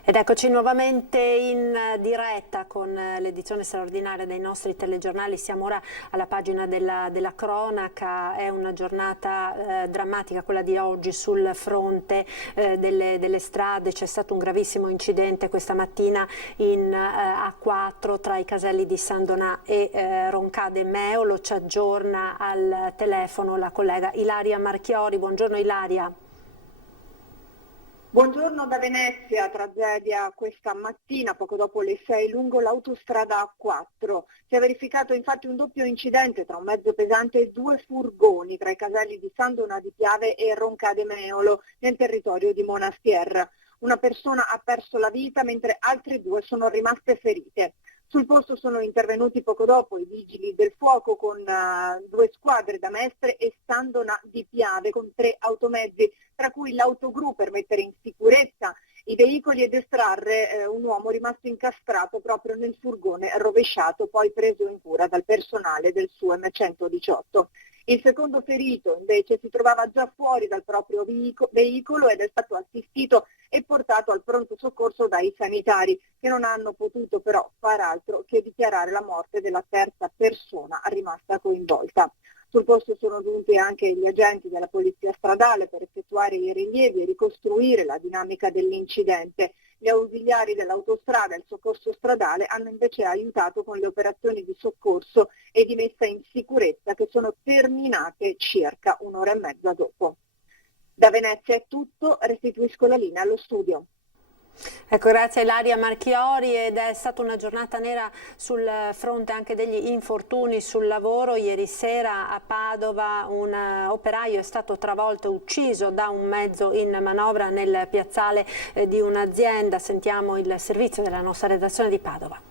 Ed eccoci nuovamente in diretta con l'edizione straordinaria dei nostri telegiornali. Siamo ora alla pagina della cronaca. È una giornata drammatica quella di oggi sul fronte delle strade. C'è stato un gravissimo incidente questa mattina in A4 tra i caselli di San Donà e Roncade Meolo. Ci aggiorna al telefono la collega Ilaria Marchiori. Buongiorno Ilaria. Buongiorno da Venezia, tragedia questa mattina poco dopo le 6 lungo l'autostrada A4. Si è verificato infatti un doppio incidente tra un mezzo pesante e 2 furgoni tra i caselli di San Donà di Piave e Roncade Meolo nel territorio di Monastierra. Una persona ha perso la vita mentre altre 2 sono rimaste ferite. Sul posto sono intervenuti poco dopo i vigili del fuoco con 2 squadre da Mestre e San Donà di Piave con 3 automezzi, tra cui l'autogru per mettere in sicurezza i veicoli ed estrarre un uomo rimasto incastrato proprio nel furgone rovesciato, poi preso in cura dal personale del SUEM 118. Il secondo ferito invece si trovava già fuori dal proprio veicolo ed è stato assistito e portato al pronto soccorso dai sanitari, che non hanno potuto però far altro che dichiarare la morte della terza persona rimasta coinvolta. Sul posto sono giunti anche gli agenti della Polizia Stradale per effettuare i rilievi e ricostruire la dinamica dell'incidente. Gli ausiliari dell'autostrada e il soccorso stradale hanno invece aiutato con le operazioni di soccorso e di messa in sicurezza che sono terminate circa un'ora e mezza dopo. Da Venezia è tutto, restituisco la linea allo studio. Ecco, grazie a Ilaria Marchiori, ed è stata una giornata nera sul fronte anche degli infortuni sul lavoro. Ieri sera a Padova un operaio è stato travolto, ucciso da un mezzo in manovra nel piazzale di un'azienda. Sentiamo il servizio della nostra redazione di Padova.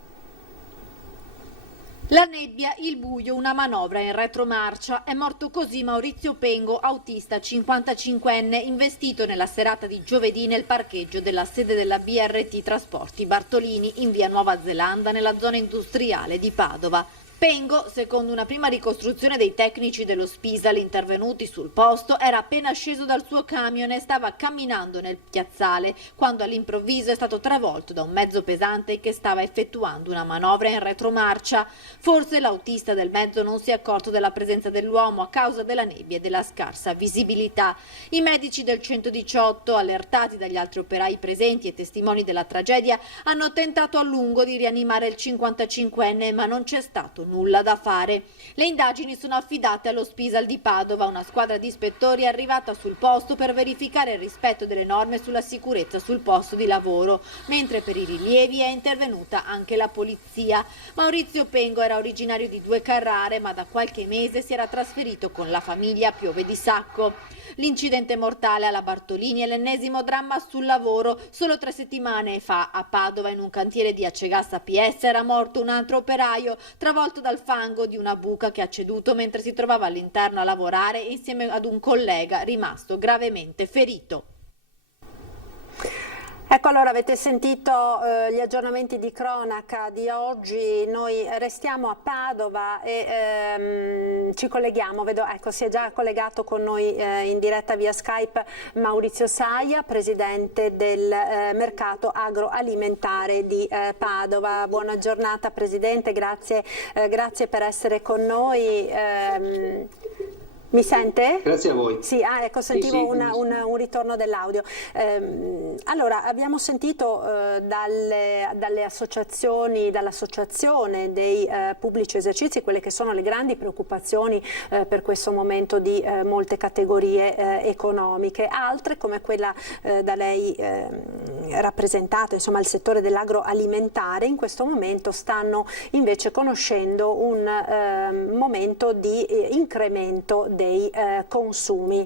La nebbia, il buio, una manovra in retromarcia. È morto così Maurizio Pengo, autista 55enne, investito nella serata di giovedì nel parcheggio della sede della BRT Trasporti Bartolini in via Nuova Zelanda, nella zona industriale di Padova. Pengo, secondo una prima ricostruzione dei tecnici dello Spisal intervenuti sul posto, era appena sceso dal suo camion e stava camminando nel piazzale quando all'improvviso è stato travolto da un mezzo pesante che stava effettuando una manovra in retromarcia. Forse l'autista del mezzo non si è accorto della presenza dell'uomo a causa della nebbia e della scarsa visibilità. I medici del 118, allertati dagli altri operai presenti e testimoni della tragedia, hanno tentato a lungo di rianimare il 55enne, ma non c'è stato nulla da fare. Le indagini sono affidate allo Spisal di Padova. Una squadra di ispettori è arrivata sul posto per verificare il rispetto delle norme sulla sicurezza sul posto di lavoro, mentre per i rilievi è intervenuta anche la polizia. Maurizio Pengo era originario di Due Carrare, ma da qualche mese si era trasferito con la famiglia a Piove di Sacco. L'incidente mortale alla Bartolini è l'ennesimo dramma sul lavoro. Solo 3 settimane fa a Padova, in un cantiere di Acegassa APS, era morto un altro operaio travolto dal fango di una buca che ha ceduto mentre si trovava all'interno a lavorare insieme ad un collega rimasto gravemente ferito. Ecco, allora avete sentito gli aggiornamenti di cronaca di oggi. Noi restiamo a Padova e ci colleghiamo, vedo, ecco, si è già collegato con noi in diretta via Skype Maurizio Saia, presidente del mercato agroalimentare di Padova. Buona giornata Presidente, grazie per essere con noi. Mi sente? Grazie a voi. Sì, ecco, sentivo un ritorno dell'audio. Allora, abbiamo sentito dalle associazioni, dall'associazione dei pubblici esercizi, quelle che sono le grandi preoccupazioni per questo momento di molte categorie economiche. Altre, come quella da lei rappresentata, insomma il settore dell'agroalimentare, in questo momento stanno invece conoscendo un momento di incremento dei consumi.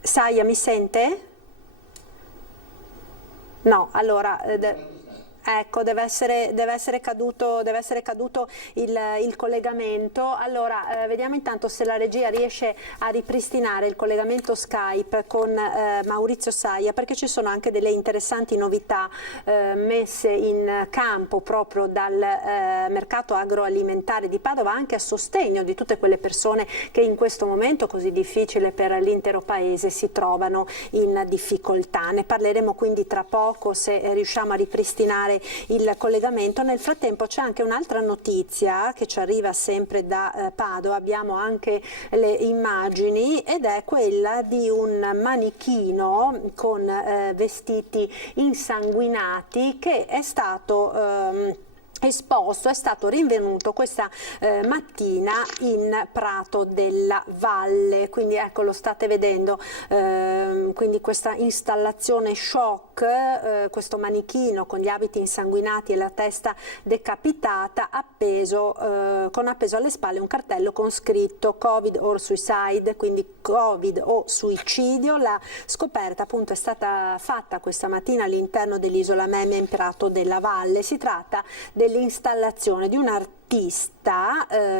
Saia, mi sente? No, allora ecco, deve essere caduto il collegamento. Allora vediamo intanto se la regia riesce a ripristinare il collegamento Skype con Maurizio Saia, perché ci sono anche delle interessanti novità messe in campo proprio dal mercato agroalimentare di Padova, anche a sostegno di tutte quelle persone che in questo momento così difficile per l'intero paese si trovano in difficoltà. Ne parleremo quindi tra poco, se riusciamo a ripristinare il collegamento. Nel frattempo c'è anche un'altra notizia che ci arriva sempre da Padova, abbiamo anche le immagini, ed è quella di un manichino con vestiti insanguinati che è stato esposto, è stato rinvenuto questa mattina in Prato della Valle, quindi ecco, lo state vedendo, quindi questa installazione shock, questo manichino con gli abiti insanguinati e la testa decapitata, con appeso alle spalle un cartello con scritto Covid or Suicide, quindi Covid o suicidio. La scoperta appunto è stata fatta questa mattina all'interno dell'isola Memme in Prato della Valle. Si tratta dell'installazione di un artista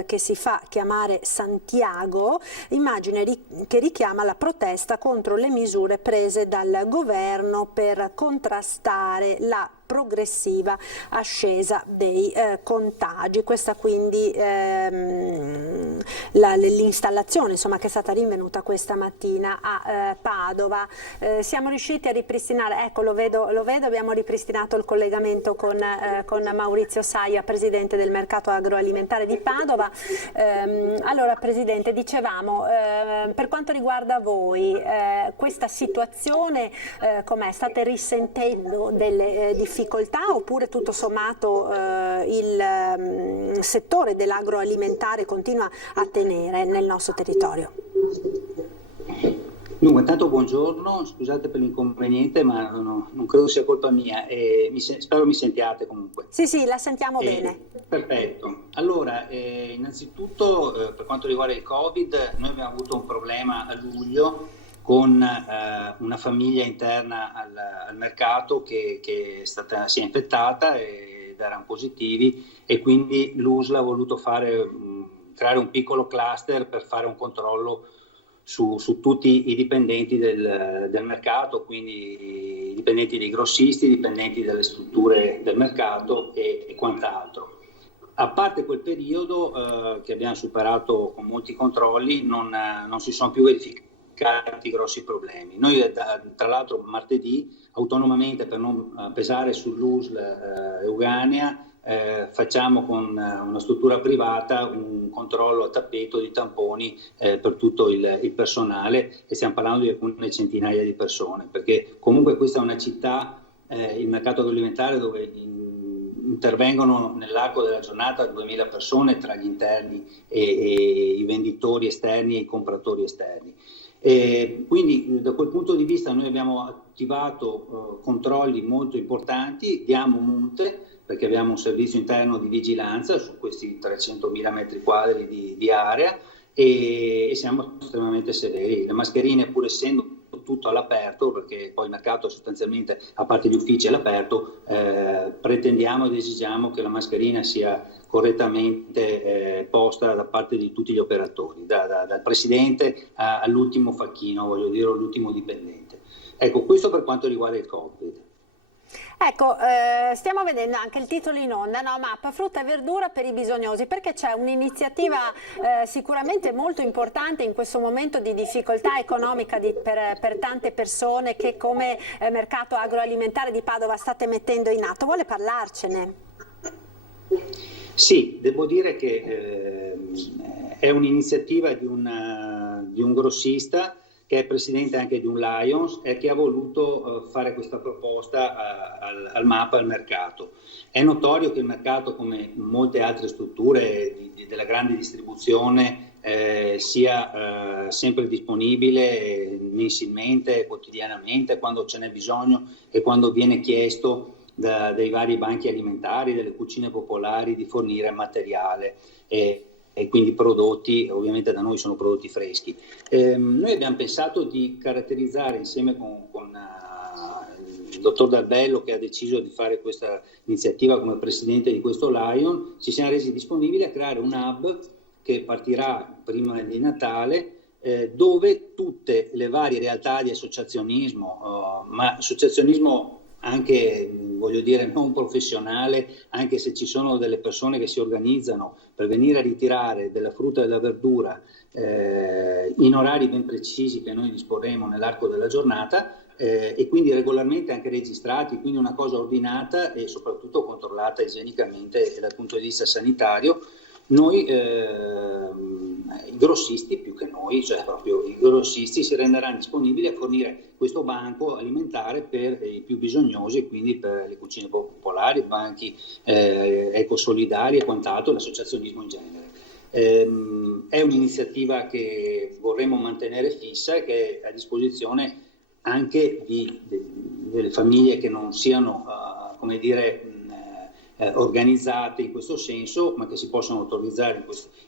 che si fa chiamare Santiago, immagine che richiama la protesta contro le misure prese dal governo per contrastare la progressiva ascesa dei contagi. Questa quindi l'installazione insomma, che è stata rinvenuta questa mattina a Padova. Siamo riusciti a ripristinare, ecco lo vedo, abbiamo ripristinato il collegamento con Maurizio Saia, Presidente del Mercato Agroalimentare di Padova. Allora Presidente, dicevamo, per quanto riguarda voi, questa situazione com'è? State risentendo delle difficoltà oppure tutto sommato il settore dell'agroalimentare continua a tenere nel nostro territorio? Dunque, intanto buongiorno, scusate per l'inconveniente, ma non credo sia colpa mia e spero mi sentiate comunque. Sì, la sentiamo bene. Perfetto. Allora, innanzitutto per quanto riguarda il Covid, noi abbiamo avuto un problema a luglio con una famiglia interna al mercato che si è infettata ed erano positivi, e quindi l'USL ha voluto creare un piccolo cluster per fare un controllo su tutti i dipendenti del mercato, quindi i dipendenti dei grossisti, i dipendenti delle strutture del mercato e quant'altro. A parte quel periodo che abbiamo superato con molti controlli, non si sono più verificati grossi problemi. Noi tra l'altro martedì, autonomamente, per non pesare sull'USL Euganea, facciamo con una struttura privata un controllo a tappeto di tamponi per tutto il personale, e stiamo parlando di alcune centinaia di persone, perché comunque questa è una città, il mercato agroalimentare, dove intervengono nell'arco della giornata 2000 persone tra gli interni e i venditori esterni e i compratori esterni. Quindi da quel punto di vista noi abbiamo attivato controlli molto importanti, diamo multe perché abbiamo un servizio interno di vigilanza su questi 300.000 metri quadri di area e siamo estremamente severi. Le mascherine, pur essendo tutto all'aperto, perché poi il mercato sostanzialmente, a parte gli uffici, è all'aperto, pretendiamo ed esigiamo che la mascherina sia correttamente posta da parte di tutti gli operatori, dal presidente all'ultimo facchino, voglio dire, all'ultimo dipendente. Ecco, questo per quanto riguarda il Covid. Ecco, stiamo vedendo anche il titolo in onda, no? Mappa frutta e verdura per i bisognosi, perché c'è un'iniziativa sicuramente molto importante in questo momento di difficoltà economica per tante persone che come Mercato Agroalimentare di Padova state mettendo in atto. Vuole parlarcene? Sì, devo dire che è un'iniziativa di un grossista che è presidente anche di un Lions e che ha voluto fare questa proposta al MAPA, al mercato. È notorio che il mercato, come molte altre strutture della grande distribuzione, sia sempre disponibile mensilmente, quotidianamente, quando ce n'è bisogno e quando viene chiesto dai vari banchi alimentari, delle cucine popolari, di fornire materiale e quindi prodotti. Ovviamente da noi sono prodotti freschi. Noi abbiamo pensato di caratterizzare, insieme con il dottor Dalbello, che ha deciso di fare questa iniziativa come presidente di questo Lion, ci siamo resi disponibili a creare un hub che partirà prima di Natale, dove tutte le varie realtà di associazionismo, ma associazionismo anche, voglio dire, non professionale, anche se ci sono delle persone che si organizzano per venire a ritirare della frutta e della verdura in orari ben precisi che noi disporremo nell'arco della giornata, e quindi regolarmente anche registrati, quindi una cosa ordinata e soprattutto controllata igienicamente e dal punto di vista sanitario. Noi, i grossisti, più che noi, cioè proprio i grossisti, si renderanno disponibili a fornire questo banco alimentare per i più bisognosi, quindi per le cucine popolari, banchi ecosolidari e quant'altro, l'associazionismo in genere. È un'iniziativa che vorremmo mantenere fissa e che è a disposizione anche delle famiglie che non siano, come dire, organizzate in questo senso, ma che si possono autorizzare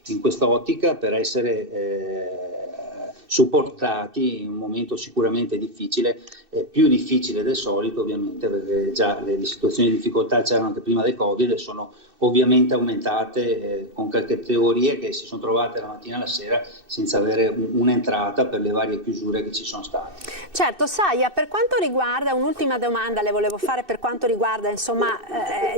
in questa ottica per essere supportati in un momento sicuramente difficile, più difficile del solito ovviamente, perché già le situazioni di difficoltà c'erano anche prima del Covid e sono ovviamente aumentate con categorie che si sono trovate la mattina alla sera senza avere un'entrata per le varie chiusure che ci sono state. Certo, Saia, per quanto riguarda, un'ultima domanda le volevo fare per quanto riguarda insomma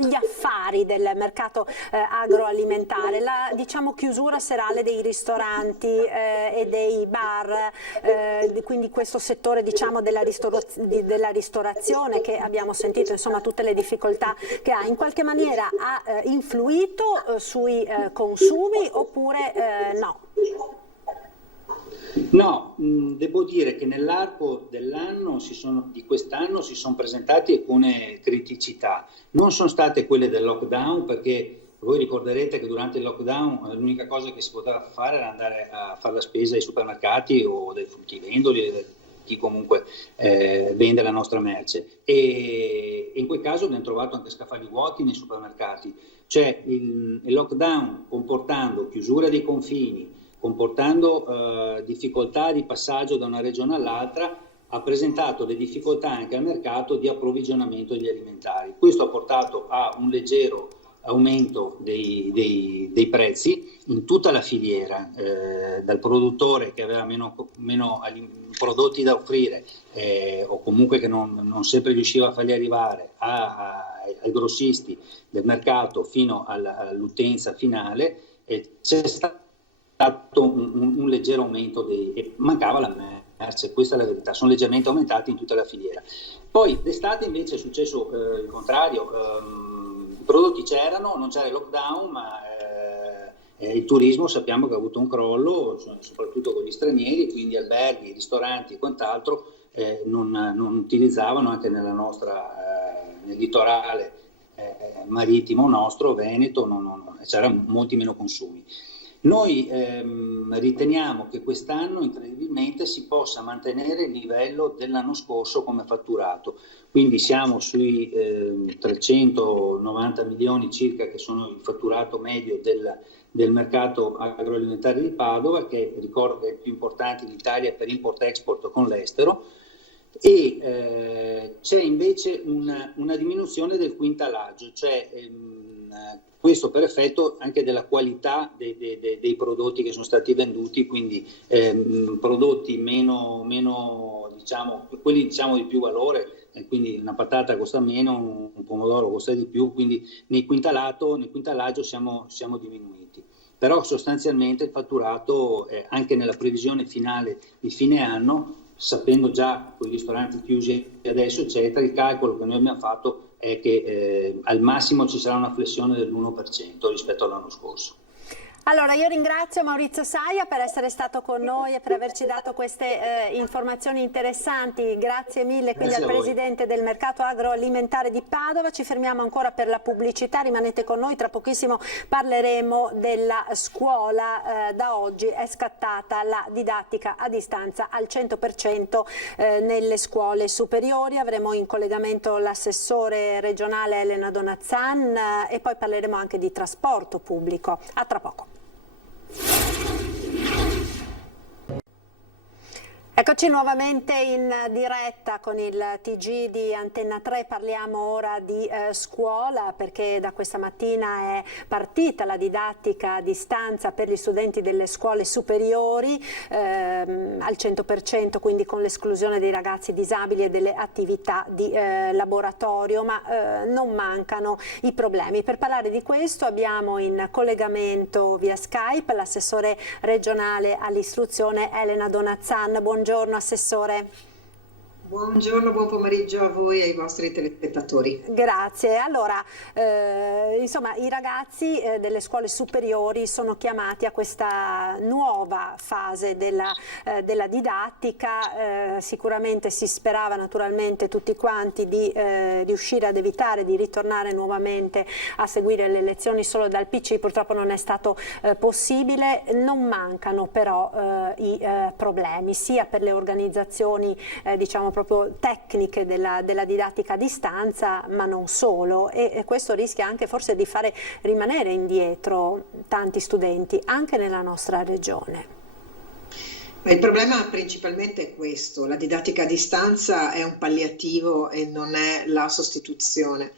gli affari del mercato agroalimentare, la diciamo chiusura serale dei ristoranti e dei bar, quindi questo settore diciamo della ristorazione che abbiamo sentito insomma tutte le difficoltà che ha, in qualche maniera ha influito sui consumi oppure no? No, devo dire che nell'arco dell'anno di quest'anno si sono presentate alcune criticità. Non sono state quelle del lockdown, perché voi ricorderete che durante il lockdown l'unica cosa che si poteva fare era andare a fare la spesa ai supermercati o dai fruttivendoli, chi comunque vende la nostra merce. E in quel caso abbiamo trovato anche scaffali vuoti nei supermercati. Cioè il lockdown, comportando chiusura dei confini, comportando difficoltà di passaggio da una regione all'altra, ha presentato le difficoltà anche al mercato di approvvigionamento degli alimentari. Questo ha portato a un leggero aumento dei prezzi in tutta la filiera, dal produttore che aveva meno prodotti da offrire o comunque che non sempre riusciva a farli arrivare ai grossisti del mercato fino all'utenza finale. C'è stato un leggero aumento e mancava la merce, questa è la verità, sono leggermente aumentati in tutta la filiera. Poi d'estate invece è successo il contrario, i prodotti c'erano, non c'era il lockdown, ma il turismo sappiamo che ha avuto un crollo, soprattutto con gli stranieri, quindi alberghi, ristoranti e quant'altro non utilizzavano anche nel litorale marittimo nostro, Veneto, c'erano molti meno consumi. Noi riteniamo che quest'anno incredibilmente si possa mantenere il livello dell'anno scorso come fatturato, quindi siamo sui 390 milioni circa che sono il fatturato medio del mercato agroalimentare di Padova, che ricordo che è il più importante in Italia per import-export con l'estero, e c'è invece una diminuzione del quintalaggio, cioè questo per effetto anche della qualità dei prodotti che sono stati venduti, quindi prodotti meno diciamo, quelli diciamo di più valore, quindi una patata costa meno, un pomodoro costa di più, quindi nel quintalaggio siamo diminuiti. Però sostanzialmente il fatturato anche nella previsione finale di fine anno, sapendo già con i ristoranti chiusi adesso eccetera, il calcolo che noi abbiamo fatto è che al massimo ci sarà una flessione dell'1% rispetto all'anno scorso. Allora io ringrazio Maurizio Saia per essere stato con noi e per averci dato queste informazioni interessanti, grazie mille quindi al Presidente del Mercato Agroalimentare di Padova. Ci fermiamo ancora per la pubblicità, rimanete con noi, tra pochissimo parleremo della scuola. Da oggi è scattata la didattica a distanza al 100% nelle scuole superiori, avremo in collegamento l'assessore regionale Elena Donazzan e poi parleremo anche di trasporto pubblico. A tra poco. Eccoci nuovamente in diretta con il TG di Antenna 3, parliamo ora di scuola perché da questa mattina è partita la didattica a distanza per gli studenti delle scuole superiori al 100%, quindi con l'esclusione dei ragazzi disabili e delle attività di laboratorio, ma non mancano i problemi. Per parlare di questo abbiamo in collegamento via Skype l'assessore regionale all'istruzione Elena Donazzan. Buongiorno Assessore. Buongiorno, buon pomeriggio a voi e ai vostri telespettatori. Grazie. Allora, insomma, i ragazzi delle scuole superiori sono chiamati a questa nuova fase della didattica. Sicuramente si sperava naturalmente tutti quanti di riuscire ad evitare di ritornare nuovamente a seguire le lezioni solo dal PC, purtroppo non è stato possibile. Non mancano però i problemi, sia per le organizzazioni diciamo proprio tecniche della didattica a distanza, ma non solo, e questo rischia anche forse di fare rimanere indietro tanti studenti anche nella nostra regione. Il problema principalmente è questo: la didattica a distanza è un palliativo e non è la sostituzione.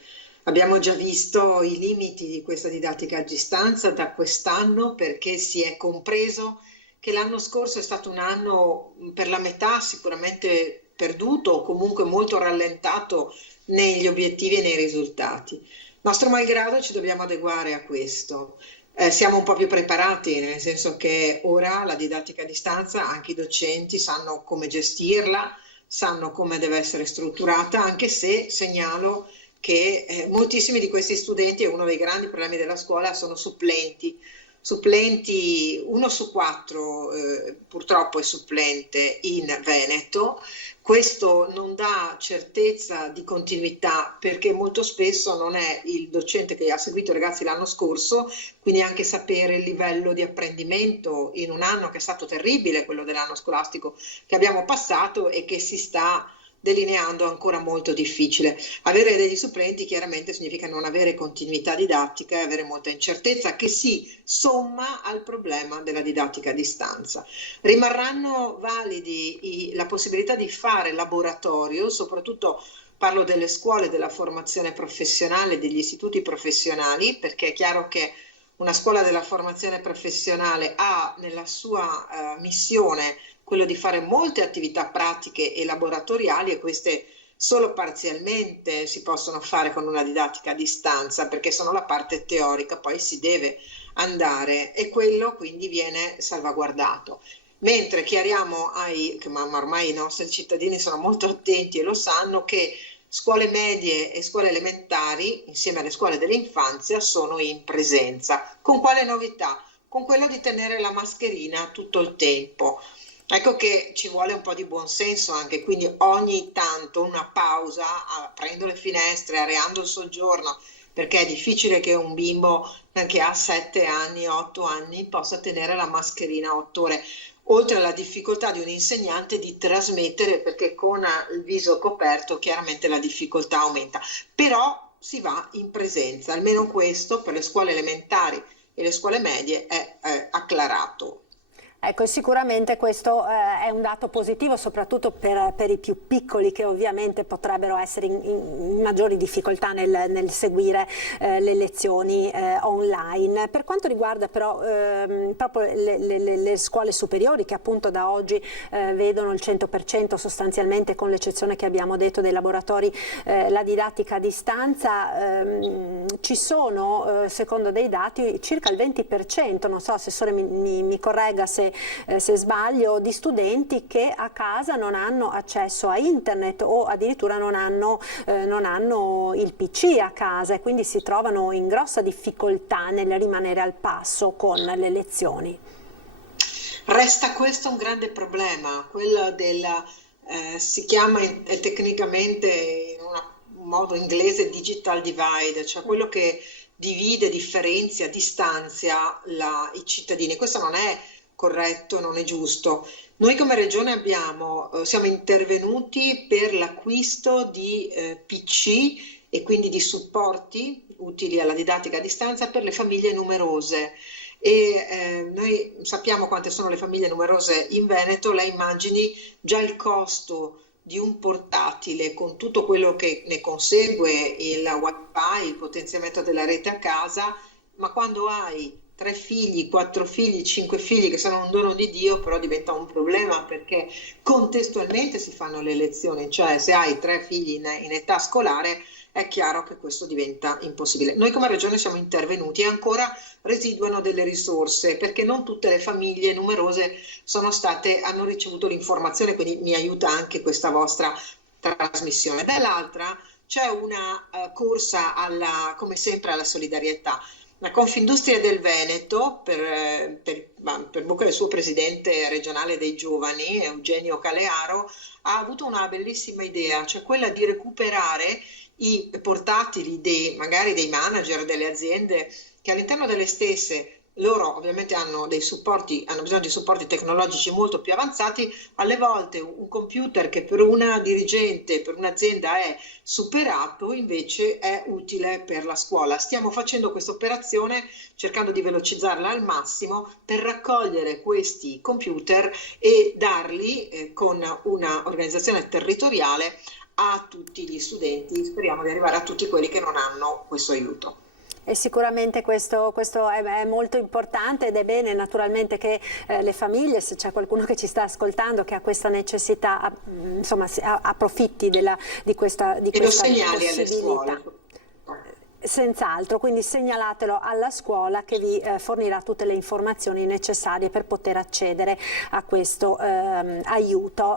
Abbiamo già visto i limiti di questa didattica a distanza da quest'anno, perché si è compreso che l'anno scorso è stato un anno per la metà sicuramente perduto o comunque molto rallentato negli obiettivi e nei risultati. Nostro malgrado ci dobbiamo adeguare a questo. Siamo un po' più preparati, nel senso che ora la didattica a distanza, anche i docenti sanno come gestirla, sanno come deve essere strutturata, anche se segnalo che moltissimi di questi studenti, e uno dei grandi problemi della scuola, sono supplenti. 1 su 4 purtroppo è supplente in Veneto. Questo non dà certezza di continuità, perché molto spesso non è il docente che ha seguito i ragazzi l'anno scorso, quindi anche sapere il livello di apprendimento in un anno che è stato terribile, quello dell'anno scolastico che abbiamo passato e che si sta delineando ancora molto difficile. Avere degli supplenti chiaramente significa non avere continuità didattica e avere molta incertezza, che si somma al problema della didattica a distanza. Rimarranno validi la possibilità di fare laboratorio, soprattutto parlo delle scuole della formazione professionale, degli istituti professionali, perché è chiaro che una scuola della formazione professionale ha nella sua missione quello di fare molte attività pratiche e laboratoriali, e queste solo parzialmente si possono fare con una didattica a distanza, perché sono la parte teorica, poi si deve andare e quello quindi viene salvaguardato. Mentre chiariamo ma ormai i nostri cittadini sono molto attenti e lo sanno, che scuole medie e scuole elementari, insieme alle scuole dell'infanzia, sono in presenza. Con quale novità? Con quello di tenere la mascherina tutto il tempo. Ecco che ci vuole un po' di buonsenso anche, quindi ogni tanto una pausa, aprendo le finestre, areando il soggiorno, perché è difficile che un bimbo che ha 7 anni, 8 anni possa tenere la mascherina 8 ore, oltre alla difficoltà di un insegnante di trasmettere, perché con il viso coperto chiaramente la difficoltà aumenta, però si va in presenza, almeno questo per le scuole elementari e le scuole medie è acclarato. Ecco, sicuramente questo è un dato positivo, soprattutto per i più piccoli, che ovviamente potrebbero essere in maggiori difficoltà nel seguire le lezioni online. Per quanto riguarda però proprio le scuole superiori, che appunto da oggi vedono il 100% sostanzialmente, con l'eccezione che abbiamo detto dei laboratori, la didattica a distanza, ci sono, secondo dei dati, circa il 20%, non so, Assessore mi corregga se sbaglio, di studenti che a casa non hanno accesso a internet o addirittura non hanno il PC a casa, e quindi si trovano in grossa difficoltà nel rimanere al passo con le lezioni. Resta questo un grande problema, quello della, si chiama tecnicamente in un modo inglese digital divide, cioè quello che divide, differenzia, distanzia i cittadini. Questo non è corretto, non è giusto. Noi come Regione siamo intervenuti per l'acquisto di PC e quindi di supporti utili alla didattica a distanza per le famiglie numerose. E noi sappiamo quante sono le famiglie numerose in Veneto. Lei immagini già il costo di un portatile con tutto quello che ne consegue, il wifi, il potenziamento della rete a casa, ma quando hai 3 figli, 4 figli, 5 figli, che sono un dono di Dio, però diventa un problema, perché contestualmente si fanno le lezioni, cioè se hai 3 figli in età scolare è chiaro che questo diventa impossibile. Noi come Regione siamo intervenuti e ancora residuano delle risorse, perché non tutte le famiglie numerose hanno ricevuto l'informazione, quindi mi aiuta anche questa vostra trasmissione. Dall'altra c'è una corsa come sempre alla solidarietà. La Confindustria del Veneto, per bocca del suo presidente regionale dei giovani, Eugenio Calearo, ha avuto una bellissima idea, cioè quella di recuperare i portatili magari dei manager delle aziende, che all'interno delle stesse loro ovviamente hanno bisogno di supporti tecnologici molto più avanzati. Alle volte un computer che per una dirigente, per un'azienda è superato, invece è utile per la scuola. Stiamo facendo questa operazione cercando di velocizzarla al massimo per raccogliere questi computer e darli con una organizzazione territoriale a tutti gli studenti. Speriamo di arrivare a tutti quelli che non hanno questo aiuto. E sicuramente questo è molto importante, ed è bene naturalmente che le famiglie, se c'è qualcuno che ci sta ascoltando che ha questa necessità, insomma, approfitti di questa segnali alle possibilità. scuole. Senz'altro, quindi segnalatelo alla scuola che vi fornirà tutte le informazioni necessarie per poter accedere a questo aiuto.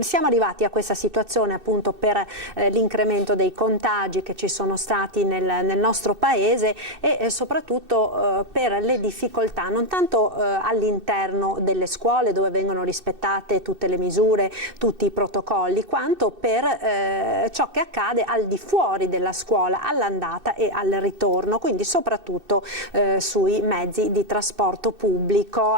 Siamo arrivati a questa situazione appunto per l'incremento dei contagi che ci sono stati nel nostro paese e soprattutto per le difficoltà non tanto all'interno delle scuole dove vengono rispettate tutte le misure, tutti i protocolli, quanto per ciò che accade al di fuori della scuola, all'andata e al ritorno, quindi soprattutto sui mezzi di trasporto pubblico.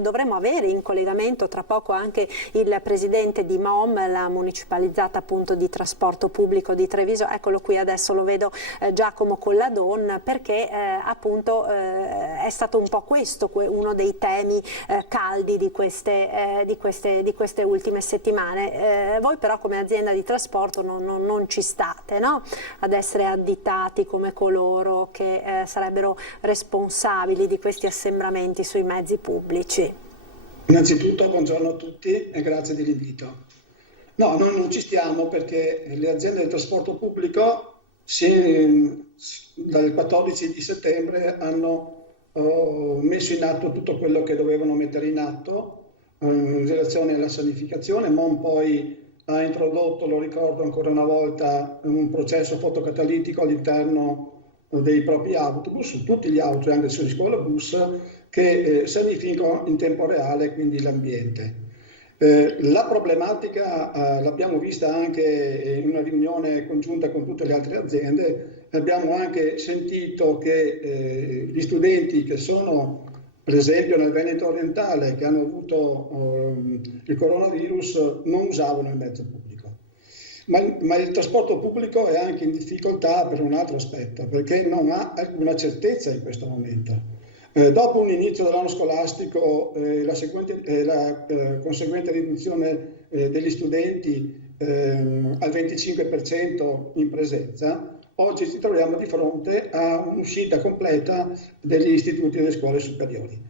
Dovremo avere in collegamento tra poco anche il presidente di MOM, la municipalizzata appunto di trasporto pubblico di Treviso. Eccolo qui, adesso lo vedo, Giacomo Colladon, perché appunto è stato un po' questo uno dei temi caldi di queste ultime settimane. Voi però come azienda di trasporto non ci state, no? Ad essere additati come coloro che sarebbero responsabili di questi assembramenti sui mezzi pubblici. Innanzitutto buongiorno a tutti e grazie dell'invito. No, noi non ci stiamo perché le aziende del trasporto pubblico dal 14 di settembre hanno messo in atto tutto quello che dovevano mettere in atto in relazione alla sanificazione. MOM poi ha introdotto, lo ricordo ancora una volta, un processo fotocatalitico all'interno dei propri autobus, tutti gli autobus, anche sugli scuolabus, che sanificano in tempo reale quindi l'ambiente. La problematica l'abbiamo vista anche in una riunione congiunta con tutte le altre aziende. Abbiamo anche sentito che gli studenti che sono per esempio nel Veneto orientale, che hanno avuto il coronavirus, non usavano il mezzo pubblico. Ma il trasporto pubblico è anche in difficoltà per un altro aspetto, perché non ha alcuna certezza in questo momento. Dopo un inizio dell'anno scolastico, la conseguente riduzione degli studenti al 25% in presenza, oggi ci troviamo di fronte a un'uscita completa degli istituti e delle scuole superiori.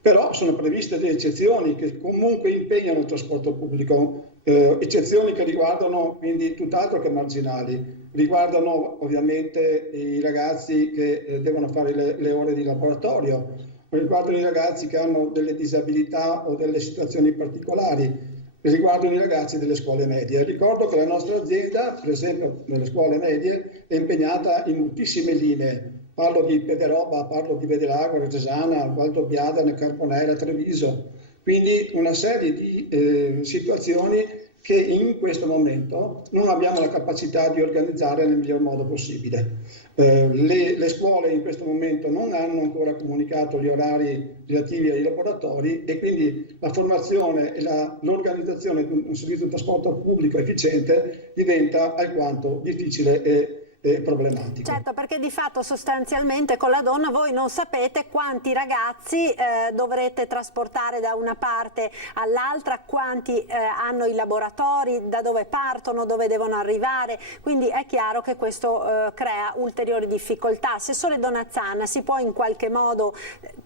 Però sono previste delle eccezioni che comunque impegnano il trasporto pubblico, eccezioni che riguardano quindi tutt'altro che marginali, riguardano ovviamente i ragazzi che devono fare le ore di laboratorio, riguardano i ragazzi che hanno delle disabilità o delle situazioni particolari, riguardano i ragazzi delle scuole medie. Ricordo che la nostra azienda, per esempio nelle scuole medie, è impegnata in moltissime linee. Parlo di Pederoba, parlo di Vedelago, Reggiana, Valdobbiadene, Carbonera, Treviso. Quindi una serie di situazioni che in questo momento non abbiamo la capacità di organizzare nel miglior modo possibile. Le scuole in questo momento non hanno ancora comunicato gli orari relativi ai laboratori e quindi la formazione e l'organizzazione di un servizio di trasporto pubblico efficiente diventa alquanto difficile e problematico. Certo, perché di fatto sostanzialmente con la donna voi non sapete quanti ragazzi dovrete trasportare da una parte all'altra, quanti hanno i laboratori, da dove partono, dove devono arrivare, quindi è chiaro che questo crea ulteriori difficoltà. Assessore Donazzana, si può in qualche modo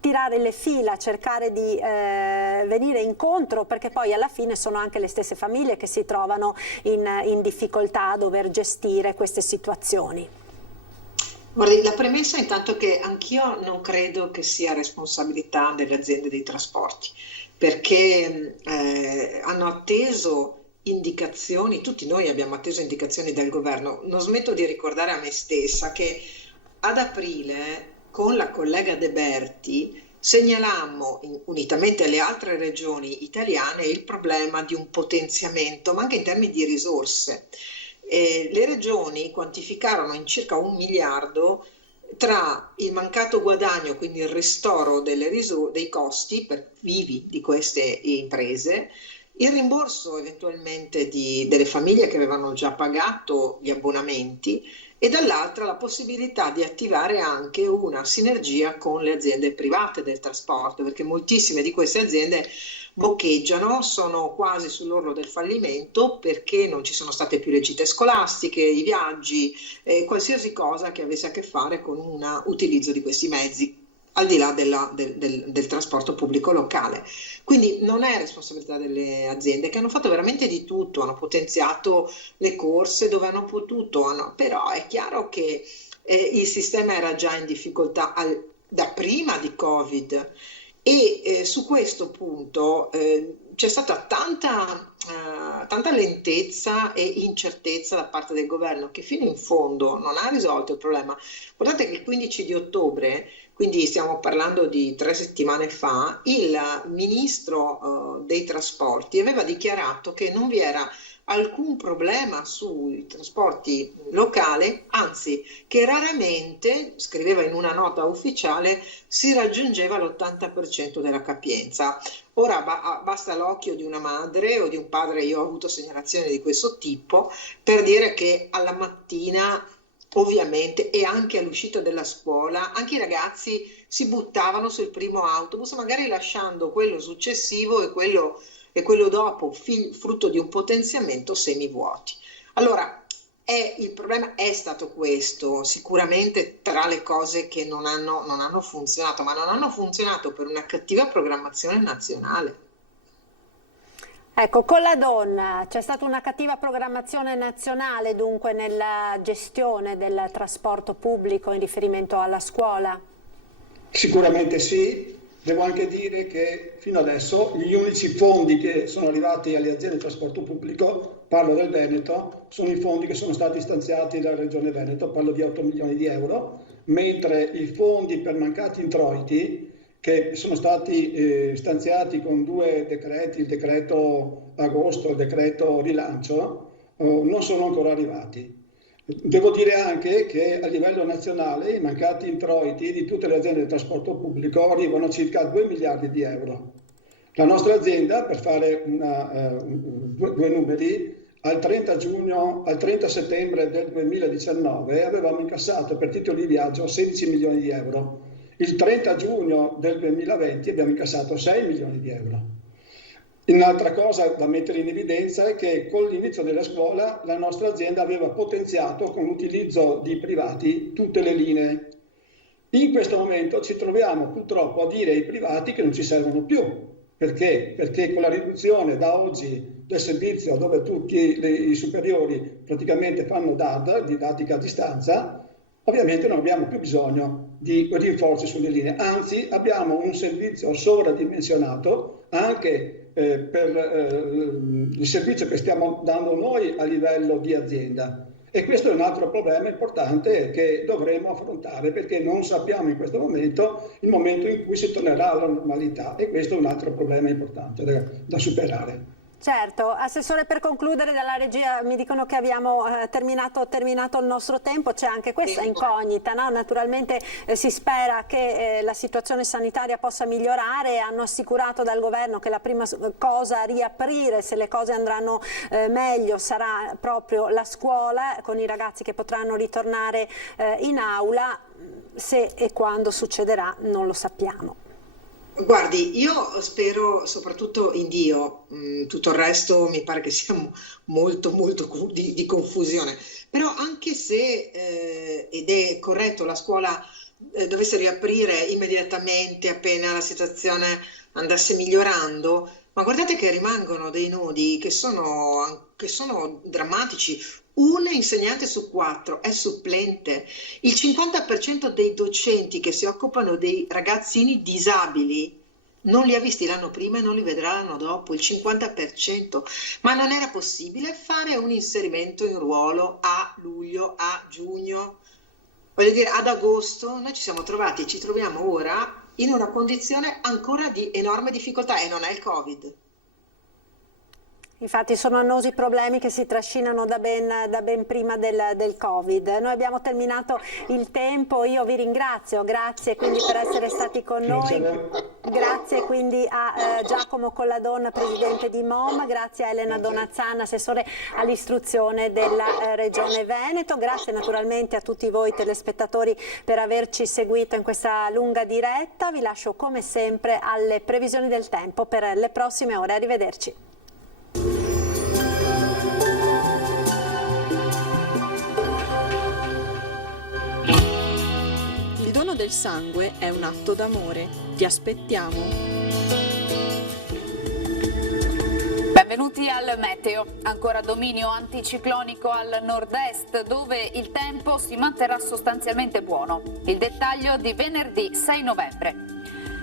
tirare le fila, cercare di venire incontro, perché poi alla fine sono anche le stesse famiglie che si trovano in difficoltà a dover gestire queste situazioni. Guardi, la premessa intanto che anch'io non credo che sia responsabilità delle aziende dei trasporti, perché hanno atteso indicazioni, tutti noi abbiamo atteso indicazioni dal governo. Non smetto di ricordare a me stessa che ad aprile con la collega De Berti segnalammo, unitamente alle altre regioni italiane, il problema di un potenziamento, ma anche in termini di risorse. Le regioni quantificarono in circa 1 miliardo tra il mancato guadagno, quindi il ristoro dei costi vivi di queste imprese, il rimborso eventualmente delle famiglie che avevano già pagato gli abbonamenti e dall'altra la possibilità di attivare anche una sinergia con le aziende private del trasporto, perché moltissime di queste aziende boccheggiano, sono quasi sull'orlo del fallimento perché non ci sono state più le gite scolastiche, i viaggi, qualsiasi cosa che avesse a che fare con un utilizzo di questi mezzi, al di là del trasporto pubblico locale. Quindi non è responsabilità delle aziende, che hanno fatto veramente di tutto, hanno potenziato le corse dove hanno potuto, però è chiaro che il sistema era già in difficoltà da prima di Covid e su questo punto c'è stata tanta lentezza e incertezza da parte del governo che fino in fondo non ha risolto il problema. Guardate che il 15 di ottobre, quindi stiamo parlando di 3 settimane fa, il ministro dei trasporti aveva dichiarato che non vi era alcun problema sui trasporti locali, anzi che raramente, scriveva in una nota ufficiale, si raggiungeva l'80% della capienza. Ora basta l'occhio di una madre o di un padre, io ho avuto segnalazioni di questo tipo, per dire che alla mattina ovviamente e anche all'uscita della scuola anche i ragazzi si buttavano sul primo autobus, magari lasciando quello successivo e quello dopo frutto di un potenziamento semivuoti. Allora il problema è stato questo, sicuramente tra le cose che non hanno funzionato, ma non hanno funzionato per una cattiva programmazione nazionale. Ecco, con la donna c'è stata una cattiva programmazione nazionale dunque nella gestione del trasporto pubblico in riferimento alla scuola? Sicuramente sì, devo anche dire che fino adesso gli unici fondi che sono arrivati alle aziende di trasporto pubblico, parlo del Veneto, sono i fondi che sono stati stanziati dalla Regione Veneto, parlo di 8 milioni di euro, mentre i fondi per mancati introiti che sono stati stanziati con 2 decreti, il decreto agosto e il decreto rilancio, non sono ancora arrivati. Devo dire anche che a livello nazionale i mancati introiti di tutte le aziende del trasporto pubblico arrivano a circa 2 miliardi di euro. La nostra azienda, per fare due numeri, al 30 settembre del 2019 avevamo incassato per titoli di viaggio 16 milioni di euro. Il 30 giugno del 2020 abbiamo incassato 6 milioni di euro. Un'altra cosa da mettere in evidenza è che con l'inizio della scuola la nostra azienda aveva potenziato con l'utilizzo di privati tutte le linee. In questo momento ci troviamo purtroppo a dire ai privati che non ci servono più. Perché? Perché con la riduzione da oggi del servizio dove tutti i superiori praticamente fanno DAD, didattica a distanza, ovviamente non abbiamo più bisogno di rinforzi sulle linee, anzi abbiamo un servizio sovradimensionato anche per il servizio che stiamo dando noi a livello di azienda. E questo è un altro problema importante che dovremo affrontare perché non sappiamo in questo momento il momento in cui si tornerà alla normalità e questo è un altro problema importante da superare. Certo, Assessore, per concludere dalla regia mi dicono che abbiamo terminato il nostro tempo, c'è anche questa incognita, no? Naturalmente si spera che la situazione sanitaria possa migliorare, hanno assicurato dal governo che la prima cosa a riaprire, se le cose andranno meglio, sarà proprio la scuola, con i ragazzi che potranno ritornare in aula, se e quando succederà non lo sappiamo. Guardi, io spero soprattutto in Dio, tutto il resto mi pare che sia molto di confusione, però anche se, ed è corretto, la scuola dovesse riaprire immediatamente appena la situazione andasse migliorando, ma guardate che rimangono dei nodi che sono drammatici. Un insegnante su 4 è supplente, il 50% dei docenti che si occupano dei ragazzini disabili non li ha visti l'anno prima e non li vedrà l'anno dopo, il 50%, ma non era possibile fare un inserimento in ruolo a luglio, a giugno, voglio dire ad agosto. Noi ci siamo trovati e ci troviamo ora in una condizione ancora di enorme difficoltà e non è il Covid. Infatti sono annosi problemi che si trascinano da ben prima del Covid. Noi abbiamo terminato il tempo, io vi ringrazio, grazie quindi per essere stati con noi, grazie quindi a Giacomo Colladon, presidente di MOM, grazie a Elena Donazzana, assessore all'istruzione della Regione Veneto, grazie naturalmente a tutti voi telespettatori per averci seguito in questa lunga diretta, vi lascio come sempre alle previsioni del tempo per le prossime ore, arrivederci. Il dono del sangue è un atto d'amore. Ti aspettiamo. Benvenuti al meteo. Ancora dominio anticiclonico al nord-est, dove il tempo si manterrà sostanzialmente buono. Il dettaglio di venerdì 6 novembre.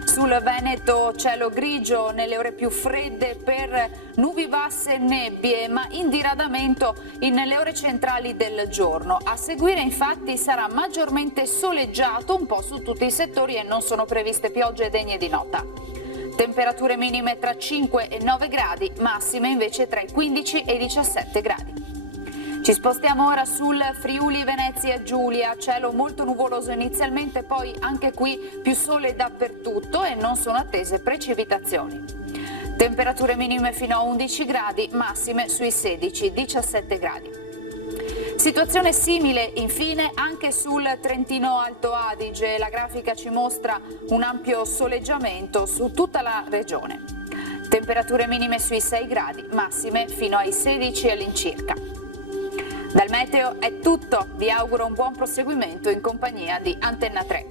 Sul Veneto cielo grigio nelle ore più fredde per nubi basse e nebbie, ma in diradamento nelle ore centrali del giorno. A seguire infatti sarà maggiormente soleggiato un po' su tutti i settori e non sono previste piogge degne di nota. Temperature minime tra 5 e 9 gradi, massime invece tra i 15 e i 17 gradi. Ci spostiamo ora sul Friuli Venezia Giulia, cielo molto nuvoloso inizialmente, poi anche qui più sole dappertutto e non sono attese precipitazioni. Temperature minime fino a 11 gradi, massime sui 16-17 gradi. Situazione simile infine anche sul Trentino Alto Adige, la grafica ci mostra un ampio soleggiamento su tutta la regione. Temperature minime sui 6 gradi, massime fino ai 16 all'incirca. Dal meteo è tutto, vi auguro un buon proseguimento in compagnia di Antenna 3.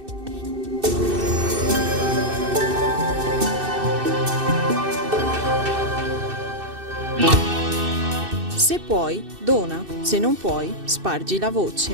Se puoi, dona, se non puoi, spargi la voce.